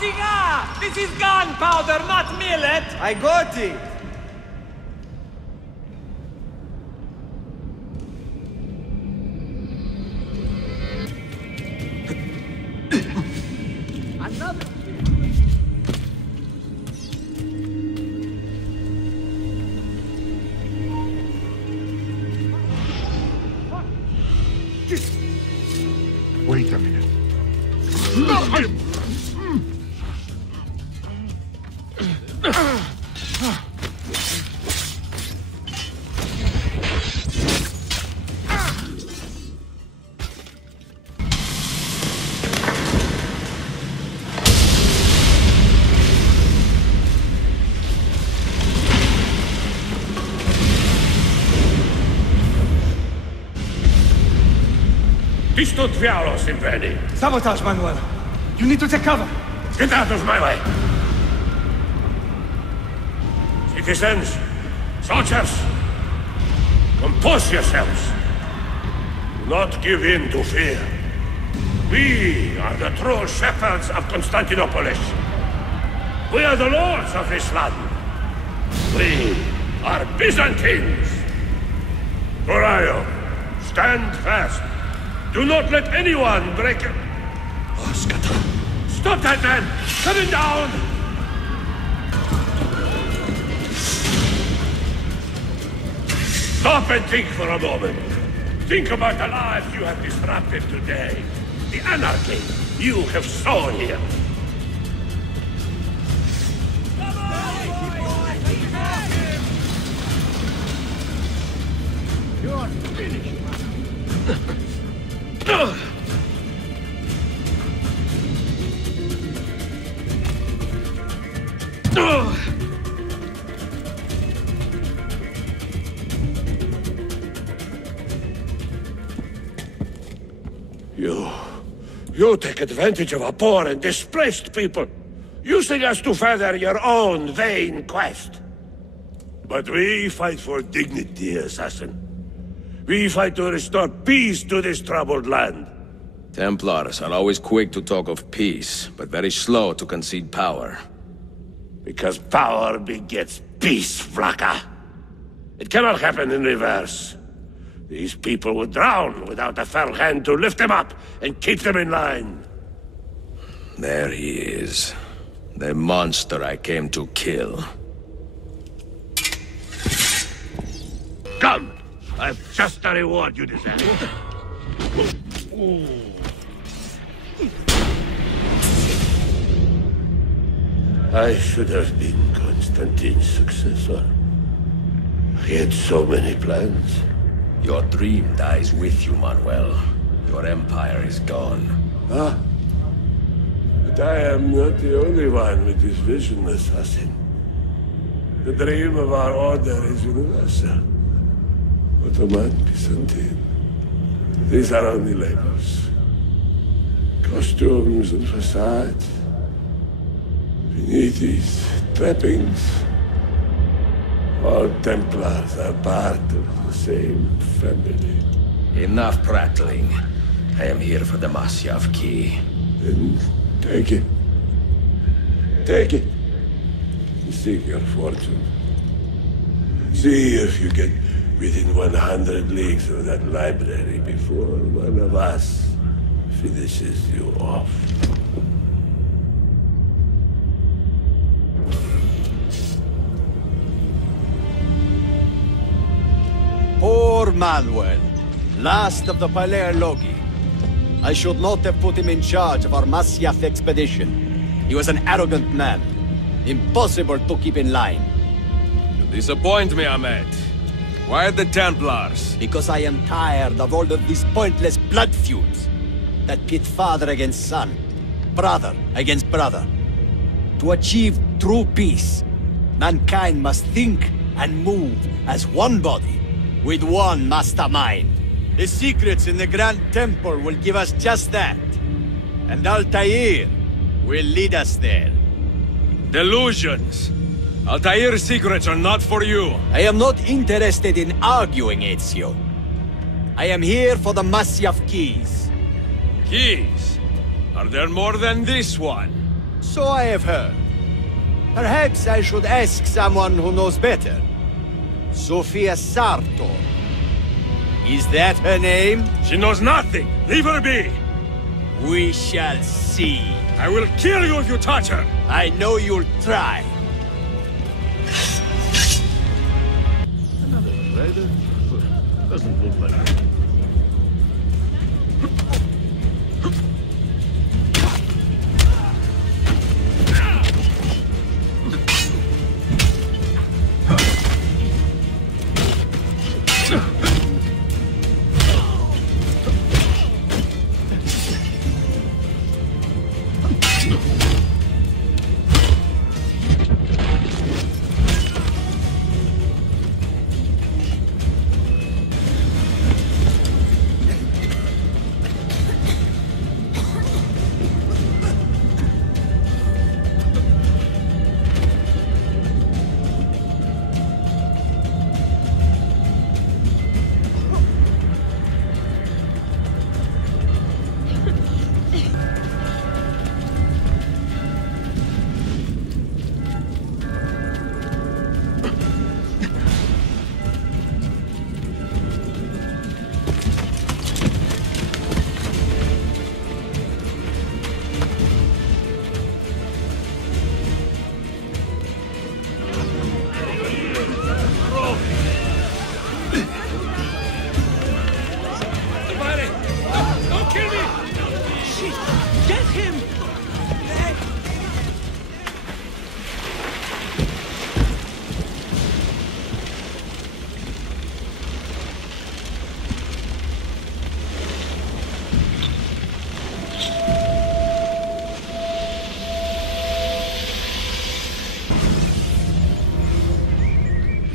Siga! This is gunpowder, not millet! I got it! Another... Wait a minute. Stop him! Disto dialos in veni. Sabotage, Manuel. You need to take cover. Get out of my way. Citizens, soldiers, compose yourselves. Do not give in to fear. We are the true shepherds of Constantinopolis. We are the lords of this land. We are Byzantines. Corayo, stand fast. Do not let anyone break it. Oh, Skata. Stop that man! Cut him down! Stop and think for a moment. Think about the lives you have disrupted today. The anarchy you have sown here. You are finished. You take advantage of our poor and displaced people, using us to further your own vain quest. But we fight for dignity, assassin. We fight to restore peace to this troubled land. Templars are always quick to talk of peace, but very slow to concede power. Because power begets peace, Vlaka. It cannot happen in reverse. These people would drown without a fell hand to lift them up and keep them in line. There he is. The monster I came to kill. I've just the reward you deserve. I should have been Constantine's successor. He had so many plans. Your dream dies with you, Manuel. Your empire is gone. Ah. But I am not the only one with this vision, assassin. The dream of our order is universal. Ottoman, Byzantine. These are only labels. Costumes and facades. Beneath these trappings, all Templars are part of the same family. Enough prattling. I am here for the Masyafu key. Then take it. Take it. Seek your fortune. See if you get within 100 leagues of that library before one of us finishes you off. Poor Manuel, last of the Palerologi. I should not have put him in charge of our Masyafu expedition. He was an arrogant man. Impossible to keep in line. You disappoint me, Ahmed. Why the Templars? Because I am tired of all of these pointless blood feuds that pit father against son, brother against brother. To achieve true peace, mankind must think and move as one body, with one mastermind. The secrets in the Grand Temple will give us just that. And Altair will lead us there. Delusions! Altair's secrets are not for you. I am not interested in arguing, Ezio. I am here for the Masyafu keys. Keys? Are there more than this one? So I have heard. Perhaps I should ask someone who knows better. Sofia Sartor. Is that her name? She knows nothing! Leave her be! We shall see. I will kill you if you touch her! I know you'll try. Another rider? Doesn't look like it.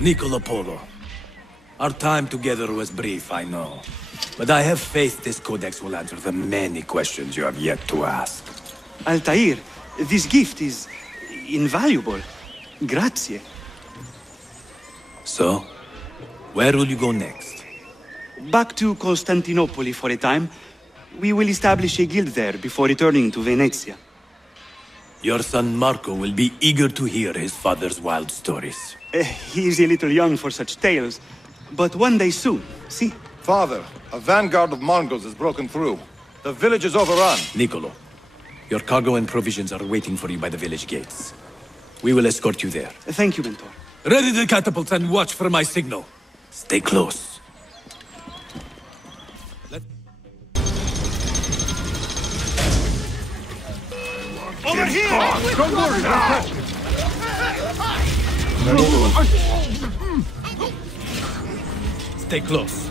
Niccolo Polo. Our time together was brief, I know. But I have faith this codex will answer the many questions you have yet to ask. Altair, this gift is invaluable. Grazie. So, where will you go next? Back to Constantinople for a time. We will establish a guild there before returning to Venezia. Your son Marco will be eager to hear his father's wild stories. He is a little young for such tales, but one day soon, see? Father, a vanguard of Mongols has broken through. The village is overrun. Niccolo, your cargo and provisions are waiting for you by the village gates. We will escort you there. Thank you, Mentor. Ready the catapults and watch for my signal. Stay close. here! Don't worry, Stay close.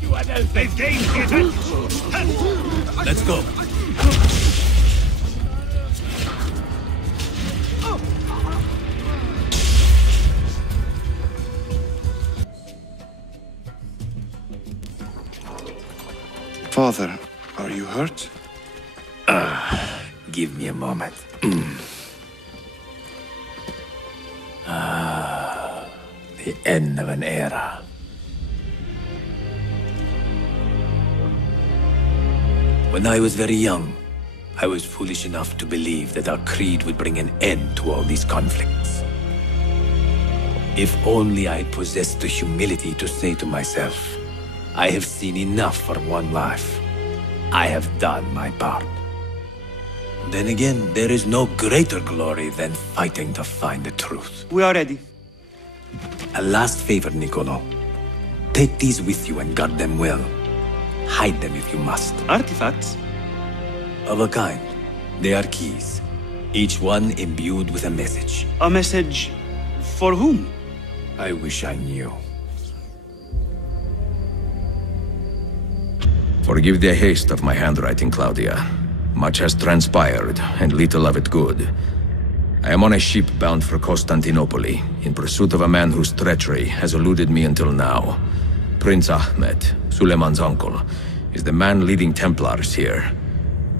You adults, they've gained it! Let's go. Father, are you hurt? Give me a moment. The end of an era. When I was very young, I was foolish enough to believe that our creed would bring an end to all these conflicts. If only I possessed the humility to say to myself, I have seen enough for one life. I have done my part. Then again, there is no greater glory than fighting to find the truth. We are ready. A last favor, Niccolo. Take these with you and guard them well. Hide them if you must. Artifacts? Of a kind. They are keys. Each one imbued with a message. A message for whom? I wish I knew. Forgive the haste of my handwriting, Claudia. Much has transpired, and little of it good. I am on a ship bound for Constantinople, in pursuit of a man whose treachery has eluded me until now. Prince Ahmed, Suleiman's uncle, is the man leading Templars here.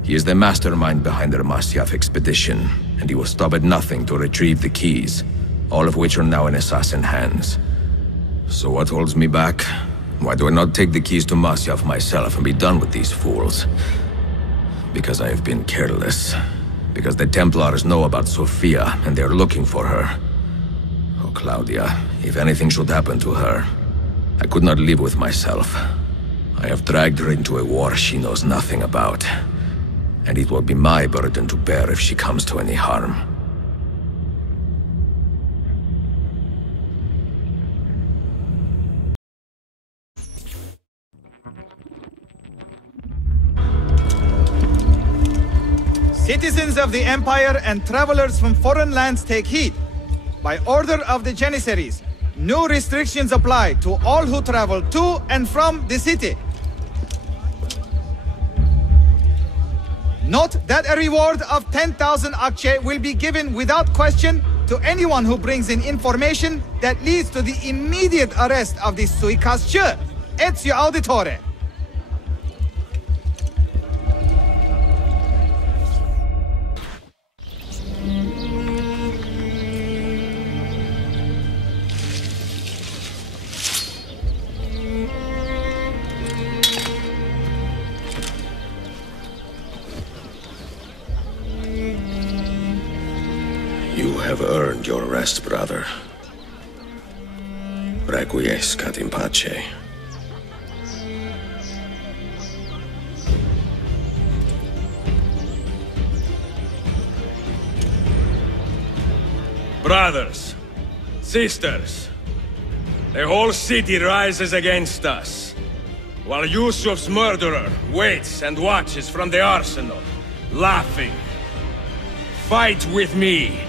He is the mastermind behind their Masyafu expedition, and he will stop at nothing to retrieve the keys, all of which are now in assassin hands. So what holds me back? Why do I not take the keys to Masyafu myself and be done with these fools? Because I have been careless. Because the Templars know about Sophia, and they are looking for her. Oh, Claudia, if anything should happen to her, I could not live with myself. I have dragged her into a war she knows nothing about. And it will be my burden to bear if she comes to any harm. Citizens of the Empire and travelers from foreign lands take heed. By order of the Janissaries, new restrictions apply to all who travel to and from the city. Note that a reward of 10,000 akçe will be given without question to anyone who brings in information that leads to the immediate arrest of the suikastçı, Ezio Auditore. You have earned your rest, brother. Requiescat in pace. Brothers, sisters, the whole city rises against us, while Yusuf's murderer waits and watches from the arsenal, laughing. Fight with me,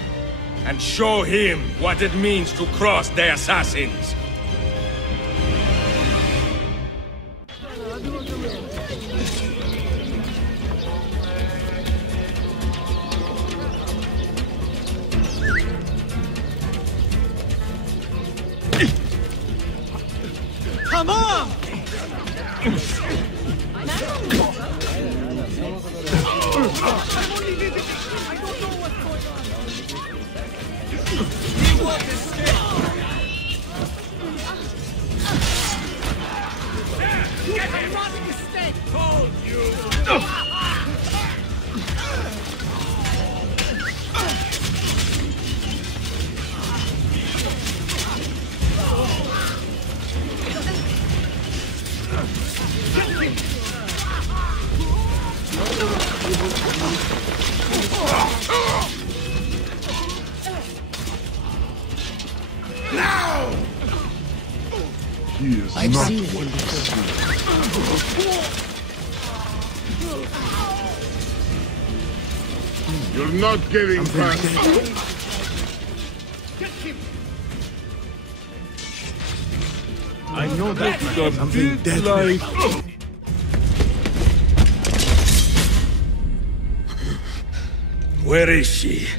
and show him what it means to cross the assassins. Come on! He is I've not seen what him he seems. You're not getting past. I know that something deadly. Where is she?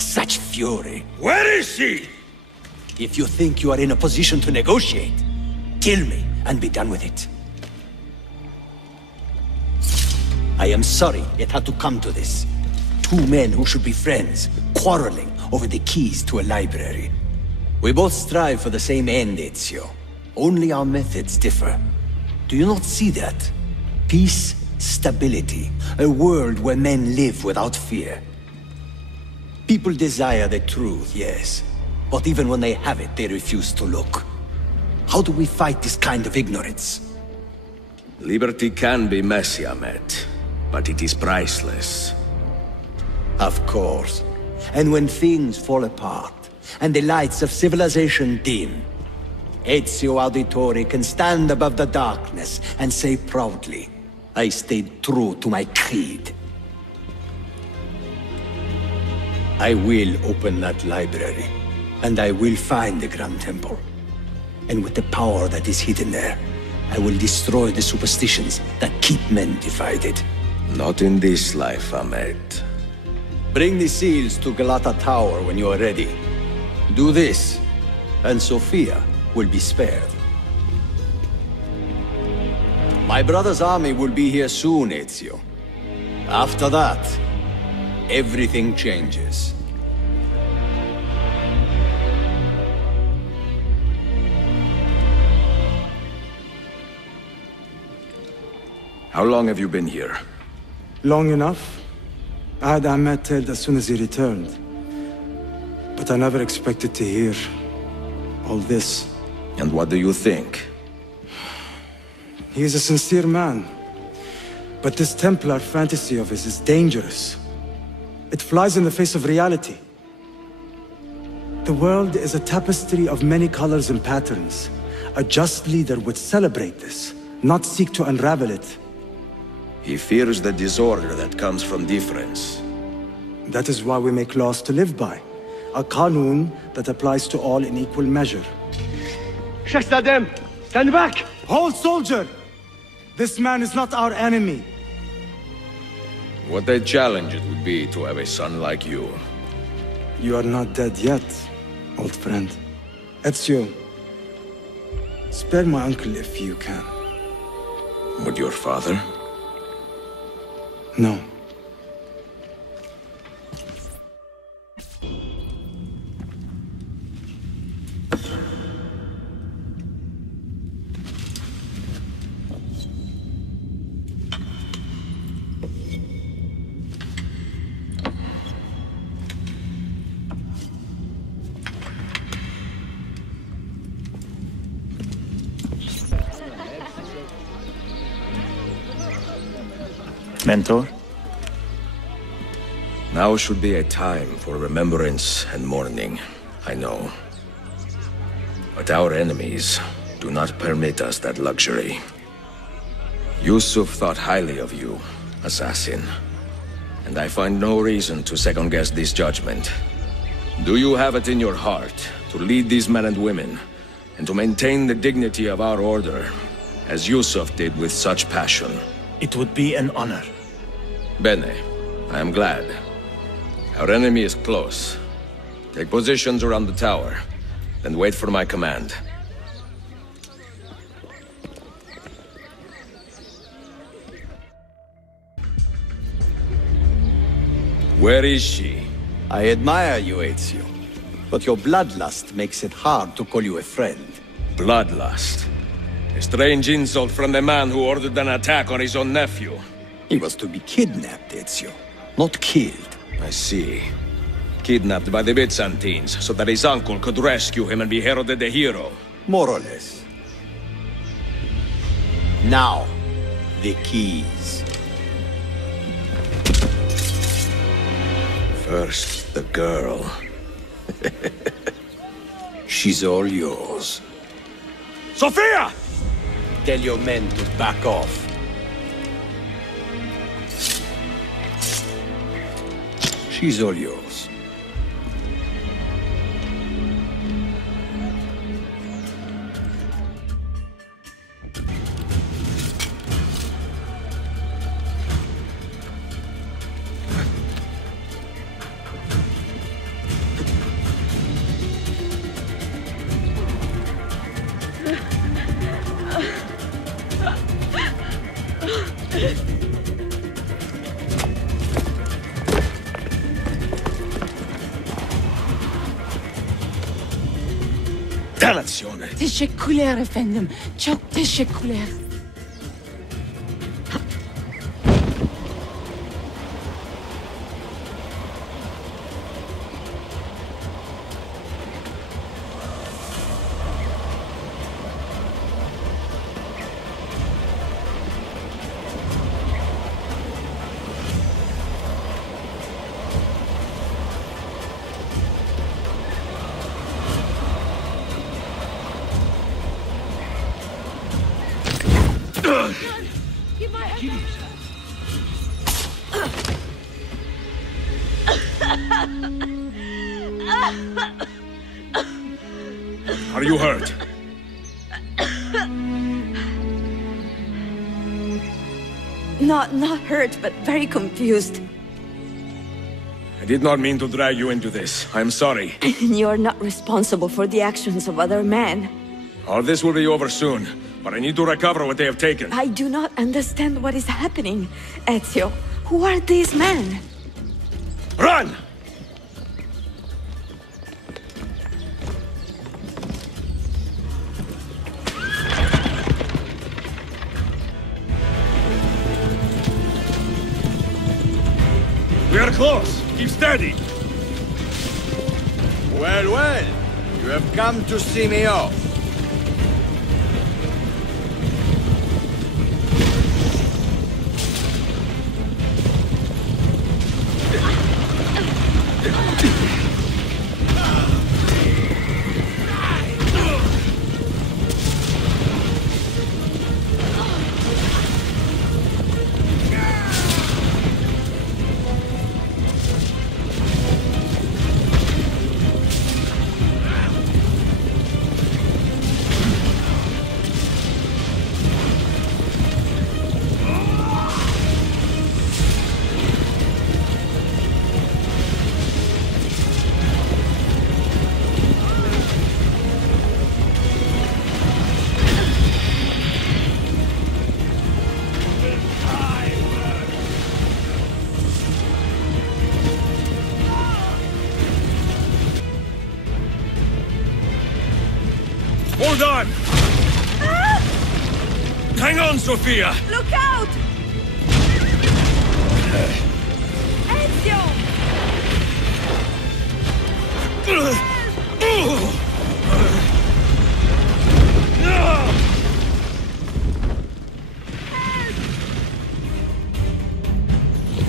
Such fury. Where is she? If you think you are in a position to negotiate, kill me and be done with it. I am sorry it had to come to this. Two men who should be friends, quarreling over the keys to a library. We both strive for the same end, Ezio. Only our methods differ. Do you not see that? Peace, stability, a world where men live without fear. People desire the truth, yes. But even when they have it, they refuse to look. How do we fight this kind of ignorance? Liberty can be messy, Ahmet, but it is priceless. Of course. And when things fall apart, and the lights of civilization dim, Ezio Auditore can stand above the darkness and say proudly, I stayed true to my creed. I will open that library, and I will find the Grand Temple. And with the power that is hidden there, I will destroy the superstitions that keep men divided. Not in this life, Ahmet. Bring the seals to Galata Tower when you are ready. Do this, and Sofia will be spared. My brother's army will be here soon, Ezio. After that, everything changes. How long have you been here? Long enough. I had Ahmed killed as soon as he returned. But I never expected to hear all this. And what do you think? He is a sincere man. But this Templar fantasy of his is dangerous. It flies in the face of reality. The world is a tapestry of many colors and patterns. A just leader would celebrate this, not seek to unravel it. He fears the disorder that comes from difference. That is why we make laws to live by. A kanálu that applies to all in equal measure. Shahzadem, stand back! Hold, soldier! This man is not our enemy. What a challenge it would be to have a son like you. You are not dead yet, old friend. Ezio, spare my uncle if you can. Would your father? No. Mentor? Now should be a time for remembrance and mourning, I know. But our enemies do not permit us that luxury. Yusuf thought highly of you, assassin. And I find no reason to second-guess this judgment. Do you have it in your heart to lead these men and women, and to maintain the dignity of our order, as Yusuf did with such passion? It would be an honor. Bene, I am glad. Our enemy is close. Take positions around the tower, then wait for my command. Where is she? I admire you, Ezio. But your bloodlust makes it hard to call you a friend. Bloodlust? A strange insult from the man who ordered an attack on his own nephew. He was to be kidnapped, Ezio, not killed. I see. Kidnapped by the Byzantines, so that his uncle could rescue him and be heralded a hero. More or less. Now, the keys. First, the girl. She's all yours. Sophia! Tell your men to back off. She's all yours. Teşekkürler efendim. Çok teşekkürler. Are you hurt? Not hurt, but very confused. I did not mean to drag you into this. I'm sorry. You're not responsible for the actions of other men. All this will be over soon, but I need to recover what they have taken. I do not understand what is happening. Ezio, who are these men? Run! We are close. Keep steady. Well, well. You have come to see me off. Hold on! Hang on, Sophia! Look out! Ezio!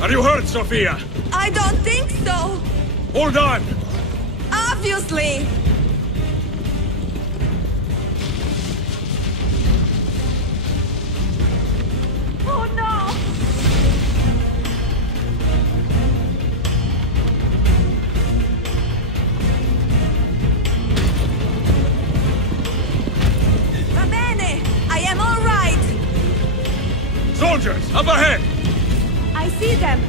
Are you hurt, Sophia? I don't think so. Hold on! Obviously. Oh no! Va bene! I am all right! Soldiers, up ahead! I see them!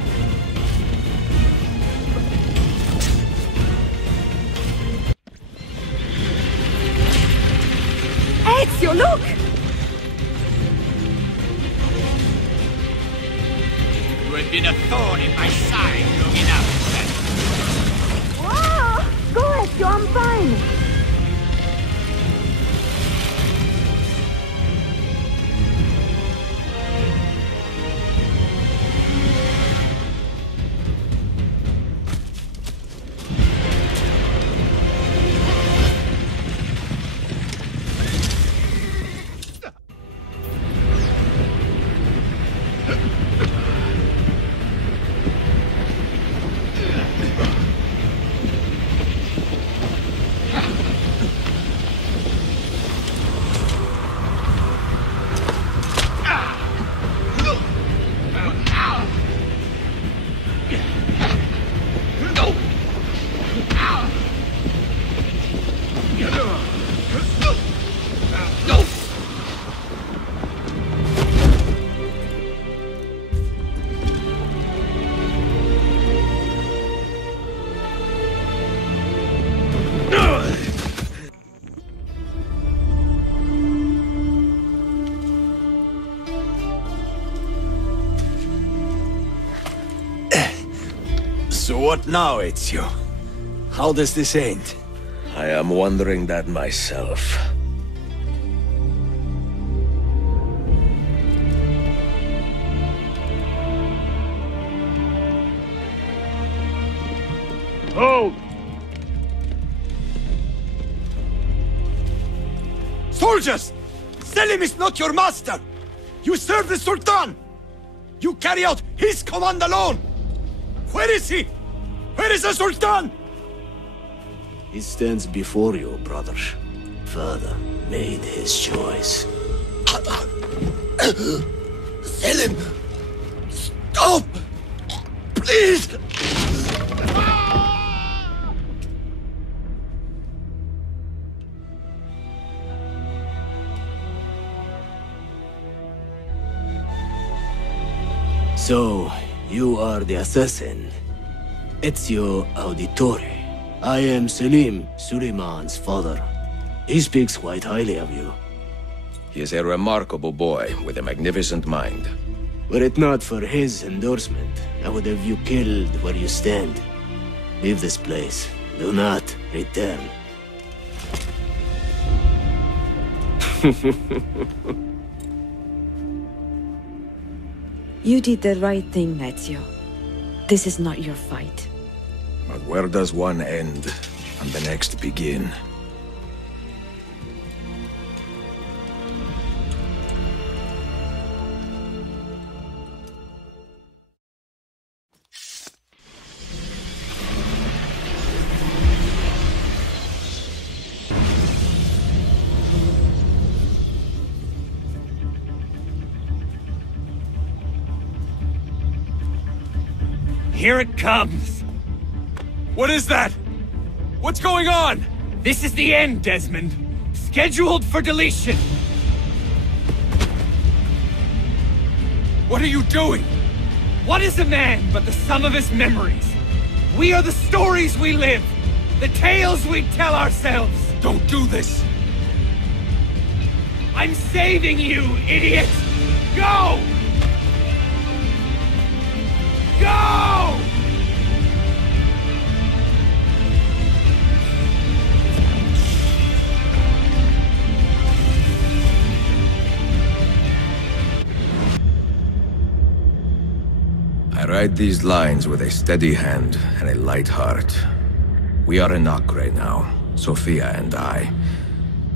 Ezio, look! You have been a thorn in my side long enough. Whoa! Go, Ezio, I'm fine! So what now, Ezio? How does this end? I am wondering that myself. Hold! Soldiers! Selim is not your master! You serve the Sultan! You carry out his command alone! Where is he? Where is the Sultan? He stands before you, brother. Father made his choice. Selim! Stop! Please! So, you are the assassin. Ezio Auditore. I am Selim, Suleiman's father. He speaks quite highly of you. He is a remarkable boy with a magnificent mind. Were it not for his endorsement, I would have you killed where you stand. Leave this place. Do not return. You did the right thing, Ezio. This is not your fight. But where does one end and the next begin? Here it comes! What is that? What's going on? This is the end, Desmond. Scheduled for deletion. What are you doing? What is a man but the sum of his memories? We are the stories we live, the tales we tell ourselves. Don't do this! I'm saving you, idiot! Go! Go! I write these lines with a steady hand and a light heart. We are in Acre now, Sophia and I,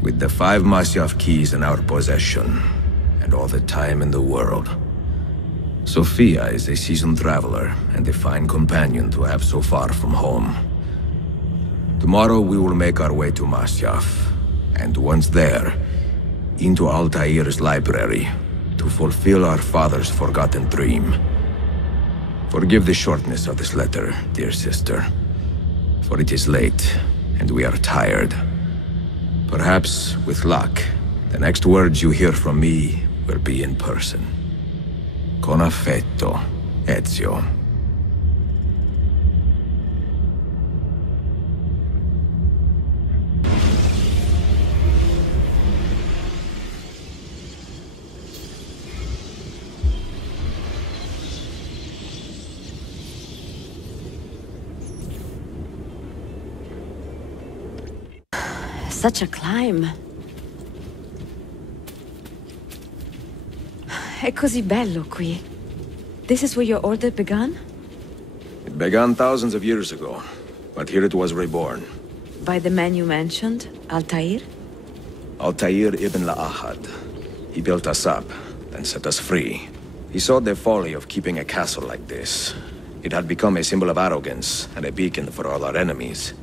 with the 5 Masyafu keys in our possession, and all the time in the world. Sophia is a seasoned traveler and a fine companion to have so far from home. Tomorrow we will make our way to Masyafu, and once there, into Altair's library, to fulfill our father's forgotten dream. Forgive the shortness of this letter, dear sister, for it is late, and we are tired. Perhaps, with luck, the next words you hear from me will be in person. Con affetto, Ezio. Such a climb. È così bello qui. This is where your order began? It began thousands of years ago, but here it was reborn. By the man you mentioned, Altair? Altair ibn La'ahad. He built us up, then set us free. He saw the folly of keeping a castle like this. It had become a symbol of arrogance and a beacon for all our enemies.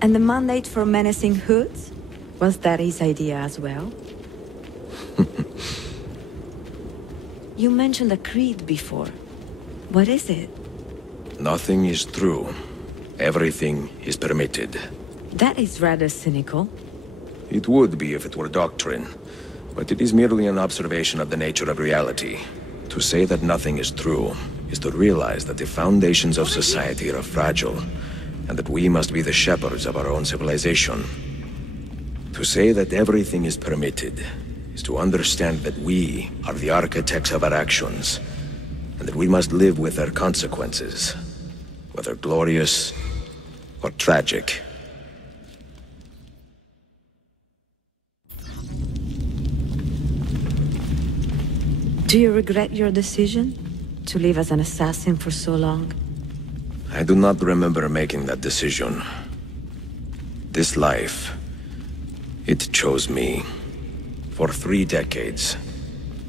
And the mandate for menacing hoods? Was that his idea as well? You mentioned a creed before. What is it? Nothing is true. Everything is permitted. That is rather cynical. It would be if it were doctrine, but it is merely an observation of the nature of reality. To say that nothing is true is to realize that the foundations of society are fragile, and that we must be the shepherds of our own civilization. To say that everything is permitted is to understand that we are the architects of our actions, and that we must live with their consequences. whether glorious or tragic. Do you regret your decision to live as an assassin for so long? I do not remember making that decision. This life, it chose me. For 3 decades,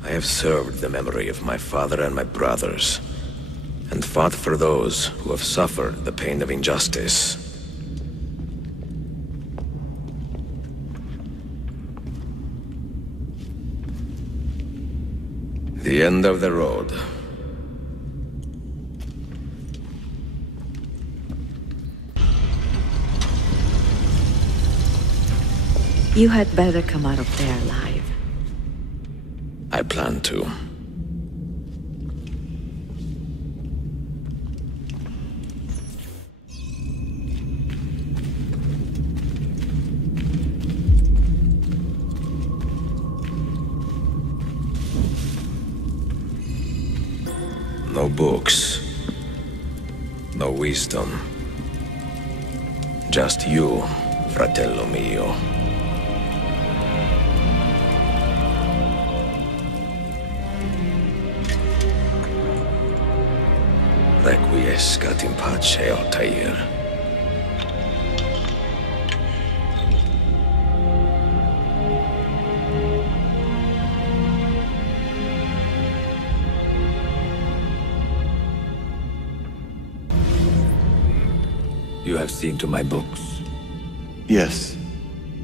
I have served the memory of my father and my brothers, and fought for those who have suffered the pain of injustice. The end of the road. You had better come out of there alive. I plan to. No books. No wisdom. Just you, fratello mio. Requiescat in pace, Altair. You have seen to my books? Yes.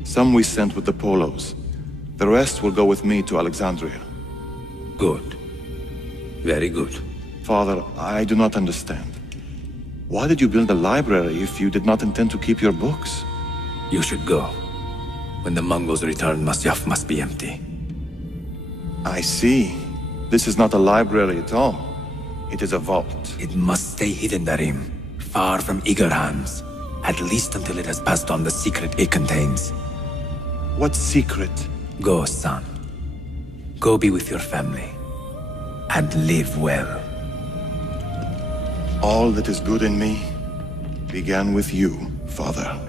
Some we sent with the Polos. The rest will go with me to Alexandria. Good. Very good. Father, I do not understand. Why did you build a library if you did not intend to keep your books? You should go. When the Mongols return, Masyafu must be empty. I see. This is not a library at all. It is a vault. It must stay hidden, Darim. Far from eager hands. At least until it has passed on the secret it contains. What secret? Go, son. Go be with your family. And live well. All that is good in me began with you, Father.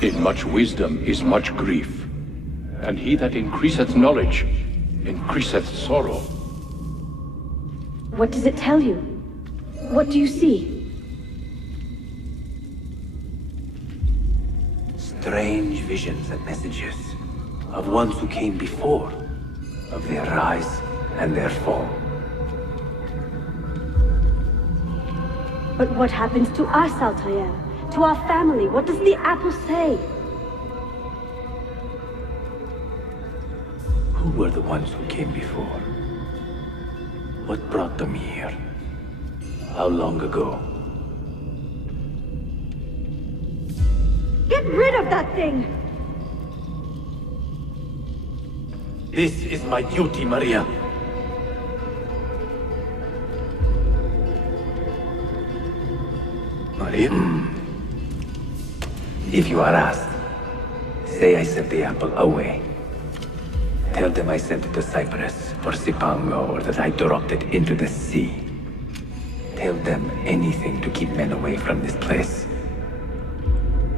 In much wisdom is much grief, and he that increaseth knowledge increaseth sorrow. What does it tell you? What do you see? Strange visions and messages of ones who came before, of their rise and their fall. But what happens to us, Altair? To our family? What does the apple say? Who were the ones who came before? What brought them here? How long ago? Get rid of that thing! This is my duty, Maria. Maria? If you are asked, say I sent the apple away. Tell them I sent it to Cyprus, or Cipango, or that I dropped it into the sea. Tell them anything to keep men away from this place.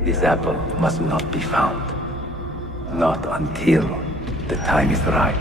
This apple must not be found. Not until the time is right.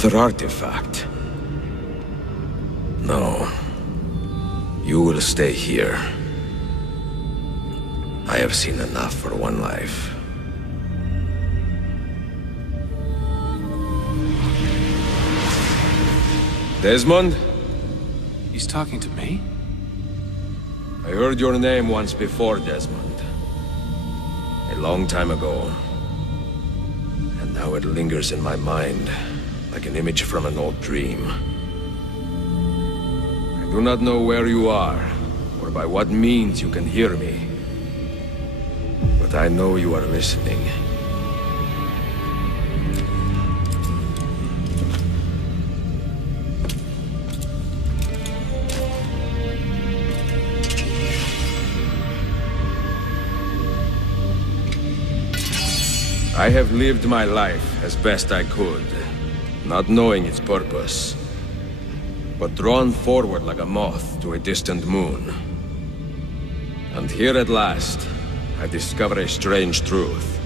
Another artifact. No. You will stay here. I have seen enough for one life. Desmond? He's talking to me? I heard your name once before, Desmond. A long time ago. And now it lingers in my mind, like an image from an old dream. I do not know where you are, or by what means you can hear me. But I know you are listening. I have lived my life as best I could, not knowing its purpose, but drawn forward like a moth to a distant moon. And here at last, I discover a strange truth.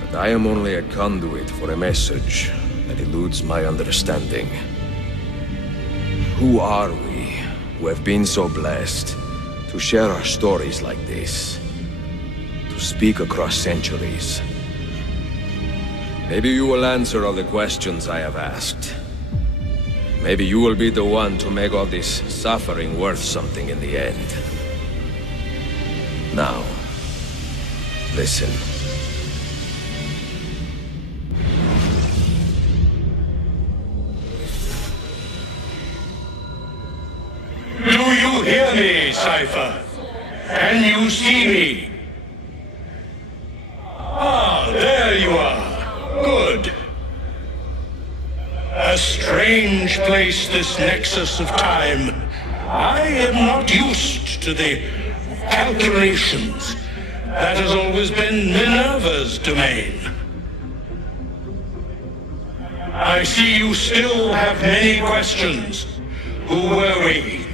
That I am only a conduit for a message that eludes my understanding. Who are we, who have been so blessed to share our stories like this? To speak across centuries. Maybe you will answer all the questions I have asked. Maybe you will be the one to make all this suffering worth something in the end. Now, listen. Do you hear me, Cypher? Can you see me? Ah, there you are. Good. A strange place, this nexus of time. I am not used to the calculations. That has always been Minerva's domain. I see you still have many questions. Who were we?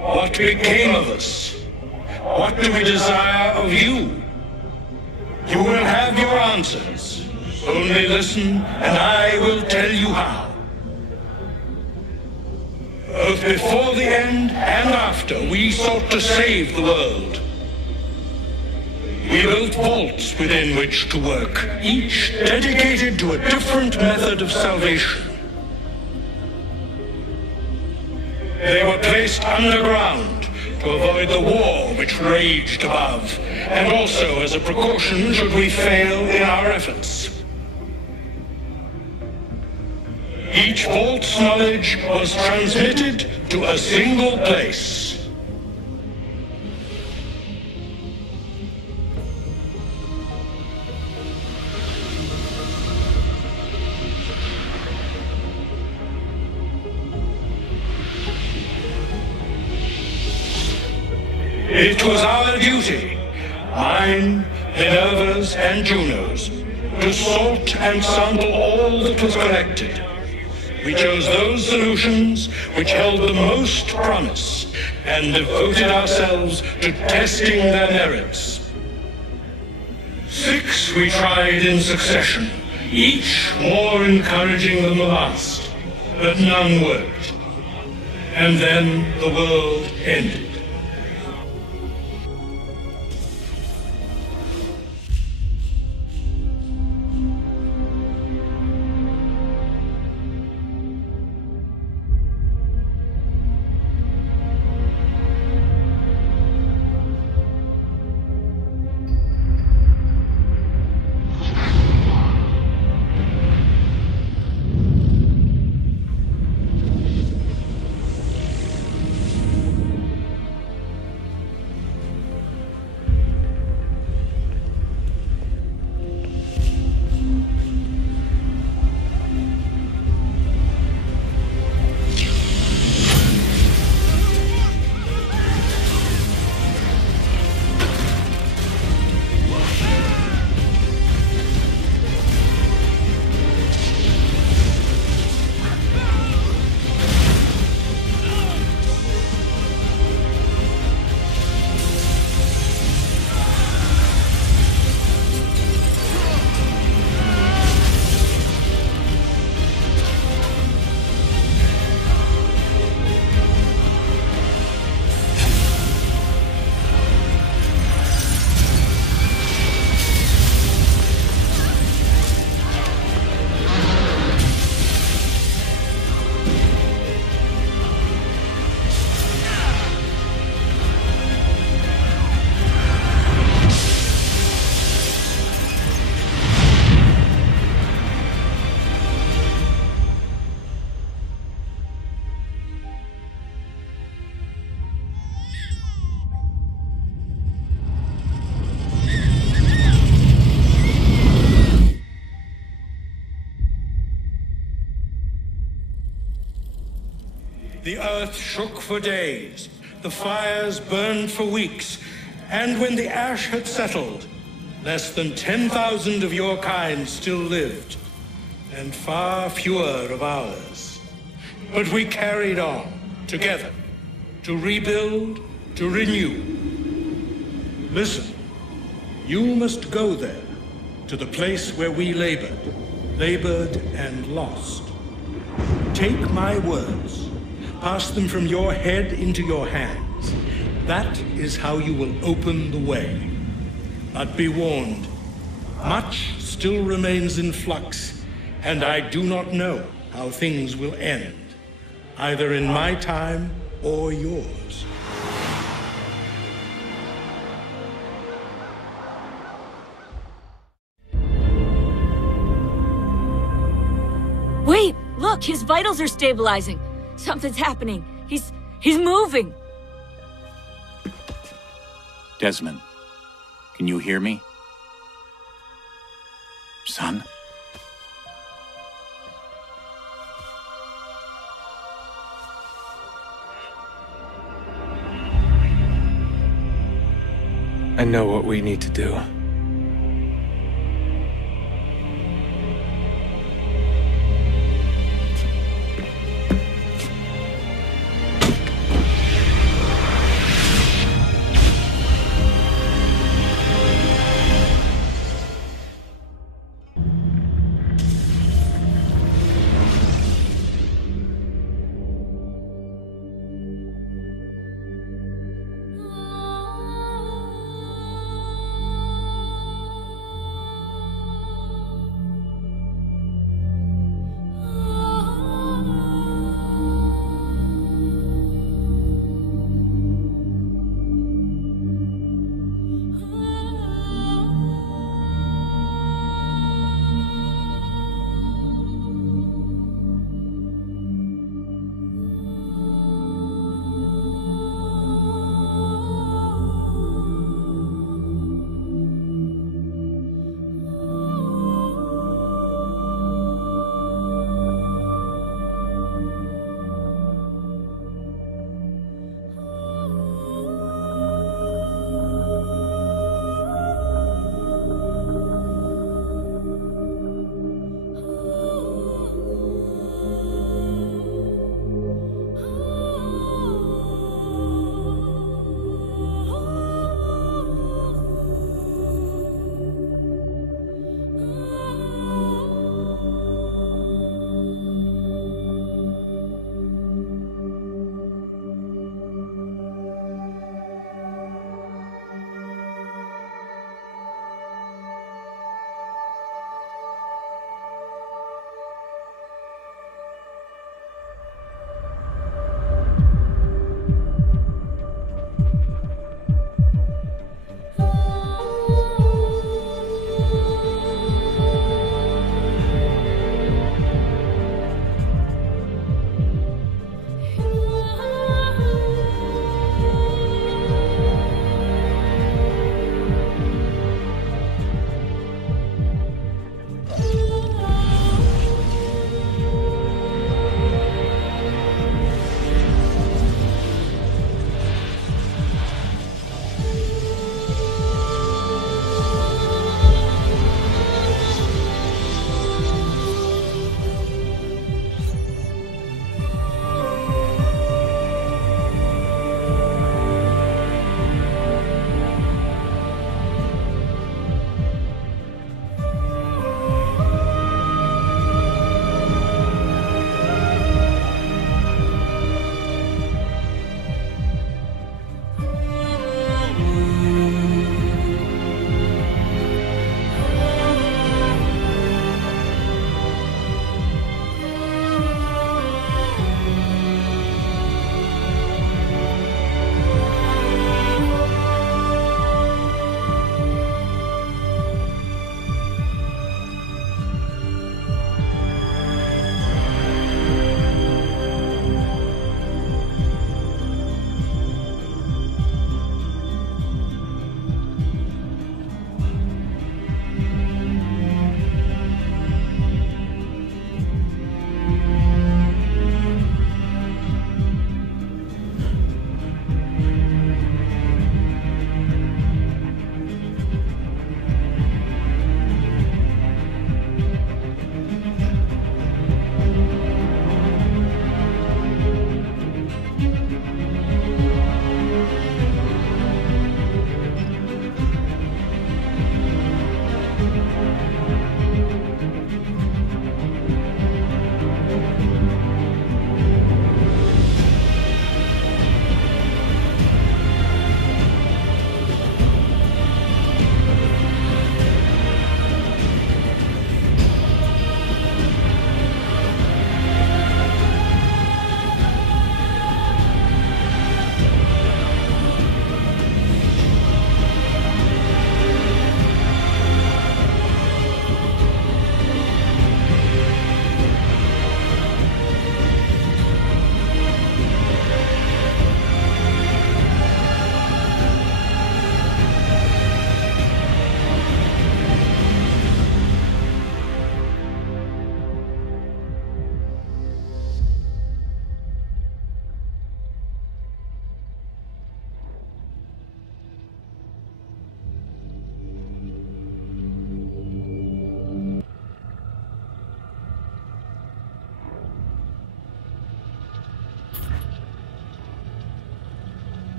What became of us? What do we desire of you? You will have your answers. Only listen, and I will tell you how. Both before the end and after, we sought to save the world. We built vaults within which to work, each dedicated to a different method of salvation. They were placed underground to avoid the war which raged above, and also as a precaution should we fail in our efforts. Each vault's knowledge was transmitted to a single place. It was our duty, mine, Minerva's, and Juno's, to sort and sample all that was collected. We chose those solutions which held the most promise, and devoted ourselves to testing their merits. 6 we tried in succession, each more encouraging than the last, but none worked. And then the world ended. the earth shook for days, the fires burned for weeks, and when the ash had settled, less than 10,000 of your kind still lived, and far fewer of ours. But we carried on, together, to rebuild, to renew. Listen, you must go there, to the place where we labored and lost. Take my words, pass them from your head into your hands. That is how you will open the way. But be warned, much still remains in flux, and I do not know how things will end, either in my time or yours. Wait, look, his vitals are stabilizing. Something's happening. He's moving. Desmond, can you hear me? Son? I know what we need to do.